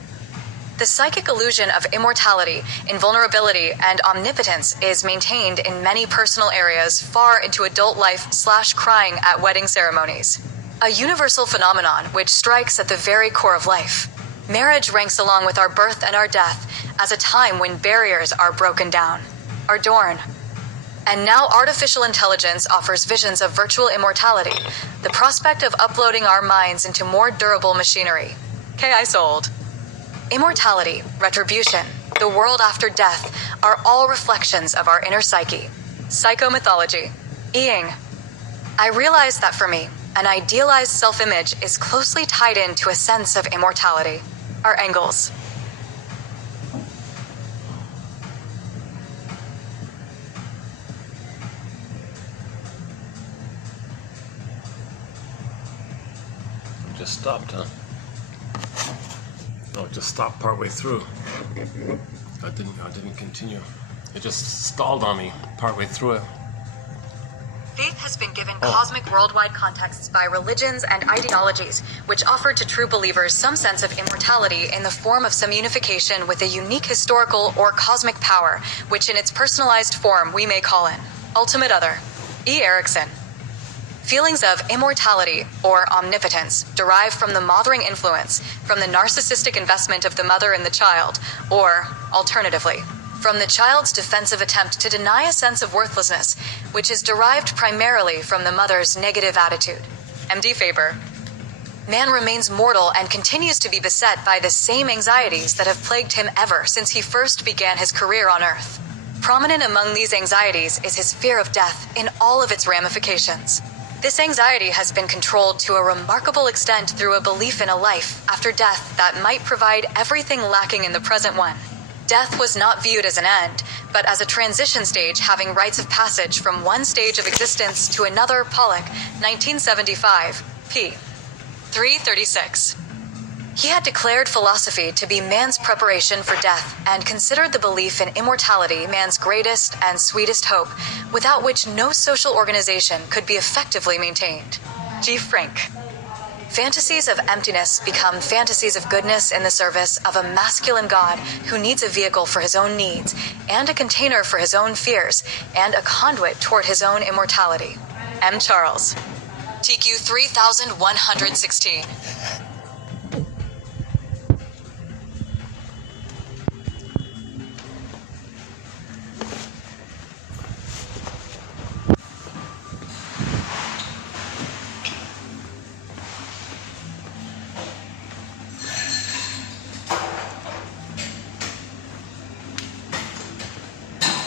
The psychic illusion of immortality, invulnerability, and omnipotence is maintained in many personal areas far into adult life / crying at wedding ceremonies. A universal phenomenon which strikes at the very core of life. Marriage ranks along with our birth and our death as a time when barriers are broken down. Ardorn. And now artificial intelligence offers visions of virtual immortality, the prospect of uploading our minds into more durable machinery. K.I. Sold. Immortality, retribution, the world after death are all reflections of our inner psyche. Psychomythology. Ying. I realize that for me, an idealized self-image is closely tied into a sense of immortality. Our Engels. Just stopped, huh? No, it just stopped partway through. I didn't continue. It just stalled on me partway through it. Faith has been given cosmic worldwide contexts by religions and ideologies, which offer to true believers some sense of immortality in the form of some unification with a unique historical or cosmic power, which in its personalized form we may call an ultimate other. E. Erickson. Feelings of immortality or omnipotence derive from the mothering influence, from the narcissistic investment of the mother in the child, or, alternatively, from the child's defensive attempt to deny a sense of worthlessness, which is derived primarily from the mother's negative attitude. M.D. Faber. Man remains mortal and continues to be beset by the same anxieties that have plagued him ever since he first began his career on Earth. Prominent among these anxieties is his fear of death in all of its ramifications. This anxiety has been controlled to a remarkable extent through a belief in a life after death that might provide everything lacking in the present one. Death was not viewed as an end, but as a transition stage having rites of passage from one stage of existence to another. Pollock, 1975, p. 336. He had declared philosophy to be man's preparation for death and considered the belief in immortality man's greatest and sweetest hope, without which no social organization could be effectively maintained. G. Frank. Fantasies of emptiness become fantasies of goodness in the service of a masculine God who needs a vehicle for his own needs, and a container for his own fears, and a conduit toward his own immortality. M. Charles. TQ 3116.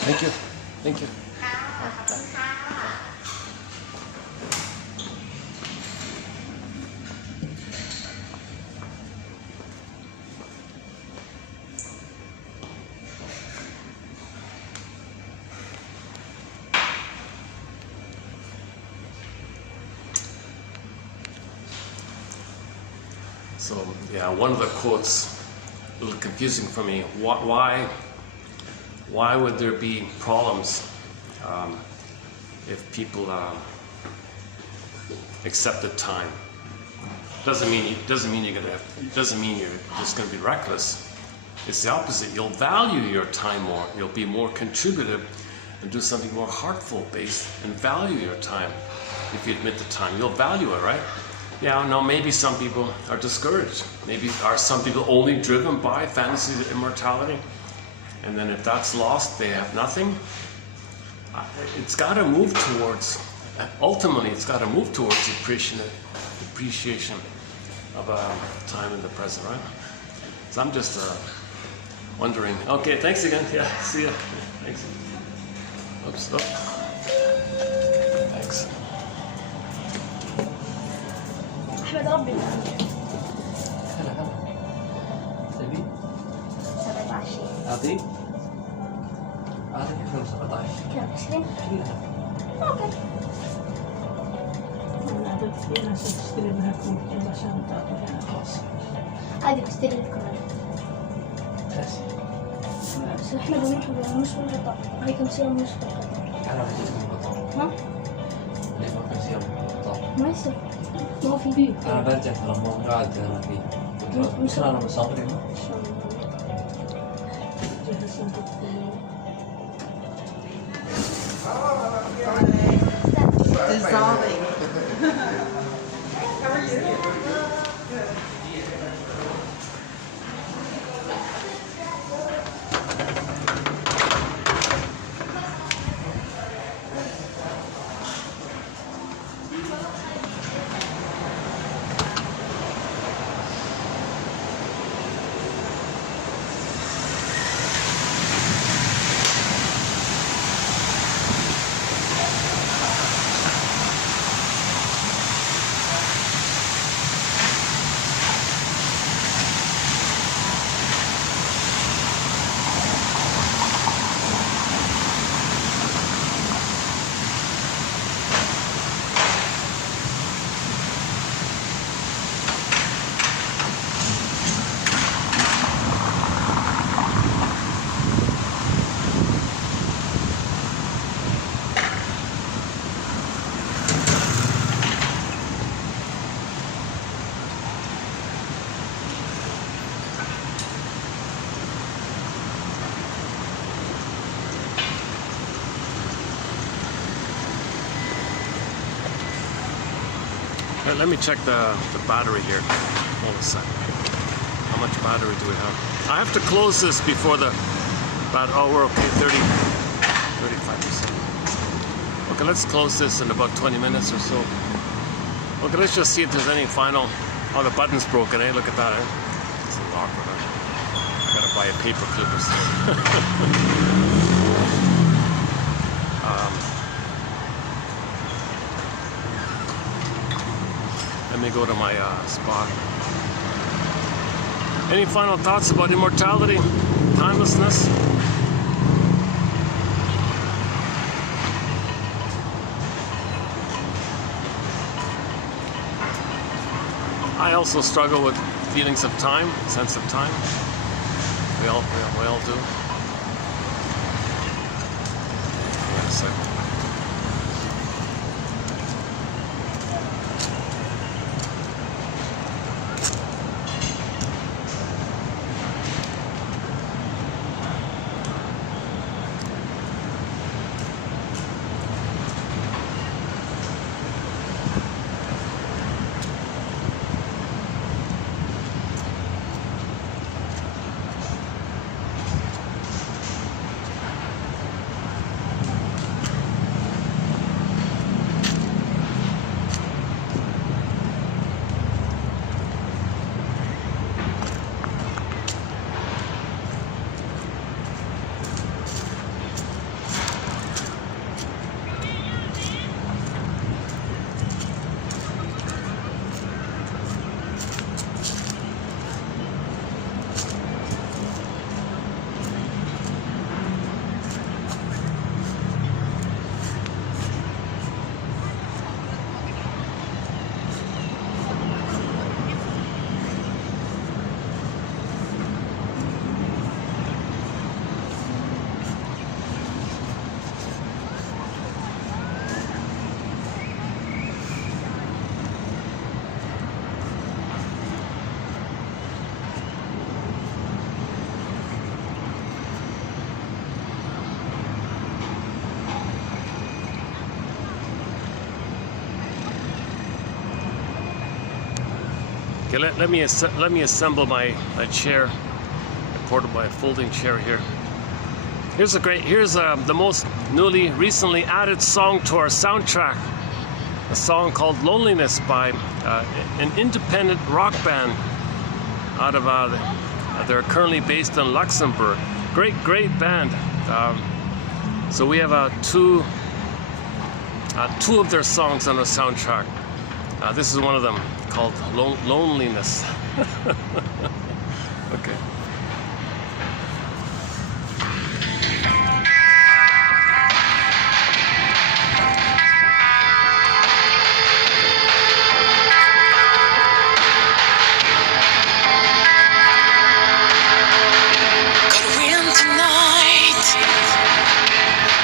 Thank you. Thank you. So, yeah, one of the quotes, a little confusing for me. Why would there be problems if people accepted time? Doesn't mean you're just going to be reckless. It's the opposite. You'll value your time more. You'll be more contributive and do something more heartful based and value your time. If you admit the time, you'll value it, right? Yeah, no, maybe some people are discouraged. Maybe are some people only driven by fantasies of immortality? And then if that's lost, they have nothing. It's got to move towards, ultimately, it's got to move towards the appreciation of time in the present, right? So I'm just wondering. Okay, thanks again. Yeah, see ya. Thanks. Oops. Oh. Thanks. أحمد ربي تبي؟ 17 أعطيك؟ أعطيك كم 17 كم 20 كلها اوكي أنا بدي أنا أشتري لها كمبيوتر عشان تعطيها خلاص عادي بشتري لكم بس بس احنا بنروح مش بالقطار هاي كم سنة مش بالقطار أنا بدي من القطار ها ليش ما كان سيارة من القطار؟ ما يصير ما هو في بيت أنا برجع ترى مو قاعد أنا فيه مش أنا مسافر هنا إن شاء الله جهز صندوق Dissolving. How are you? Let me check the battery here. Hold a second. How much battery do we have? I have to close this before the oh, we're okay, 35%. Okay, let's close this in about 20 minutes or so. Okay, let's just see if there's any final. Oh, the button's broken, eh? Look at that, eh? It's a little awkward, huh? I gotta buy a paper clip or something. Let me go to my spot. Any final thoughts about immortality, timelessness? I also struggle with feelings of time, sense of time. We all do. Wait a second. Okay, let me assemble my chair, my folding chair here. Here's the most recently added song to our soundtrack, a song called "Loneliness" by an independent rock band out of they're currently based in Luxembourg. Great band. So we have two of their songs on the soundtrack. This is one of them, called "Loneliness." Okay. Could win tonight,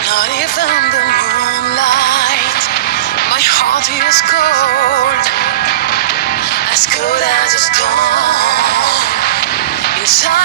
not even the moonlight. My heart is cold, as cold as a stone. Inside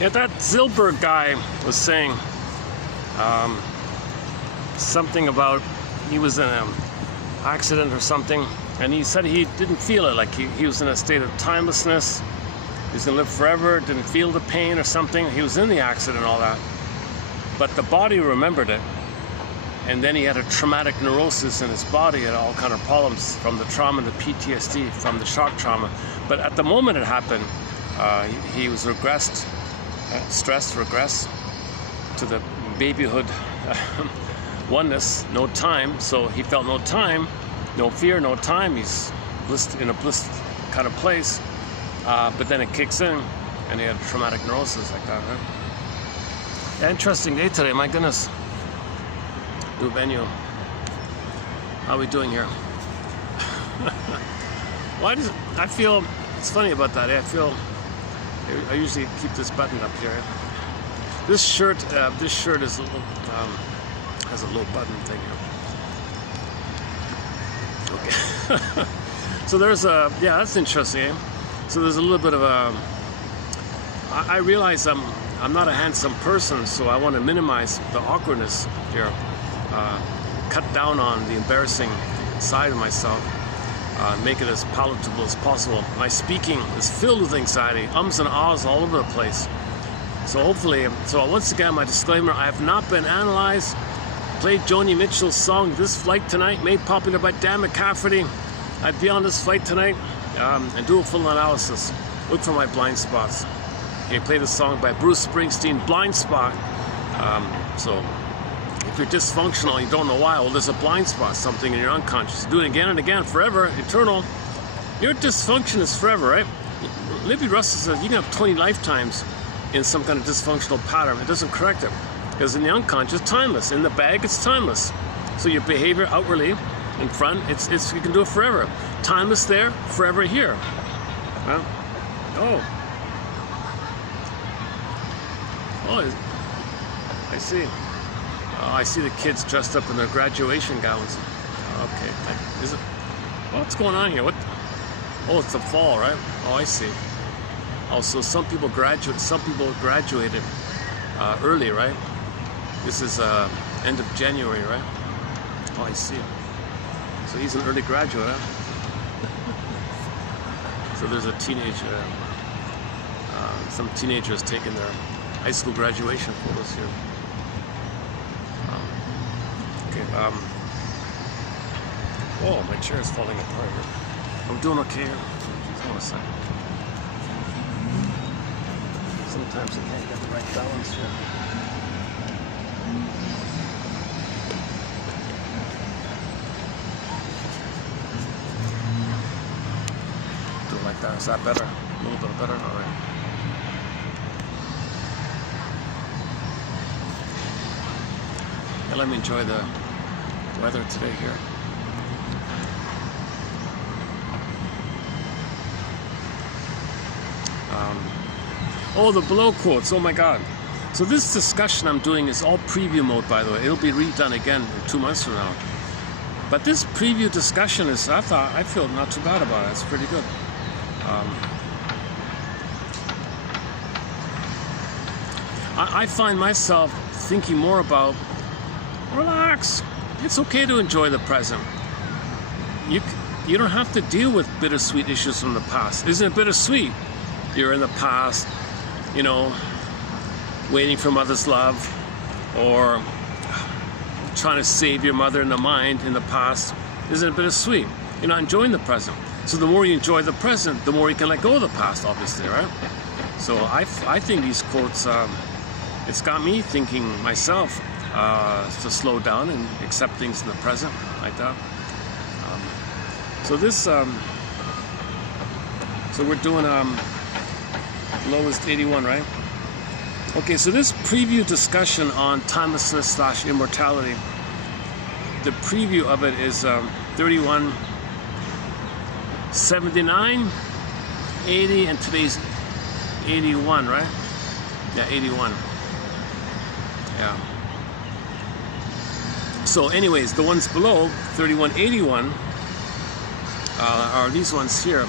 Yeah, that Zilberg guy was saying something about he was in an accident or something, and he said he didn't feel it, like he was in a state of timelessness. He was going to live forever, didn't feel the pain or something. He was in the accident and all that. But the body remembered it. And then he had a traumatic neurosis in his body, had all kind of problems from the trauma, the PTSD, from the shock trauma. But at the moment it happened, he was regressed, regressed to the babyhood oneness, no time. So he felt no time, no fear, no time. He's in a bliss kind of place. But then it kicks in, and he had traumatic neurosis like that, right? Yeah, interesting day today, my goodness. New venue. How are we doing here? Why does I feel it's funny about that? I feel I usually keep this button up here. This shirt is a little has a little button thing here. Okay. So there's a that's interesting. Eh? So there's a little bit of a. I realize I'm not a handsome person, so I want to minimize the awkwardness here. Cut down on the embarrassing side of myself, make it as palatable as possible. My speaking is filled with anxiety, ums and ahs all over the place. So hopefully, once again, my disclaimer, I have not been analyzed. Played Joni Mitchell's song, This Flight Tonight, made popular by Dan McCafferty. I'd be on this flight tonight and do a full analysis. Look for my blind spots. Okay, play the song by Bruce Springsteen, Blind Spot. So if you're dysfunctional and you don't know why, well, there's a blind spot, something in your unconscious. Do it again and again, forever, eternal. Your dysfunction is forever, right? Libby Russell says you can have 20 lifetimes in some kind of dysfunctional pattern. It doesn't correct it. Because in the unconscious, timeless. In the bag, it's timeless. So your behavior outwardly, in front, it's you can do it forever. Timeless there, forever here. Well, I see. I see the kids dressed up in their graduation gowns. Okay. Is it? What's going on here? What? Oh, it's the fall, right? Oh, I see. Oh, so some people graduated early, right? This is end of January, right? Oh, I see. So he's an early graduate, huh? So there's a teenager, some teenagers taking their high school graduation photos here. Oh, my chair is falling apart here. I'm doing okay here. Hold on a second. Sometimes I can't get the right balance here. Do it like that. Is that better? A little bit better? All right. Yeah, let me enjoy the weather today here. Oh, the below quotes. Oh my God. So this discussion I'm doing is all preview mode, by the way. It'll be redone again in 2 months from now. But this preview discussion is, I feel not too bad about it. It's pretty good. I find myself thinking more about, relax. It's okay to enjoy the present. You don't have to deal with bittersweet issues from the past. Isn't it bittersweet? You're in the past, you know, waiting for mother's love, or trying to save your mother in the mind in the past. Isn't it bittersweet? You're not enjoying the present. So the more you enjoy the present, the more you can let go of the past, obviously, right? So I think these quotes, it's got me thinking myself to slow down and accept things in the present, like that. So this, so we're doing lowest 81, right? Okay, so this preview discussion on timelessness / immortality, the preview of it is 31, 79, 80, and today's 81, right? Yeah, 81. Yeah. So anyways, the ones below, 31, 81, are these ones here.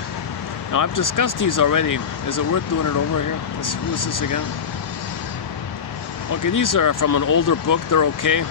Now, I've discussed these already. Is it worth doing it over here? Who is this again? Okay, these are from an older book. They're okay.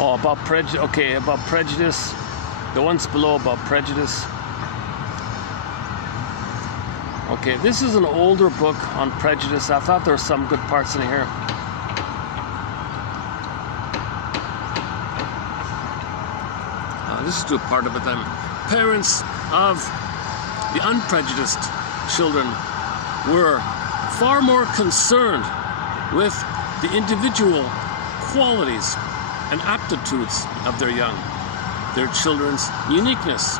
Oh, about prejudice. Okay, about prejudice. The ones below about prejudice. Okay, this is an older book on prejudice. I thought there were some good parts in here. This is a part of it then. Parents of the unprejudiced children were far more concerned with the individual qualities and aptitudes of their young. Their children's uniqueness,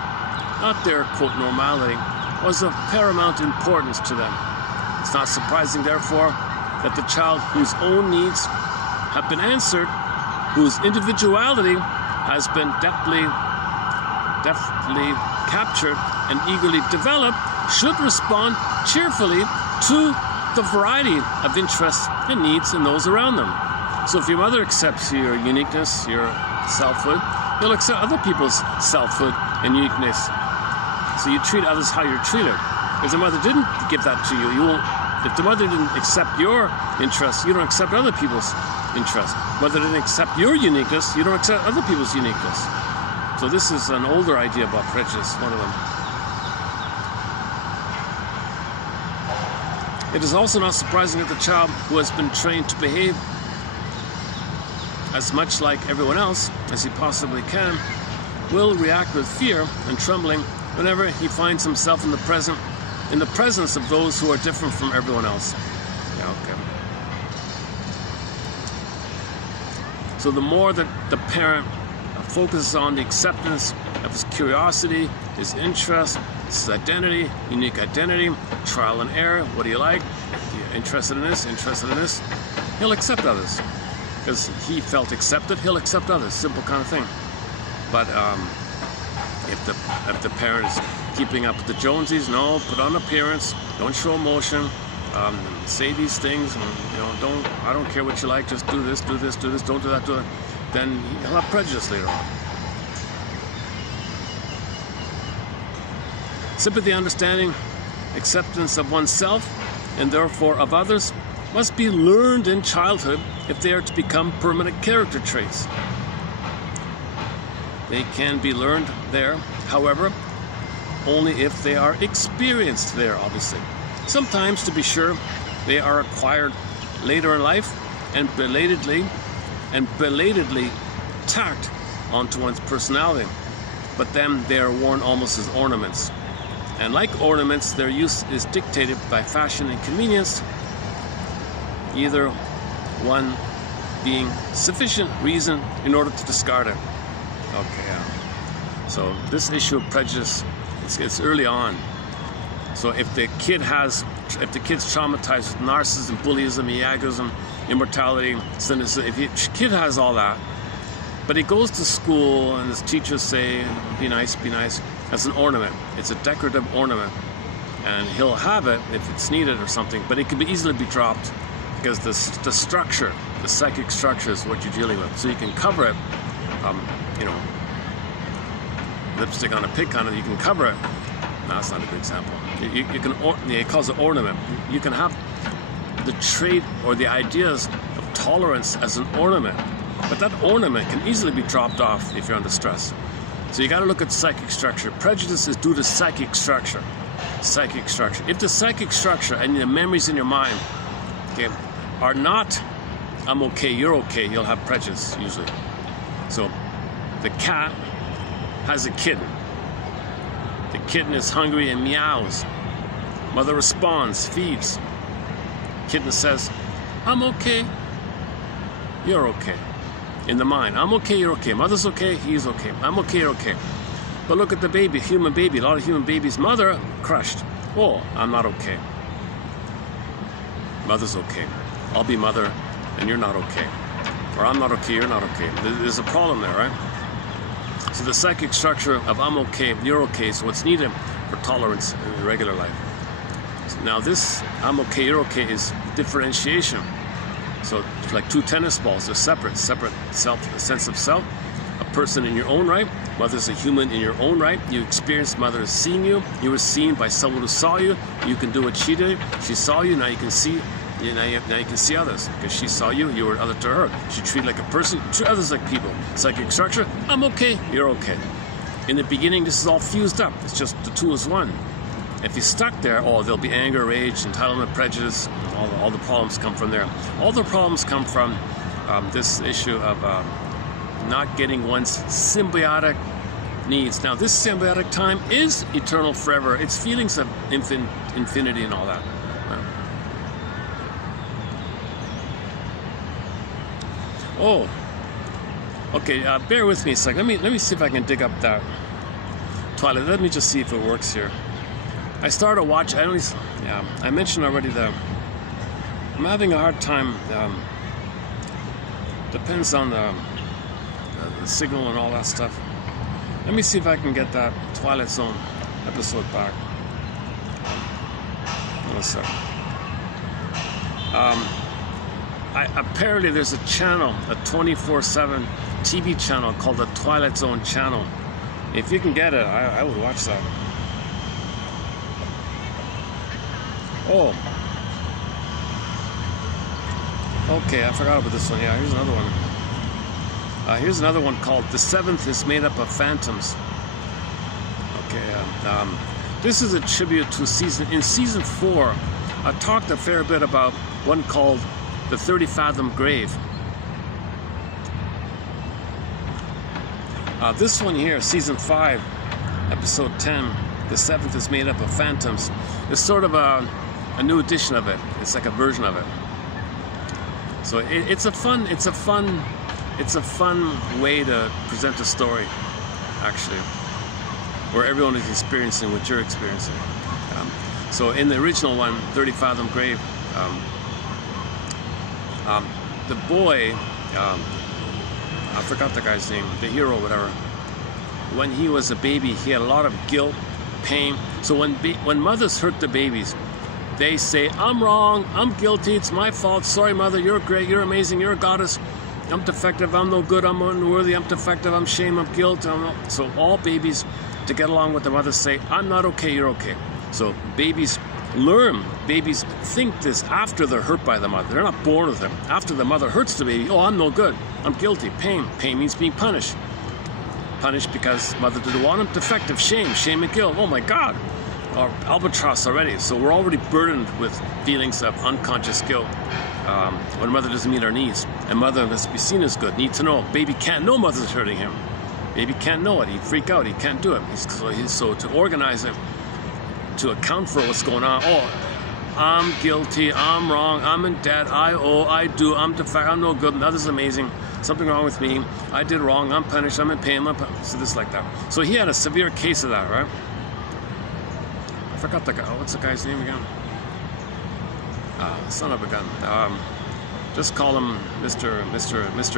not their, quote, normality, was of paramount importance to them. It's not surprising, therefore, that the child whose own needs have been answered, whose individuality has been deftly captured and eagerly developed, should respond cheerfully to the variety of interests and needs in those around them. So if your mother accepts your uniqueness, your selfhood, you'll accept other people's selfhood and uniqueness. So you treat others how you're treated. If the mother didn't give that to you, you won't. If the mother didn't accept your interests, you don't accept other people's interests. Mother didn't accept your uniqueness, you don't accept other people's uniqueness. So this is an older idea about prejudice, one of them. It is also not surprising that the child who has been trained to behave as much like everyone else as he possibly can will react with fear and trembling whenever he finds himself in the presence of those who are different from everyone else. Yeah, okay. So the more that the parent focuses on the acceptance of his curiosity, his interest, his identity, unique identity, trial and error, what do you like? You're interested in this, he'll accept others. Because he felt accepted, he'll accept others. Simple kind of thing. But if the parent is keeping up with the Jonesies, no, put on appearance, don't show emotion, say these things, and I don't care what you like, just do this, don't do that, then he'll have prejudice later on. Sympathy, understanding, acceptance of oneself, and therefore of others, must be learned in childhood if they are to become permanent character traits. They can be learned there, however, only if they are experienced there, obviously. Sometimes, to be sure, they are acquired later in life and belatedly tacked onto one's personality. But then they are worn almost as ornaments. And like ornaments, their use is dictated by fashion and convenience, either one being sufficient reason in order to discard it. Okay, so this issue of prejudice, it's early on. So if the kid's traumatized with narcissism, bullyism, egoism, immortality, cynicism, if the kid has all that, but he goes to school and his teachers say, be nice, as an ornament. It's a decorative ornament. And he'll have it if it's needed or something, but it can easily be dropped because the structure, the psychic structure is what you're dealing with. So you can cover it, lipstick on a pig kind of, you can cover it. No, that's not a good example. It calls it ornament. You can have the trait or the ideas of tolerance as an ornament, but that ornament can easily be dropped off if you're under stress. So you got to look at psychic structure. Prejudice is due to psychic structure. Psychic structure. If the psychic structure and the memories in your mind, okay, are not, I'm okay, you're okay, you'll have prejudice usually. So the cat has a kitten. The kitten is hungry and meows. Mother responds, feeds. Kitten says, I'm okay, you're okay. In the mind, I'm okay, you're okay. Mother's okay, he's okay. I'm okay, you're okay. But look at the baby, human baby. A lot of human babies' mother crushed. Oh, I'm not okay. Mother's okay. I'll be mother, and you're not okay. Or I'm not okay, you're not okay. There's a problem there, right? So the psychic structure of I'm okay, you're okay, is what's needed for tolerance in regular life. Now this I'm okay, you're okay is differentiation. So it's like two tennis balls, they're separate self, a sense of self, a person in your own right. Mother's a human in your own right. You experienced mother as seeing you. You were seen by someone who saw you. You can do what she did. She saw you, now you can see. Now you can see others because she saw you, you were other to her. She treated like a person, treat others like people. Psychic structure, I'm okay, you're okay. In the beginning, this is all fused up. It's just the two is one. If you're stuck there, there'll be anger, rage, entitlement, prejudice. All the problems come from there. All the problems come from this issue of not getting one's symbiotic needs. Now, this symbiotic time is eternal forever. It's feelings of infinity and all that. Right? Oh, okay. Bear with me a second. Let me see if I can dig up that toilet. Let me just see if it works here. I started watching. I mentioned already that I'm having a hard time. Depends on the signal and all that stuff. Let me see if I can get that Twilight Zone episode back. One second. Apparently there's a channel, a 24/7 TV channel called the Twilight Zone channel. If you can get it, I would watch that. Oh. Okay, I forgot about this one. Yeah, here's another one. Here's another one called The Seventh is Made Up of Phantoms. Okay, this is a tribute to in season 4. I talked a fair bit about one called The 30 Fathom Grave. This one here, season 5, episode 10, The Seventh is Made Up of Phantoms. It's sort of a new edition of it. It's like a version of it. So it's a fun way to present a story, actually, where everyone is experiencing what you're experiencing. So in the original one, 30 Fathom Grave, the boy, I forgot the guy's name, the hero, whatever. When he was a baby, he had a lot of guilt, pain. So when mothers hurt the babies, they say, I'm wrong, I'm guilty, it's my fault, sorry mother, you're great, you're amazing, you're a goddess, I'm defective, I'm no good, I'm unworthy, I'm defective, I'm shame, I'm guilt. So all babies, to get along with their mothers, say, I'm not okay, you're okay. So babies think this after they're hurt by the mother. They're not born with them. After the mother hurts the baby, I'm no good, I'm guilty, pain. Pain means being punished. Punished because mother didn't want him, defective, shame and guilt. Oh my God. Or albatross already. So we're already burdened with feelings of unconscious guilt when mother doesn't meet our needs. And mother must be seen as good, need to know. Baby can't know mother's hurting him. Baby can't know it. He'd freak out. He can't do it. So to organize it, to account for what's going on. I'm guilty. I'm wrong. I'm in debt. I owe. I do. I'm defective. I'm no good. Mother's amazing. Something wrong with me. I did wrong. I'm punished. I'm in pain. So this like that. So he had a severe case of that, right? I forgot the guy. What's the guy's name again? Son of a gun. Just call him Mr.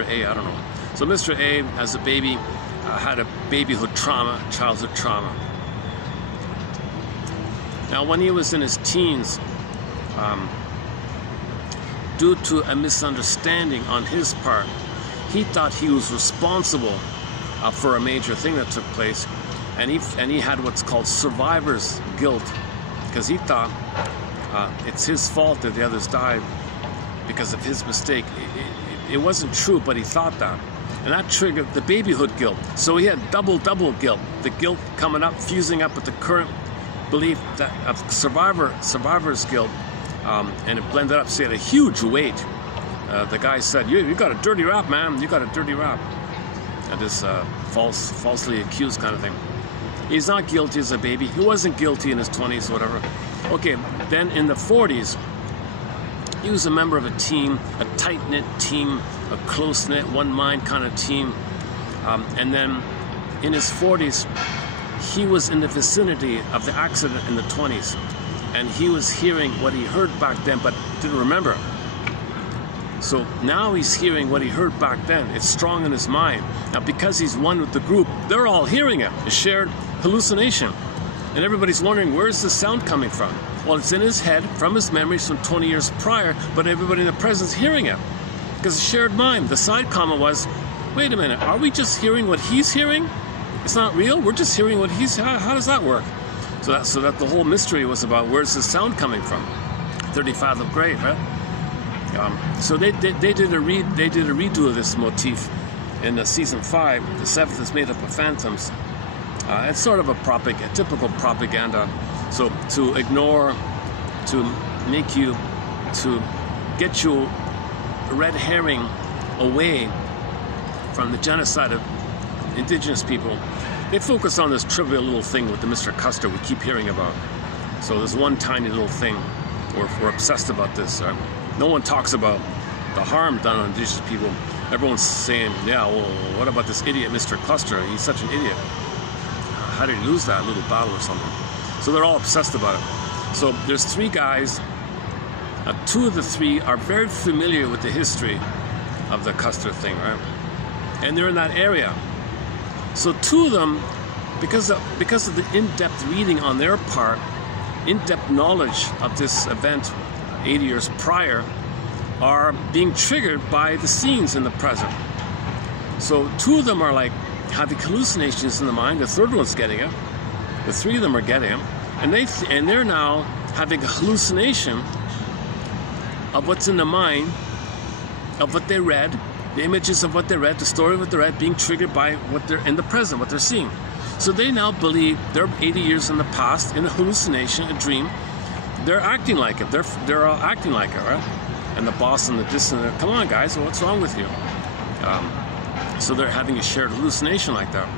A. I don't know. So Mr. A, as a baby, had a babyhood trauma, childhood trauma. Now, when he was in his teens, due to a misunderstanding on his part, he thought he was responsible for a major thing that took place. And he had what's called survivor's guilt, because he thought it's his fault that the others died because of his mistake. It wasn't true, but he thought that. And that triggered the babyhood guilt. So he had double guilt. The guilt coming up, fusing up with the current belief that of survivor's guilt, and it blended up. So he had a huge weight. The guy said, you got a dirty rap, man. You got a dirty rap. And this falsely accused kind of thing. He's not guilty as a baby. He wasn't guilty in his 20s or whatever. Okay, then in the 40s, he was a member of a team, a tight-knit team, a close-knit, one-mind kind of team. And then in his 40s, he was in the vicinity of the accident in the 20s. and he was hearing what he heard back then, but didn't remember. So now he's hearing what he heard back then. It's strong in his mind. Now, because he's one with the group, they're all hearing it, a shared hallucination. And everybody's wondering, where's the sound coming from? Well, it's in his head, from his memories from 20 years prior, but everybody in the present is hearing it. Because it's shared mind. The side comment was, wait a minute, are we just hearing what he's hearing? It's not real? We're just hearing what he's... How does that work? So that the whole mystery was about, where's the sound coming from? 35th of grade, right? So they did a redo of this motif in season 5. The 7th is made up of phantoms. It's sort of a typical propaganda. So to ignore, to make you, to get you red herring away from the genocide of indigenous people, they focus on this trivial little thing with the Mr. Custer we keep hearing about. So there's one tiny little thing. We're obsessed about this. No one talks about the harm done on indigenous people. Everyone's saying, yeah, well, what about this idiot Mr. Custer? He's such an idiot. How did he lose that little battle or something? So they're all obsessed about it. So there's 3 guys. 2 of the 3 are very familiar with the history of the Custer thing, right? And they're in that area. So 2 of them, because of the in-depth reading on their part, in-depth knowledge of this event 80 years prior, are being triggered by the scenes in the present. So 2 of them are like having hallucinations in the mind. The 3rd one's getting it. The 3 of them are getting it, and they're now having a hallucination of what's in the mind, of what they read, the images of what they read, the story of what they read, being triggered by what they're in the present, what they're seeing. So they now believe they're 80 years in the past, in a hallucination, a dream. They're acting like it. They're all acting like it, right? And the boss and the distant, come on, guys, what's wrong with you? So they're having a shared hallucination like that,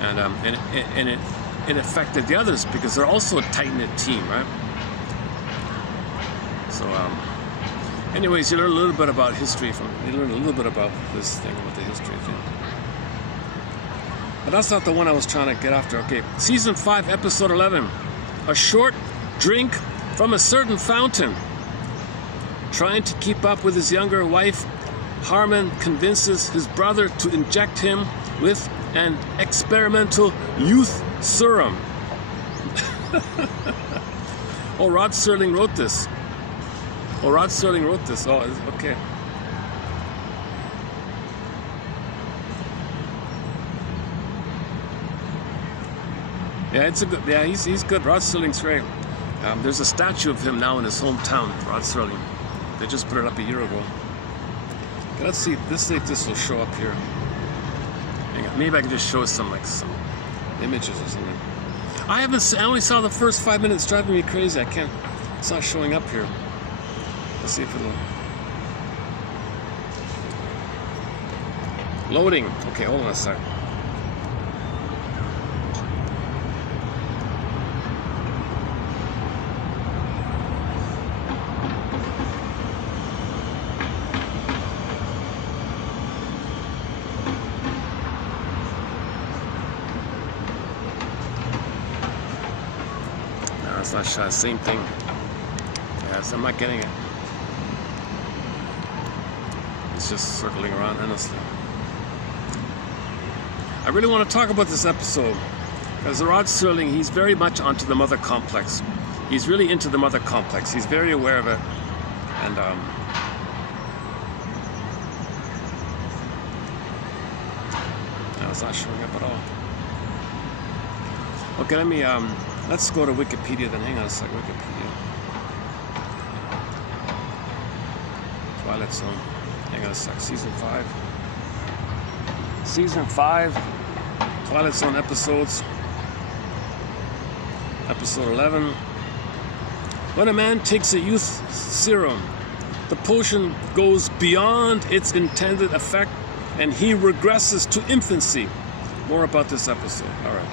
and it affected the others because they're also a tight-knit team, right? So, anyways, you learn a little bit about history you learn a little bit about this thing with the history thing. But that's not the one I was trying to get after. Okay, season 5, episode 11. A short drink from a certain fountain. Trying to keep up with his younger wife, Harmon convinces his brother to inject him with an experimental youth serum. Oh, Rod Serling wrote this. Oh, okay. Yeah, it's a good. Yeah, he's good. Rod Serling's great. There's a statue of him now in his hometown, Rod Serling. They just put it up a year ago. Okay, let's see. This will show up here. Hang on. Maybe I can just show some images or something. I only saw the first 5 minutes, driving me crazy. I can't. It's not showing up here. Let's see if it'll. Loading. Okay, hold on a sec. No, it's not shot. Same thing. Yeah, so I'm not getting it. It's just circling around endlessly. I really want to talk about this episode because Rod Serling, he's very much onto the mother complex. He's really into the mother complex. He's very aware of it, and no, it's not showing up at all. Okay, let's go to Wikipedia then. Hang on a sec. Wikipedia. Twilight Zone. Hang on a sec. Season 5. Season 5. Twilight Zone episodes. Episode 11. When a man takes a youth serum, the potion goes beyond its intended effect and he regresses to infancy. More about this episode. All right.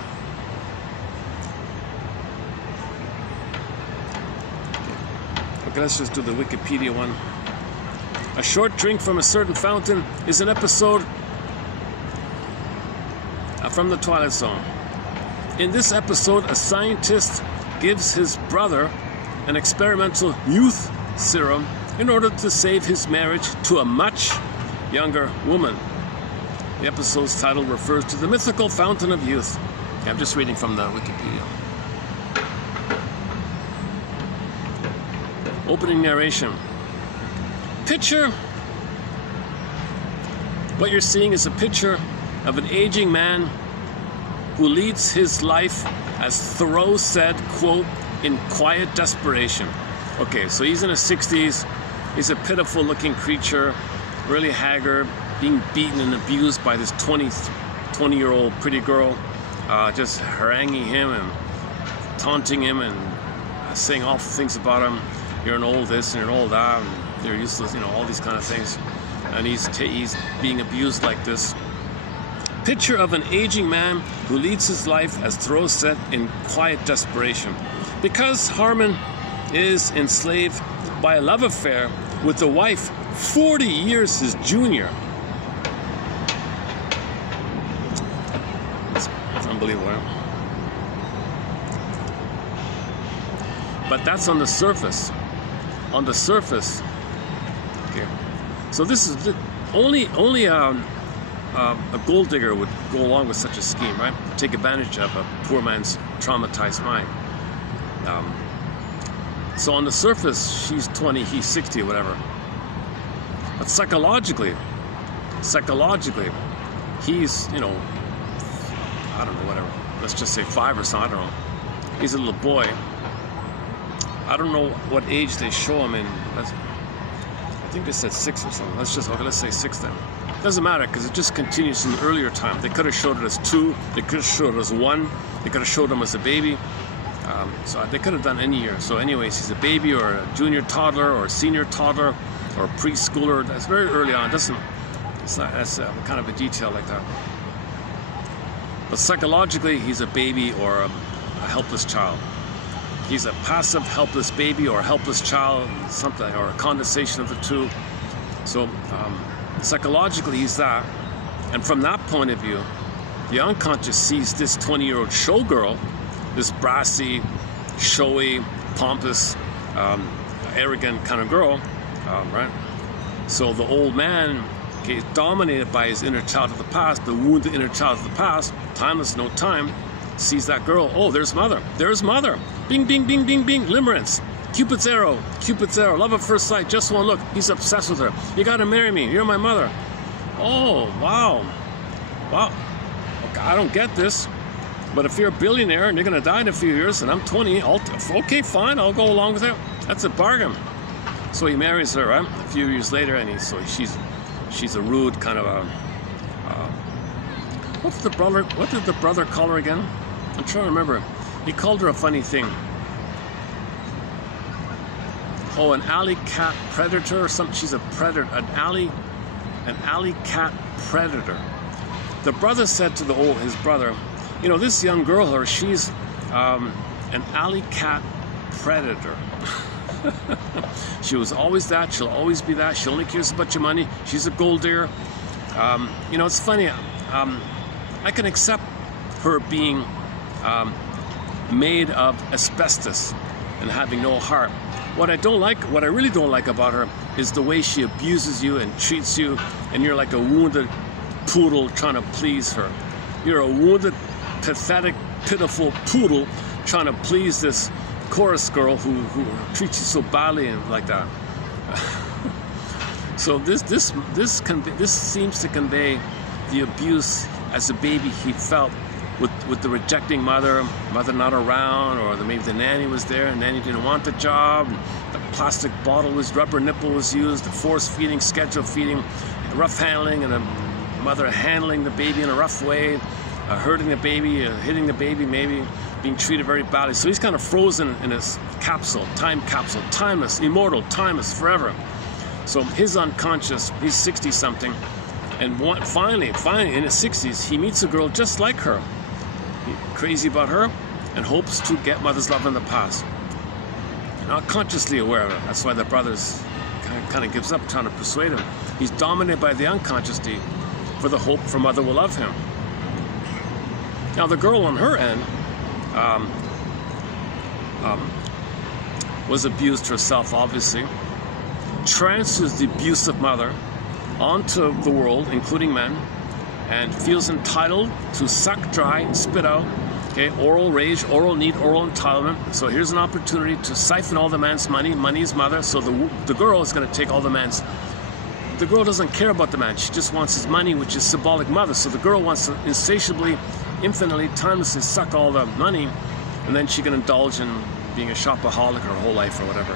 Okay, let's just do the Wikipedia one. A short drink from a certain fountain is an episode from the Twilight Zone. In this episode, a scientist gives his brother an experimental youth serum in order to save his marriage to a much younger woman. The episode's title refers to the mythical fountain of youth. I'm just reading from the Wikipedia. Opening narration. Picture. What you're seeing is a picture of an aging man who leads his life, as Thoreau said, quote, in quiet desperation. Okay, so he's in his 60s. He's a pitiful looking creature, really haggard, being beaten and abused by this 20-year-old pretty girl, just haranguing him and taunting him and saying awful things about him. You're an old this and you're an old that, and you're useless, all these kind of things. And he's being abused like this. Picture of an aging man who leads his life, as Thoreau said, in quiet desperation. Because Harmon is enslaved by a love affair with a wife 40 years his junior. It's unbelievable. But that's on the surface. On the surface. Okay. So this is only a gold digger would go along with such a scheme, right? Take advantage of a poor man's traumatized mind. So on the surface, she's 20, he's 60, whatever. But psychologically, he's, I don't know, whatever. Let's just say 5 or something, I don't know. He's a little boy. I don't know what age they show him in. I think they said 6 or something. Let's say 6 then. Doesn't matter, because it just continues in the earlier time. They could have showed it as 2. They could have showed it as 1. They could have showed him as a baby. So they could have done any year. So anyways, he's a baby or a junior toddler or a senior toddler or a preschooler. That's very early on. That's kind of a detail like that. But psychologically, he's a baby or a helpless child. He's a passive, helpless baby or a helpless child, something, or a condensation of the two. So psychologically, he's that. And from that point of view, the unconscious sees this 20-year-old showgirl, this brassy, showy, pompous, arrogant kind of girl, right? So the old man, okay, dominated by his inner child of the past, the wounded inner child of the past, timeless, no time, sees that girl. Oh, there's mother. There's mother. Bing, bing, bing, bing, bing. Limerence. Cupid's arrow. Cupid's arrow. Love at first sight. Just one look. He's obsessed with her. You got to marry me. You're my mother. Oh, wow. Wow. Okay, I don't get this. But if you're a billionaire and you're going to die in a few years and I'm 20, okay, fine, I'll go along with it. That's a bargain. So he marries her, right? A few years later, and she's a rude kind of a... What did the brother call her again? I'm trying to remember. He called her a funny thing. Oh, an alley cat predator or something. She's a predator. An alley cat predator. The brother said to his brother, this young girl, she's an alley cat predator. She was always that. She'll always be that. She only cares about your money. She's a gold digger. It's funny. I can accept her being made of asbestos and having no heart. What I really don't like about her is the way she abuses you and treats you, and you're like a wounded poodle trying to please her. You're a wounded, pathetic, pitiful poodle trying to please this chorus girl who treats you so badly and like that. So this seems to convey the abuse as a baby he felt with the rejecting mother not around, or maybe the nanny was there and nanny didn't want the job, the plastic bottle rubber nipple was used, the force feeding, schedule feeding, rough handling, and the mother handling the baby in a rough way, hurting the baby, hitting the baby, maybe being treated very badly. So he's kind of frozen in his time capsule, timeless, immortal, timeless, forever. So his unconscious, he's 60-something, and finally, in his 60s, he meets a girl just like her. He's crazy about her and hopes to get mother's love in the past. Not consciously aware of it. That's why the brother's kind of gives up trying to persuade him. He's dominated by the unconscious deep for the hope for mother will love him. Now the girl on her end, was abused herself, obviously, transfers the abusive mother onto the world, including men, and feels entitled to suck dry and spit out, okay, oral rage, oral need, oral entitlement. So here's an opportunity to siphon all the man's money, money's mother, so the girl is going to take all the man's. The girl doesn't care about the man, she just wants his money, which is symbolic mother. So the girl wants to insatiably, infinitely, timelessly suck all the money, and then she can indulge in being a shopaholic her whole life or whatever.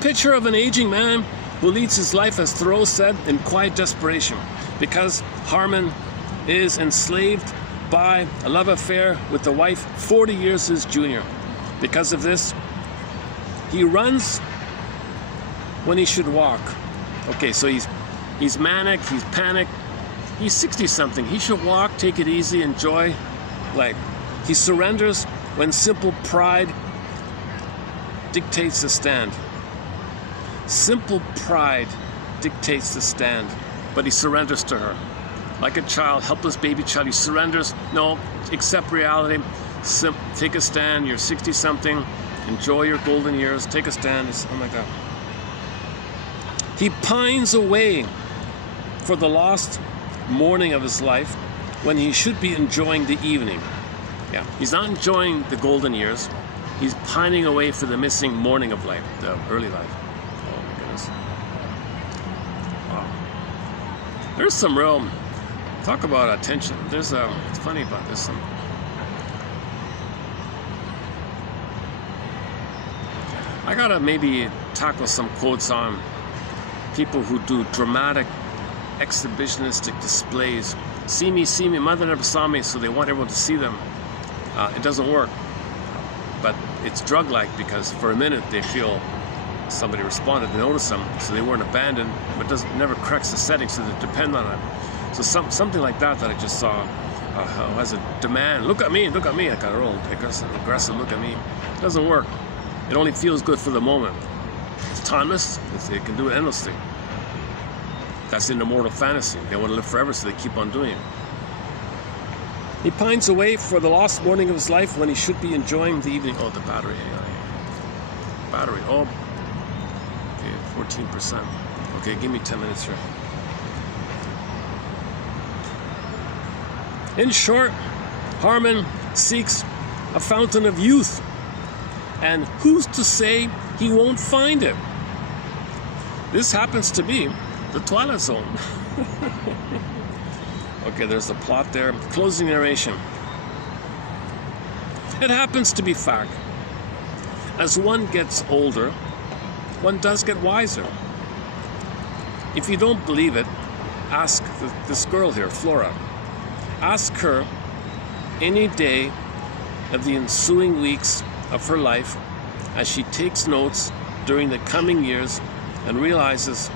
Picture of an aging man who leads his life, as Thoreau said, in quiet desperation, because Harmon is enslaved by a love affair with the wife 40 years his junior. Because of this, he runs when he should walk. Okay, so he's manic, he's panicked, he's 60-something. He should walk, take it easy, enjoy life. He surrenders when simple pride dictates the stand. Simple pride dictates the stand, but he surrenders to her. Like a child, helpless baby child, he surrenders. No, accept reality. Take a stand. You're 60-something. Enjoy your golden years. Take a stand. Oh my God. He pines away for the lost morning of his life when he should be enjoying the evening. Yeah, he's not enjoying the golden years. He's pining away for the missing morning of life, the early life. Oh my goodness. Wow. There's some real, talk about attention. There's it's funny about this. I gotta maybe tackle some quotes on people who do dramatic, exhibitionistic displays. See me, mother never saw me, so they want everyone to see them. It doesn't work. But it's drug-like, because for a minute they feel somebody responded, they notice them, so they weren't abandoned, but never corrects the setting, so they depend on it. So something like that I just saw has a demand. Look at me, like a real aggressive look at me. It doesn't work. It only feels good for the moment. It's timeless. It can do it endlessly. That's an immortal fantasy. They want to live forever, so they keep on doing it. He pines away for the lost morning of his life when he should be enjoying the evening. Oh, the battery. Battery. Oh, okay, 14%. Okay, give me 10 minutes here. In short, Harmon seeks a fountain of youth. And who's to say he won't find it? This happens to be the Twilight Zone. Okay, there's the plot there. Closing narration. It happens to be fact. As one gets older, one does get wiser. If you don't believe it, ask this girl here, Flora. Ask her any day of the ensuing weeks of her life as she takes notes during the coming years and realizes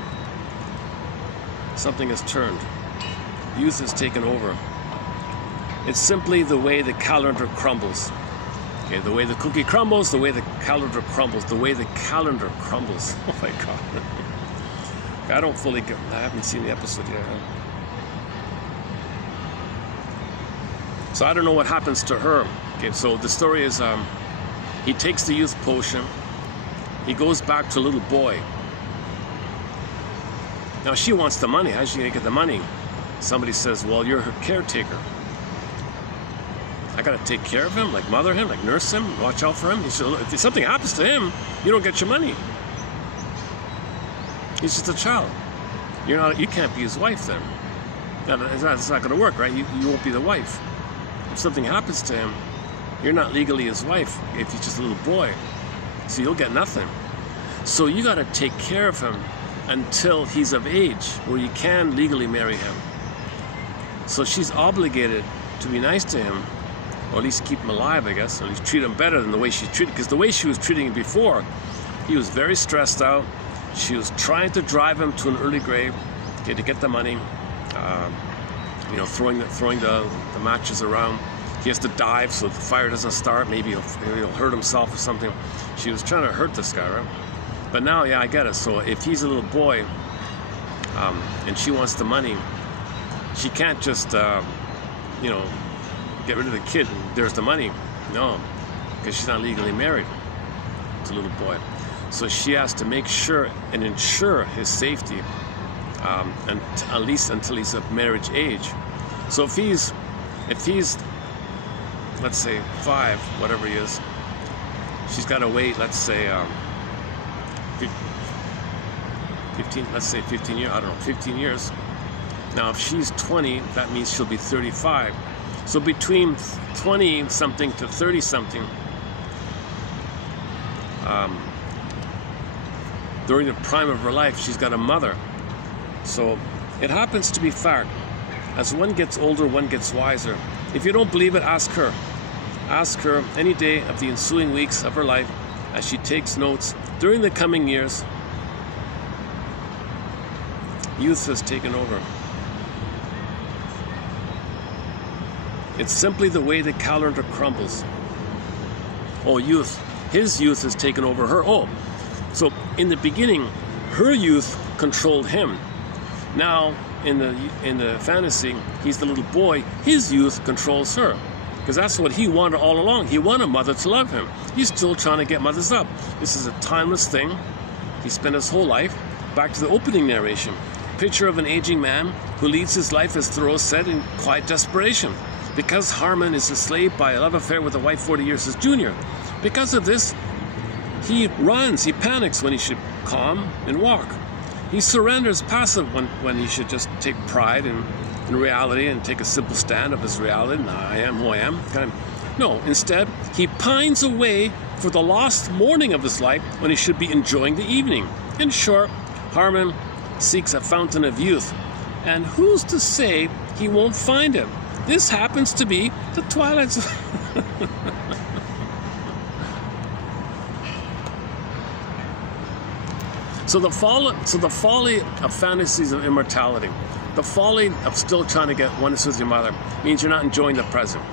something has turned. Youth has taken over. It's simply the way the calendar crumbles. Okay, the way the cookie crumbles, the way the calendar crumbles, the way the calendar crumbles. Oh my God. I don't fully get, I haven't seen the episode yet. So I don't know what happens to her. Okay, so the story is he takes the youth potion. He goes back to a little boy. Now she wants the money. How's she gonna get the money? Somebody says, well, you're her caretaker. I gotta take care of him, like mother him, like nurse him, watch out for him. He said, if something happens to him, you don't get your money. He's just a child. You can't be his wife then. It's not gonna work, right? You won't be the wife. If something happens to him, you're not legally his wife if he's just a little boy. So you'll get nothing. So you gotta take care of him until he's of age where you can legally marry him. So she's obligated to be nice to him, or at least keep him alive, I guess, or at least treat him better than the way she treated, because the way she was treating him before, he was very stressed out. She was trying to drive him to an early grave, okay, to get the money, throwing the matches around. He has to dive so the fire doesn't start. Maybe he'll hurt himself or something. She was trying to hurt this guy, right? But now, yeah, I get it. So if he's a little boy, and she wants the money, she can't just, get rid of the kid and there's the money. No. because she's not legally married to a little boy. So she has to make sure and ensure his safety, and at least until he's of marriage age. So if he's, let's say 5, whatever he is, she's got to wait, let's say 15, let's say 15 years, I don't know, 15 years. Now if she's 20, that means she'll be 35. So between 20 something to 30 something, during the prime of her life, she's got a mother. So it happens to be fact. As one gets older, one gets wiser. If you don't believe it, ask her. Ask her any day of the ensuing weeks of her life as she takes notes. During the coming years, youth has taken over. It's simply the way the calendar crumbles. Oh, youth. His youth has taken over her. Oh, so in the beginning, her youth controlled him. Now, in the fantasy, he's the little boy. His youth controls her, because that's what he wanted all along. He wanted a mother to love him. He's still trying to get mothers up. This is a timeless thing. He spent his whole life. Back to the opening narration. Picture of an aging man who leads his life, as Thoreau said, in quiet desperation. Because Harmon is enslaved by a love affair with a wife 40 years his junior. Because of this, he runs, he panics when he should calm and walk. He surrenders passive when he should just take pride in reality and take a simple stand of his reality. And I am who I am. No, instead, he pines away for the lost morning of his life when he should be enjoying the evening. In short, Harmon seeks a fountain of youth. And who's to say he won't find it? This happens to be the twilight zone. So the folly of fantasies of immortality, the folly of still trying to get oneness with your mother, means you're not enjoying the present.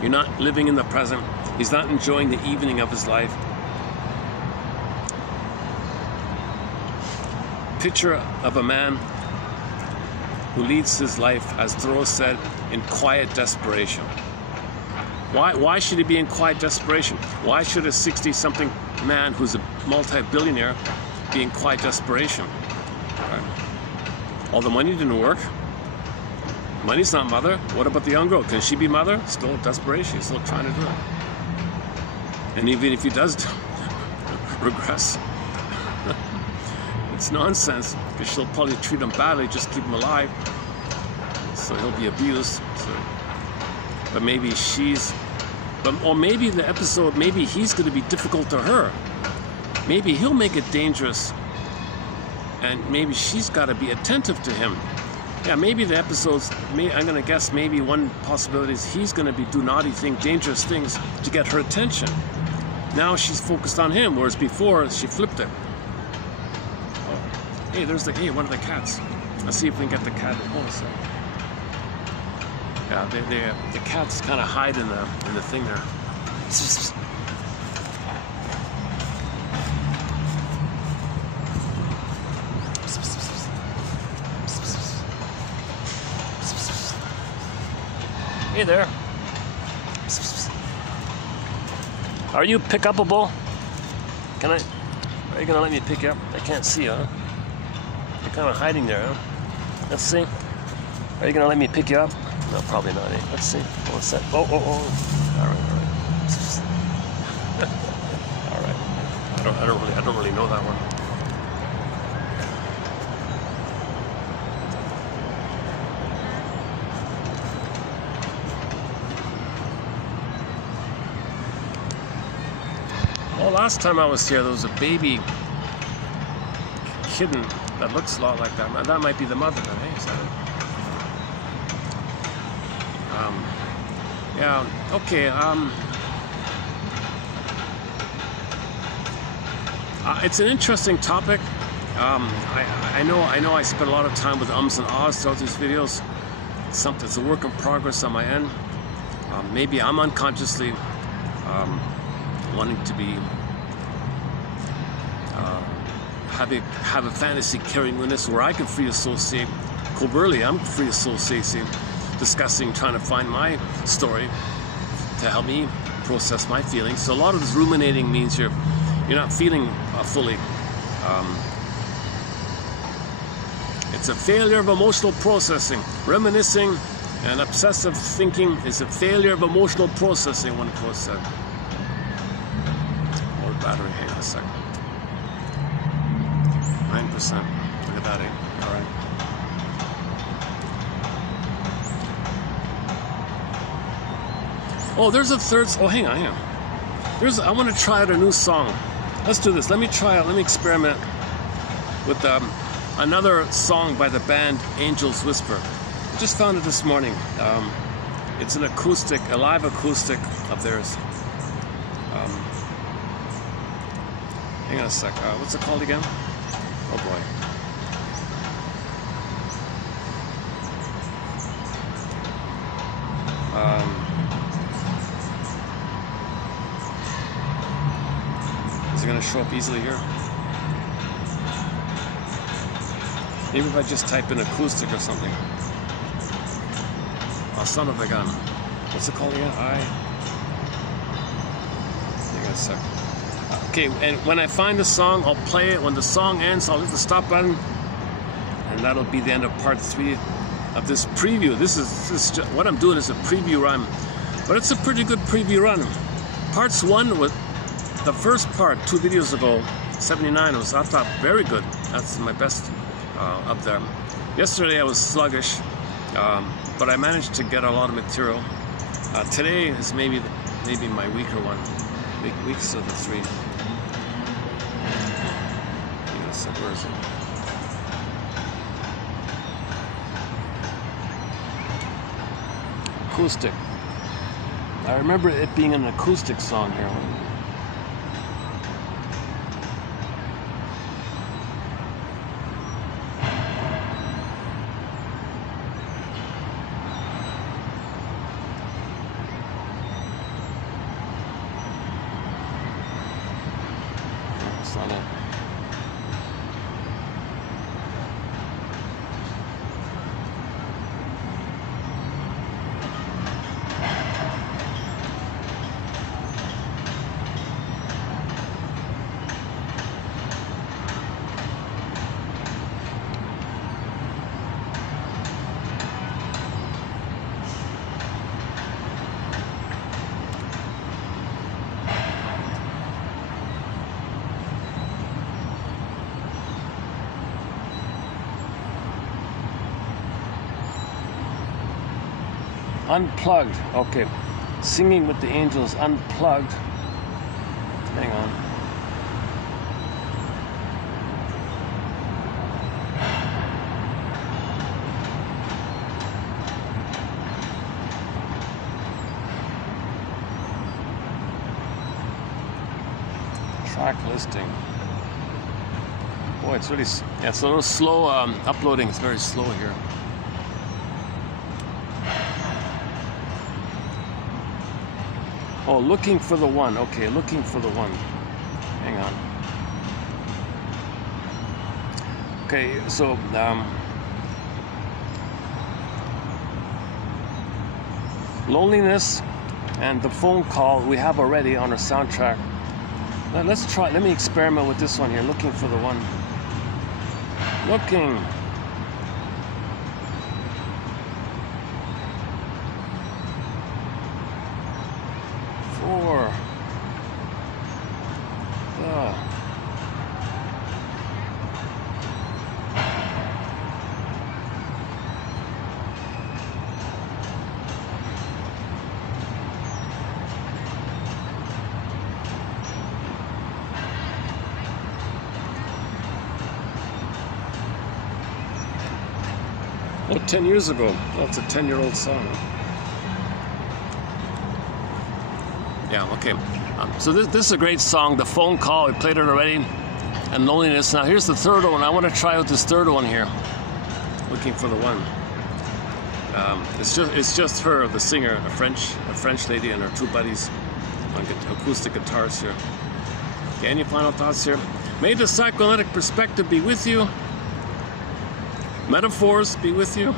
You're not living in the present. He's not enjoying the evening of his life. Picture of a man who leads his life, as Thoreau said, in quiet desperation. Why should he be in quiet desperation? Why should a 60-something man who's a multi-billionaire be in quiet desperation? Right. All the money didn't work. Money's not mother. What about the young girl? Can she be mother? Still desperation. He's still trying to do it. And even if he does regress, it's nonsense, because she'll probably treat him badly, just keep him alive. So he'll be abused. But maybe or maybe the episode, maybe he's going to be difficult to her. Maybe he'll make it dangerous, and maybe she's got to be attentive to him. Yeah, maybe the episodes, I'm going to guess maybe one possibility is he's going to be do naughty things, dangerous things to get her attention. Now she's focused on him, whereas before she flipped it. Oh, hey, one of the cats. Let's see if we can get the cat. Hold on a second. Yeah, the cats kind of hide in the thing there. Hey there. Are you pick-upable? Are you gonna let me pick you up? I can't see you, huh? You're kind of hiding there, huh? Let's see. Are you gonna let me pick you up? No, probably not. Eh? Let's see. Hold on a sec. Oh. All right. I don't really know that one. Well, last time I was here, there was a baby kitten that looks a lot like that. That might be the mother then, eh? Is that it? Yeah, okay. It's an interesting topic. I know I spend a lot of time with ums and ahs throughout these videos. It's a work in progress on my end. Maybe I'm unconsciously wanting to be have a fantasy carrying witness where I can free associate covertly. I'm free associating, discussing, trying to find my story to help me process my feelings. So a lot of this ruminating means you're not feeling fully. It's a failure of emotional processing. Reminiscing and obsessive thinking is a failure of emotional processing, one quote said. More battery, hang on a second. 9%. Look at that, eh? All right. Oh, there's a third. Oh, hang on. I want to try out a new song. Let's do this. Let me experiment with another song by the band Angel's Whisper. I just found it this morning. It's an acoustic, a live acoustic of theirs. Hang on a sec. What's it called again? Oh boy. Is it going to show up easily here? Maybe if I just type in acoustic or something. Oh, son of a gun. What's it called again? Hang on a sec. Okay, and when I find the song, I'll play it. When the song ends, I'll hit the stop button. And that'll be the end of part 3 of this preview. This is just, what I'm doing is a preview run. But it's a pretty good preview run. Parts 1 with the first part 2 videos ago, 79, was, I thought, very good. That's my best up there. Yesterday I was sluggish, but I managed to get a lot of material. Today is maybe my weaker one. Weakest of the 3. Yes, where is it? Acoustic. I remember it being an acoustic song here. That's not it. Unplugged. Okay. Singing with the Angels, Unplugged. Hang on. Track listing. Boy, it's really, yeah, it's a little slow uploading. It's very slow here. Oh, looking for the one. Okay, looking for the one. Hang on. Okay, so Loneliness and The Phone Call we have already on our soundtrack. Let's try. Let me experiment with this one here. Looking for the one. Looking. For the Oh, 10 years ago. Oh, it's a 10-year-old song. Yeah, okay. So this is a great song, The Phone Call. We played it already. And Loneliness. Now here's the third one. I want to try out this third one here. Looking for the one. It's just her, the singer, a French lady, and her 2 buddies on acoustic guitars here. Okay, any final thoughts here? May the psychoanalytic perspective be with you. Metaphors be with you.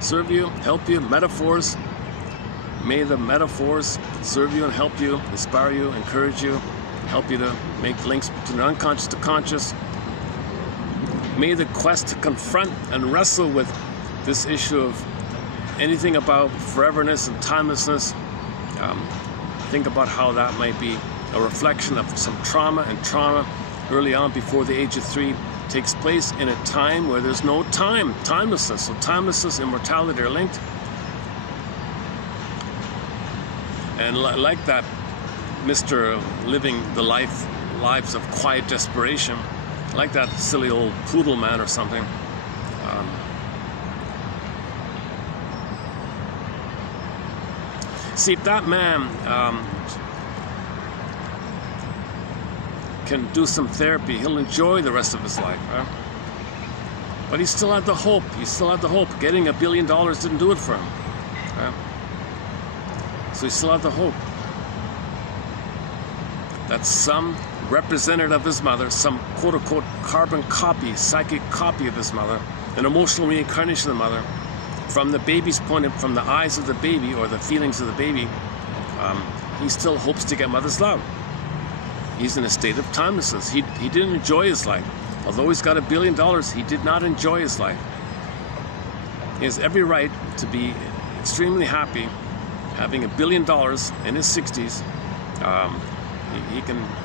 Serve you, help you. Metaphors. May the metaphors serve you and help you, inspire you, encourage you, help you to make links between unconscious to conscious. May the quest to confront and wrestle with this issue of anything about foreverness and timelessness, think about how that might be a reflection of some trauma, and trauma early on before the age of 3 takes place in a time where there's no time, timelessness. So timelessness and immortality are linked. And like that Mr. living the lives of quiet desperation, like that silly old poodle man or something. See, if that man can do some therapy, he'll enjoy the rest of his life, right? But he still had the hope. He still had the hope. Getting $1 billion didn't do it for him, right? So he still had the hope that some representative of his mother, some quote-unquote carbon copy, psychic copy of his mother, an emotional reincarnation of the mother, from the baby's point of, from the eyes of the baby or the feelings of the baby, he still hopes to get mother's love. He's in a state of timelessness. He didn't enjoy his life. Although he's got $1 billion, he did not enjoy his life. He has every right to be extremely happy having $1 billion in his 60s.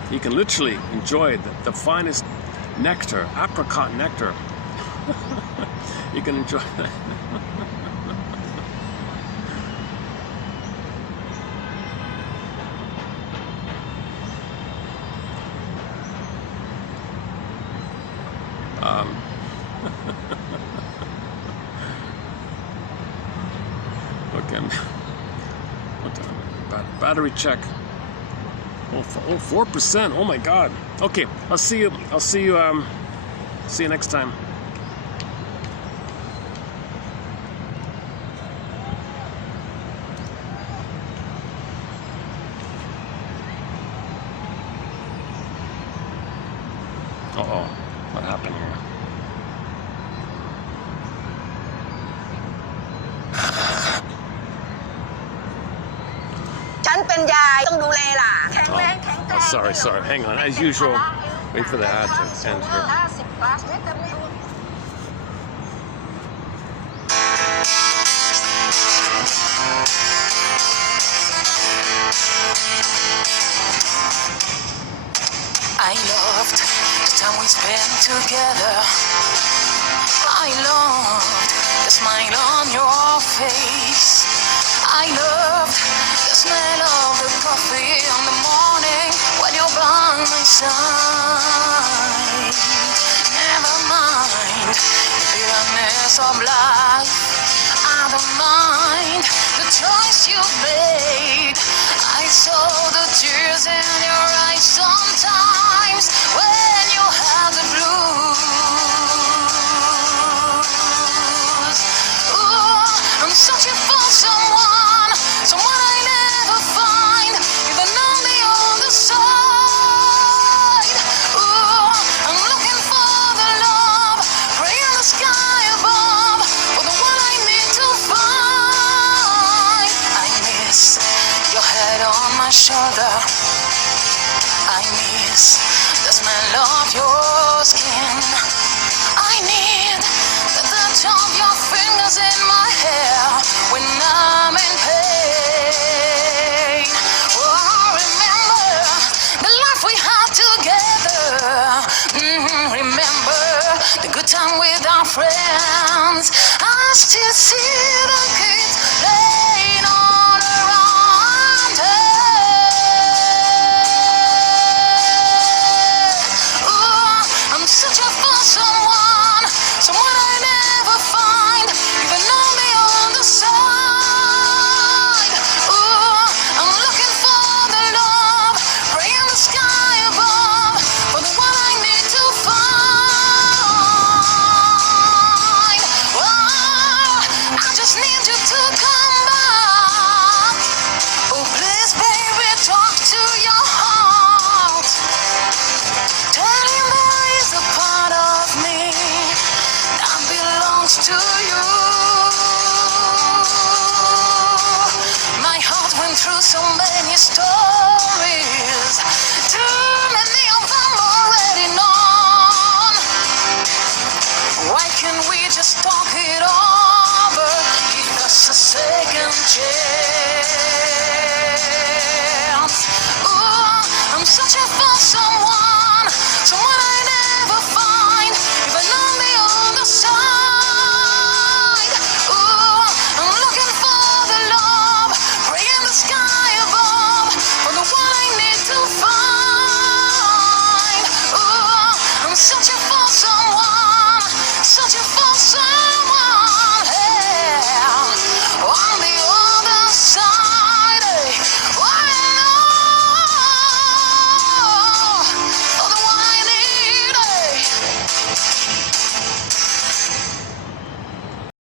He can literally enjoy the finest nectar, apricot nectar. You can enjoy that. Okay. Battery check. Oh, 4%. Oh my God. Okay, I'll see you next time. Uh-oh, what happened here? Sorry. Hang on. As usual, wait for the ad to end here. I loved the time we spent together. I loved the smile on your face. I loved the smell of the coffee in the morning when you're by my side. Never mind the bitterness of life. I don't mind the choice you made. I saw the tears in your eyes sometimes when you had the blues. Ooh, I'm searching for someone I never find, even on the other side. Ooh, I'm looking for the love, praying the sky above, for the one I need to find. I miss your head on my shoulder. I miss the smell of your skin. I need the touch of your fingers in my hair when I'm in pain. Oh, remember the life we had together. Remember the good time with our friends. I still see the kids playing all around us. Ooh, I'm searching for someone I never find, even on the other side. Ooh, I'm looking for the love, praying the sky above, for the one I need to find. Oh, I just need you to so many stories. Too many of them already known. Why can't we just talk it over? Give us a second chance.